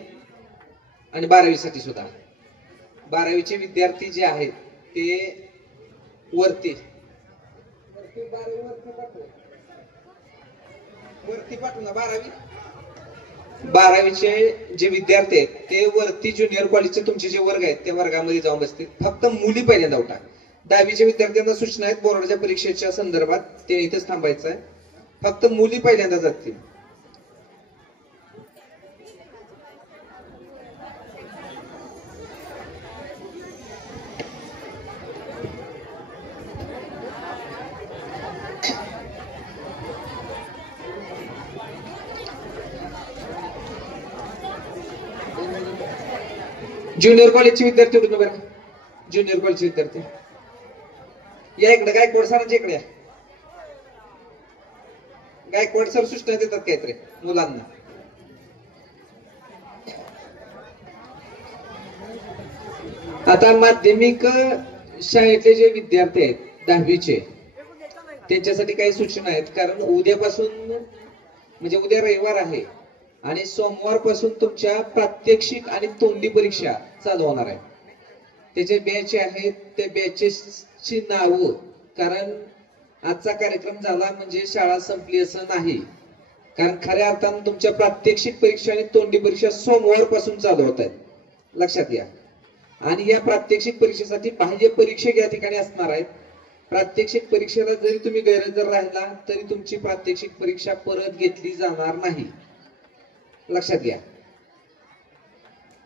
आणि 12वी साठी सुद्धा. 12वीचे विद्यार्थी जे आहेत ते वरती पाठवू ना. 12वीचे जे विद्यार्थी आहेत ते वरती ज्युनियर कॉलेजचे तुमचे जे वर्ग आहेत त्या वर्गामध्ये जाऊन बसतील. फक्त मुली पहिल्यांदा उठा. 10वीच्या विद्यार्थ्यांना सूचना आहेत बोर्डाच्या परीक्षेच्या संदर्भात, ते इथेच थांबायचं आहे. फक्त मुली पहिल्यांदा जातील. ज्युनियर कॉलेजचे विद्यार्थी उठून बरं. ज्युनियर कॉलेजचे विद्यार्थी या इकडे. गायकवाड सरांच्या इकडे या. गायकवाड सर सूचना देतात काहीतरी मुलांना. आता माध्यमिक शाळेतले जे विद्यार्थी आहेत 10वीचे त्यांच्यासाठी काही सूचना आहेत. कारण उद्यापासून म्हणजे उद्या रविवार आहे आणि सोमवारपासून तुमच्या प्रात्यक्षिक आणि तोंडी परीक्षा चालू होणार आहे. त्याचे बॅच आहेत, त्या बॅचेसची नावं, कारण आजचा कार्यक्रम झाला म्हणजे शाळा संपली असं नाही. कारण खऱ्या अर्थानं तुमच्या प्रात्यक्षिक परीक्षा आणि तोंडी परीक्षा सोमवारपासून चालू होत आहेत, लक्षात घ्या. आणि या प्रात्यक्षिक परीक्षेसाठी बाह्य परीक्षक या ठिकाणी असणार आहेत. प्रात्यक्षिक परीक्षेला जरी तुम्ही गैरहजर राहिला तरी तुमची प्रात्यक्षिक परीक्षा परत घेतली जाणार नाही, लक्षात घ्या.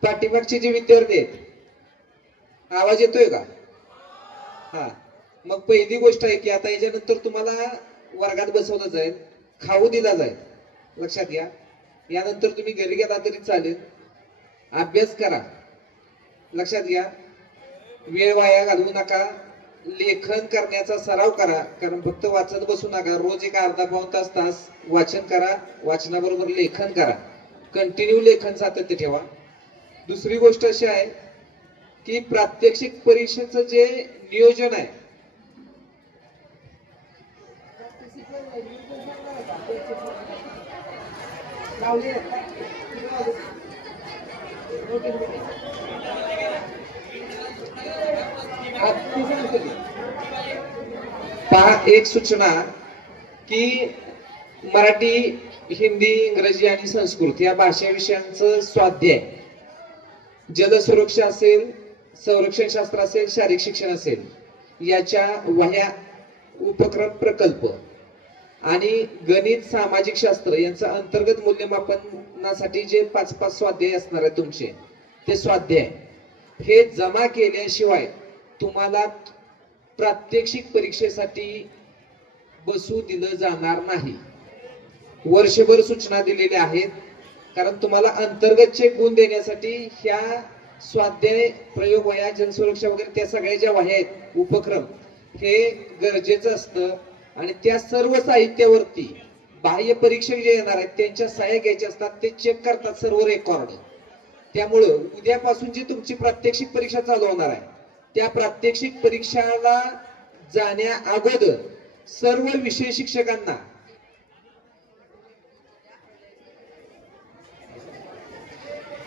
पाठीमागचे जे विद्यार्थी आहेत, आवाज येतोय का? हा, मग पहिली गोष्ट आहे की आता याच्यानंतर तुम्हाला वर्गात बसवलं जाईल, खाऊ दिला जाईल, लक्षात घ्या. यानंतर तुम्ही घरी गेला तरी चालेल, अभ्यास करा, लक्षात घ्या. वेळ वाया घालवू नका, लेखन करण्याचा सराव करा. कारण फक्त वाचत बसू नका, रोज एक अर्धा पाऊण तास वाचन करा, वाचनाबरोबर लेखन करा, कंटिन्यू लेखन सातत्य ठेवा. दुसरी गोष्ट अशी आहे की प्रात्यक्षिक परीक्षेचं जे नियोजन आहे पहा, एक सूचना की मराठी, हिंदी, इंग्रजी आणि संस्कृत या भाषा विषयांचं स्वाध्याय, जलसुरक्षा असेल, संरक्षण शास्त्र असेल, शारीरिक शिक्षण असेल, याच्या वह्या, उपक्रम, प्रकल्प आणि गणित, सामाजिक शास्त्र यांचं अंतर्गत मूल्यमापनासाठी जे 5-5 स्वाध्याय असणार आहेत तुमचे, ते स्वाध्याय हे जमा केल्याशिवाय तुम्हाला प्रात्यक्षिक परीक्षेसाठी बसू दिलं जाणार नाही. वर्षभर सूचना दिलेल्या आहेत. कारण तुम्हाला अंतर्गतचे गुण देण्यासाठी ह्या स्वाध्याय, प्रयोग वह्या, जनसुरक्षा वगैरे त्या सगळ्या ज्या वह्या आहेत, उपक्रम, हे गरजेचं असतं. आणि त्या सर्व साहित्यावरती बाह्य परीक्षक जे येणार आहेत त्यांच्या सह्या घ्यायच्या असतात, ते चेक करतात सर्व रेकॉर्ड. त्यामुळं उद्यापासून जी तुमची प्रात्यक्षिक परीक्षा चालू होणार आहे त्या प्रात्यक्षिक परीक्षाला जाण्या अगोदर सर्व विषय शिक्षकांना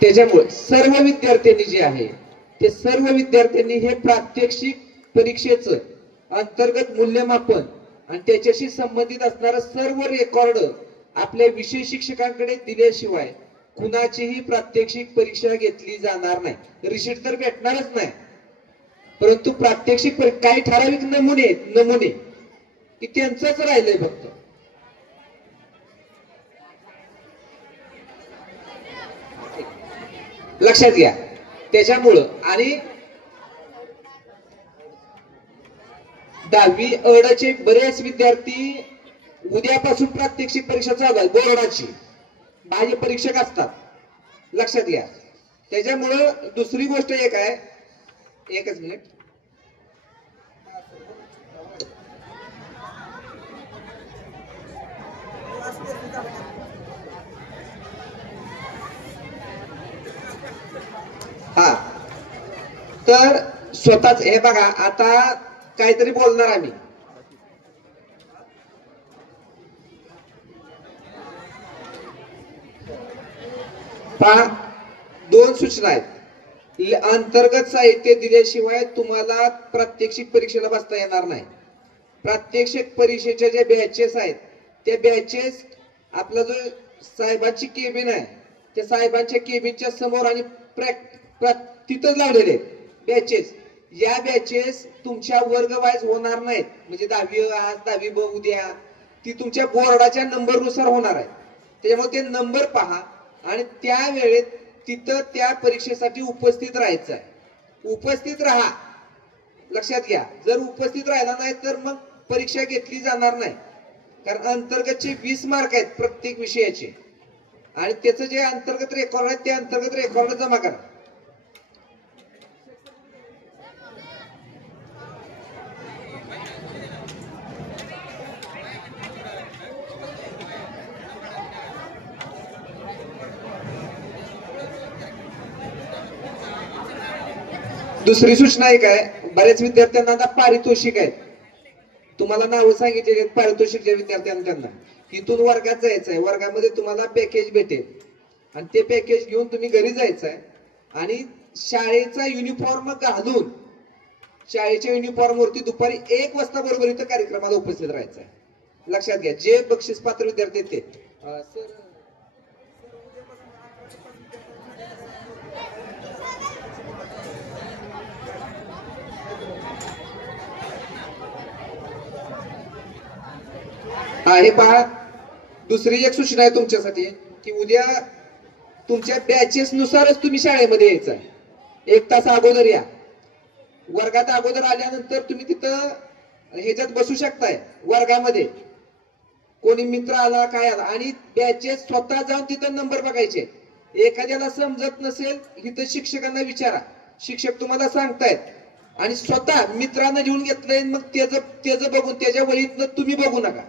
त्याच्यामुळे सर्व विद्यार्थ्यांनी जे आहे ते सर्व विद्यार्थ्यांनी हे प्रात्यक्षिक परीक्षेचं अंतर्गत मूल्यमापन आणि त्याच्याशी संबंधित असणारं सर्व रेकॉर्ड आपल्या विषय शिक्षकांकडे दिल्याशिवाय कुणाचीही प्रात्यक्षिक परीक्षा घेतली जाणार नाही. रिसीट तर भेटणारच नाही, परंतु प्रात्यक्षिक काही ठराविक नमुने की त्यांचंच राहिलंय फक्त. लक्षात घ्या. त्याच्यामुळं आणि 10वी अडचे बरेच विद्यार्थी उद्यापासून प्रात्यक्षिक परीक्षा चालू आहे बोर्डाची. बाह्य परीक्षक असतात, लक्षात घ्या. त्याच्यामुळं दुसरी गोष्ट एक आहे, एकच मिनिट. हा, तर स्वतःच हे बघा, आता काहीतरी बोलणार आम्ही. पहा, 2 सूचना आहेत. अंतर्गत साहित्य दिल्याशिवाय तुम्हाला प्रात्यक्षिक परीक्षेला बसता येणार नाही. प्रात्यक्षिक परीक्षेच्या ज्या बॅचेस आहेत त्या बॅचेस, आपला जो साहेबांची केबिन आहे त्या साहेबांच्या केबिनच्या समोर आणि तिथंच लावलेले बॅचेस. या बॅचेस तुमच्या वर्ग वाईज होणार नाहीत. म्हणजे 10वी आज, 10वी ब उद्या, ती तुमच्या बोर्डाच्या नंबरनुसार होणार आहे. त्याच्यामुळे ते नंबर पहा आणि त्या वेळेत तिथं त्या परीक्षेसाठी उपस्थित राहायचं आहे. उपस्थित राहा, लक्षात घ्या. जर उपस्थित राहिला नाही तर मग परीक्षा घेतली जाणार नाही. कारण अंतर्गतचे 20 मार्क आहेत प्रत्येक विषयाचे आणि त्याचं जे अंतर्गत रेकॉर्ड आहे ते अंतर्गत रेकॉर्ड जमा करा. दुसरी सूचना एक आहे, बऱ्याच विद्यार्थ्यांना आता पारितोषिक आहेत. तुम्हाला नावं सांगितलेली आहेत पारितोषिक ज्या विद्यार्थ्यांना, त्यांना इथून वर्गात जायचं आहे. वर्गामध्ये तुम्हाला पॅकेज भेटेल आणि ते पॅकेज घेऊन तुम्ही घरी जायचं आहे आणि शाळेचा युनिफॉर्म घालून शाळेच्या युनिफॉर्म वरती दुपारी 1 वाजता बरोबर इथं कार्यक्रमाला उपस्थित राहायचं आहे. लक्षात घ्या. जे बक्षीस पात्र विद्यार्थी आहेत ते हे पहा. दुसरी एक सूचना आहे तुमच्यासाठी की उद्या तुमच्या बॅचेस नुसारच तुम्ही शाळेमध्ये यायचं आहे. 1 तास अगोदर या. वर्गात अगोदर आल्यानंतर तुम्ही तिथं ह्याच्यात बसू शकताय वर्गामध्ये. कोणी मित्र आला काय आला आणि बॅचेस स्वतः जाऊन तिथं नंबर बघायचे. एखाद्याला समजत नसेल इथं शिक्षकांना विचारा, शिक्षक तुम्हाला सांगतायत आणि स्वतः मित्रांना लिहून घेतलंय मग त्याचं बघून त्याच्या वहीतनं तुम्ही बघू नका.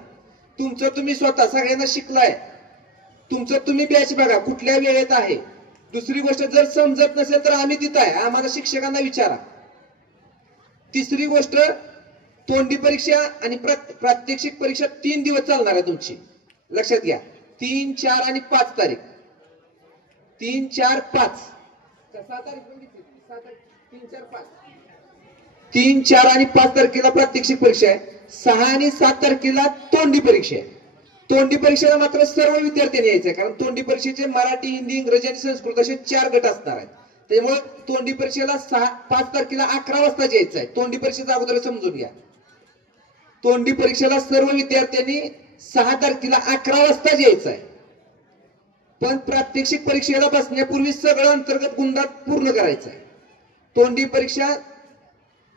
तुमचं तुम्ही स्वतः सगळ्यांना शिकलाय, तुमचं तुम्ही बॅच बघा कुठल्या वेळेत आहे. दुसरी गोष्ट, जर समजत नसेल तर आम्ही तिथं आहे, आम्हाला शिक्षकांना विचारा. तिसरी गोष्ट, तोंडी परीक्षा आणि प्रात्यक्षिक परीक्षा 3 दिवस चालणार आहे तुमची. लक्षात घ्या. 3, 4 आणि 5 तारीख. 3, 4, 5 6 तारीख 3, 4, 5 3, 4 आणि 5 तारखेला प्रात्यक्षिक परीक्षा आहे. 6 आणि 7 तारखेला तोंडी परीक्षा आहे. तोंडी परीक्षेला मात्र सर्व विद्यार्थ्यांनी यायचंय, कारण तोंडी परीक्षेचे मराठी, हिंदी, इंग्रजी आणि संस्कृत असे 4 गट असणार आहेत. त्यामुळे तोंडी परीक्षेला 5 तारखेला 11 वाजता यायचं आहे. तोंडी परीक्षेचा अगोदर समजून घ्या. तोंडी परीक्षेला सर्व विद्यार्थ्यांनी 6 तारखेला 11 वाजता यायचं आहे. पण प्रात्यक्षिक परीक्षेला बसण्यापूर्वी सगळं अंतर्गत गुंडात पूर्ण करायचं आहे. तोंडी परीक्षा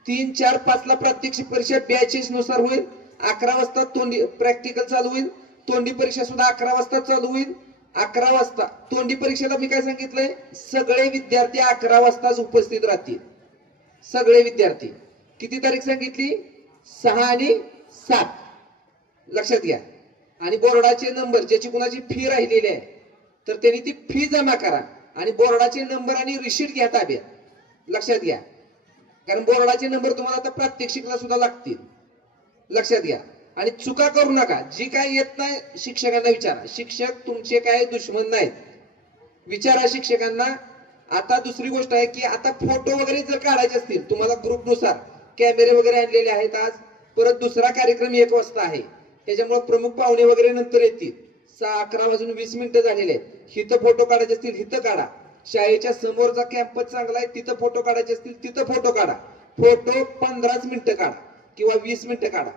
3, 4, 5 ला प्रात्यक्षिक परीक्षा बॅचेस नुसार होईल. 11 वाजता तोंडी प्रॅक्टिकल चालू होईल. तोंडी परीक्षा सुद्धा 11 वाजता चालू होईल. 11 वाजता तोंडी परीक्षेला मी काय सांगितलंय, सगळे विद्यार्थी 11 वाजताच उपस्थित राहतील. सगळे विद्यार्थी. किती तारीख सांगितली? 6 आणि 7. लक्षात घ्या. आणि बोर्डाचे नंबर, ज्याची कुणाची फी राहिलेली आहे तर त्यांनी ती फी जमा करा आणि बोर्डाचे नंबर आणि रिशीट घ्या ताब्यात. लक्षात घ्या. कारण बोर्डाचे नंबर तुम्हाला आता प्रात्यक्षिकला सुद्धा लागतील. लक्षात घ्या. आणि चुका करू नका. जी काय येत नाही शिक्षकांना विचारा. शिक्षक तुमचे काय दुश्मन नाहीत. विचारा शिक्षकांना. आता दुसरी गोष्ट आहे की आता फोटो वगैरे जर काढायचे असतील तुम्हाला ग्रुपनुसार कॅमेरे वगैरे आणलेले आहेत. आज परत दुसरा कार्यक्रम 1 वाजता आहे, त्याच्यामुळे प्रमुख पाहुणे वगैरे नंतर येतील. 11 वाजून 20 मिनिटं झालेले आहेत. हिथं फोटो काढायचे असतील हिथं काढा. शाळेच्या समोरचा कॅम्पस चांगला आहे तिथं फोटो काढायचे असतील तिथं फोटो काढा. फोटो 15 मिनिटं काढा किंवा 20 मिनिटं काढा.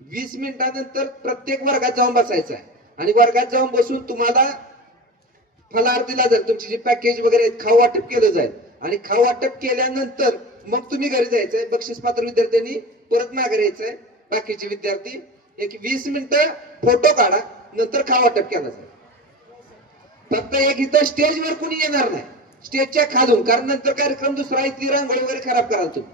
20 मिनिटानंतर प्रत्येक वर्गात जाऊन बसायचं आहे आणि वर्गात जाऊन बसून तुम्हाला फलाहार दिला जाईल. तुमची जी पॅकेज वगैरे खाऊ वाटप केलं जाईल आणि खाऊ वाटप केल्यानंतर मग तुम्ही घरी जायचंय. बक्षीस पात्र विद्यार्थ्यांनी परत मागे यायचंय. बाकीचे विद्यार्थी एक 20 मिनिटं फोटो काढा, नंतर खावाटप केला जाईल. फक्त एक इथं स्टेजवर कुणी येणार नाही, स्टेजच्या खालून, कारण नंतर कार्यक्रम दुसरा इथली रांगोळी वगैरे खराब कराल तुम्ही.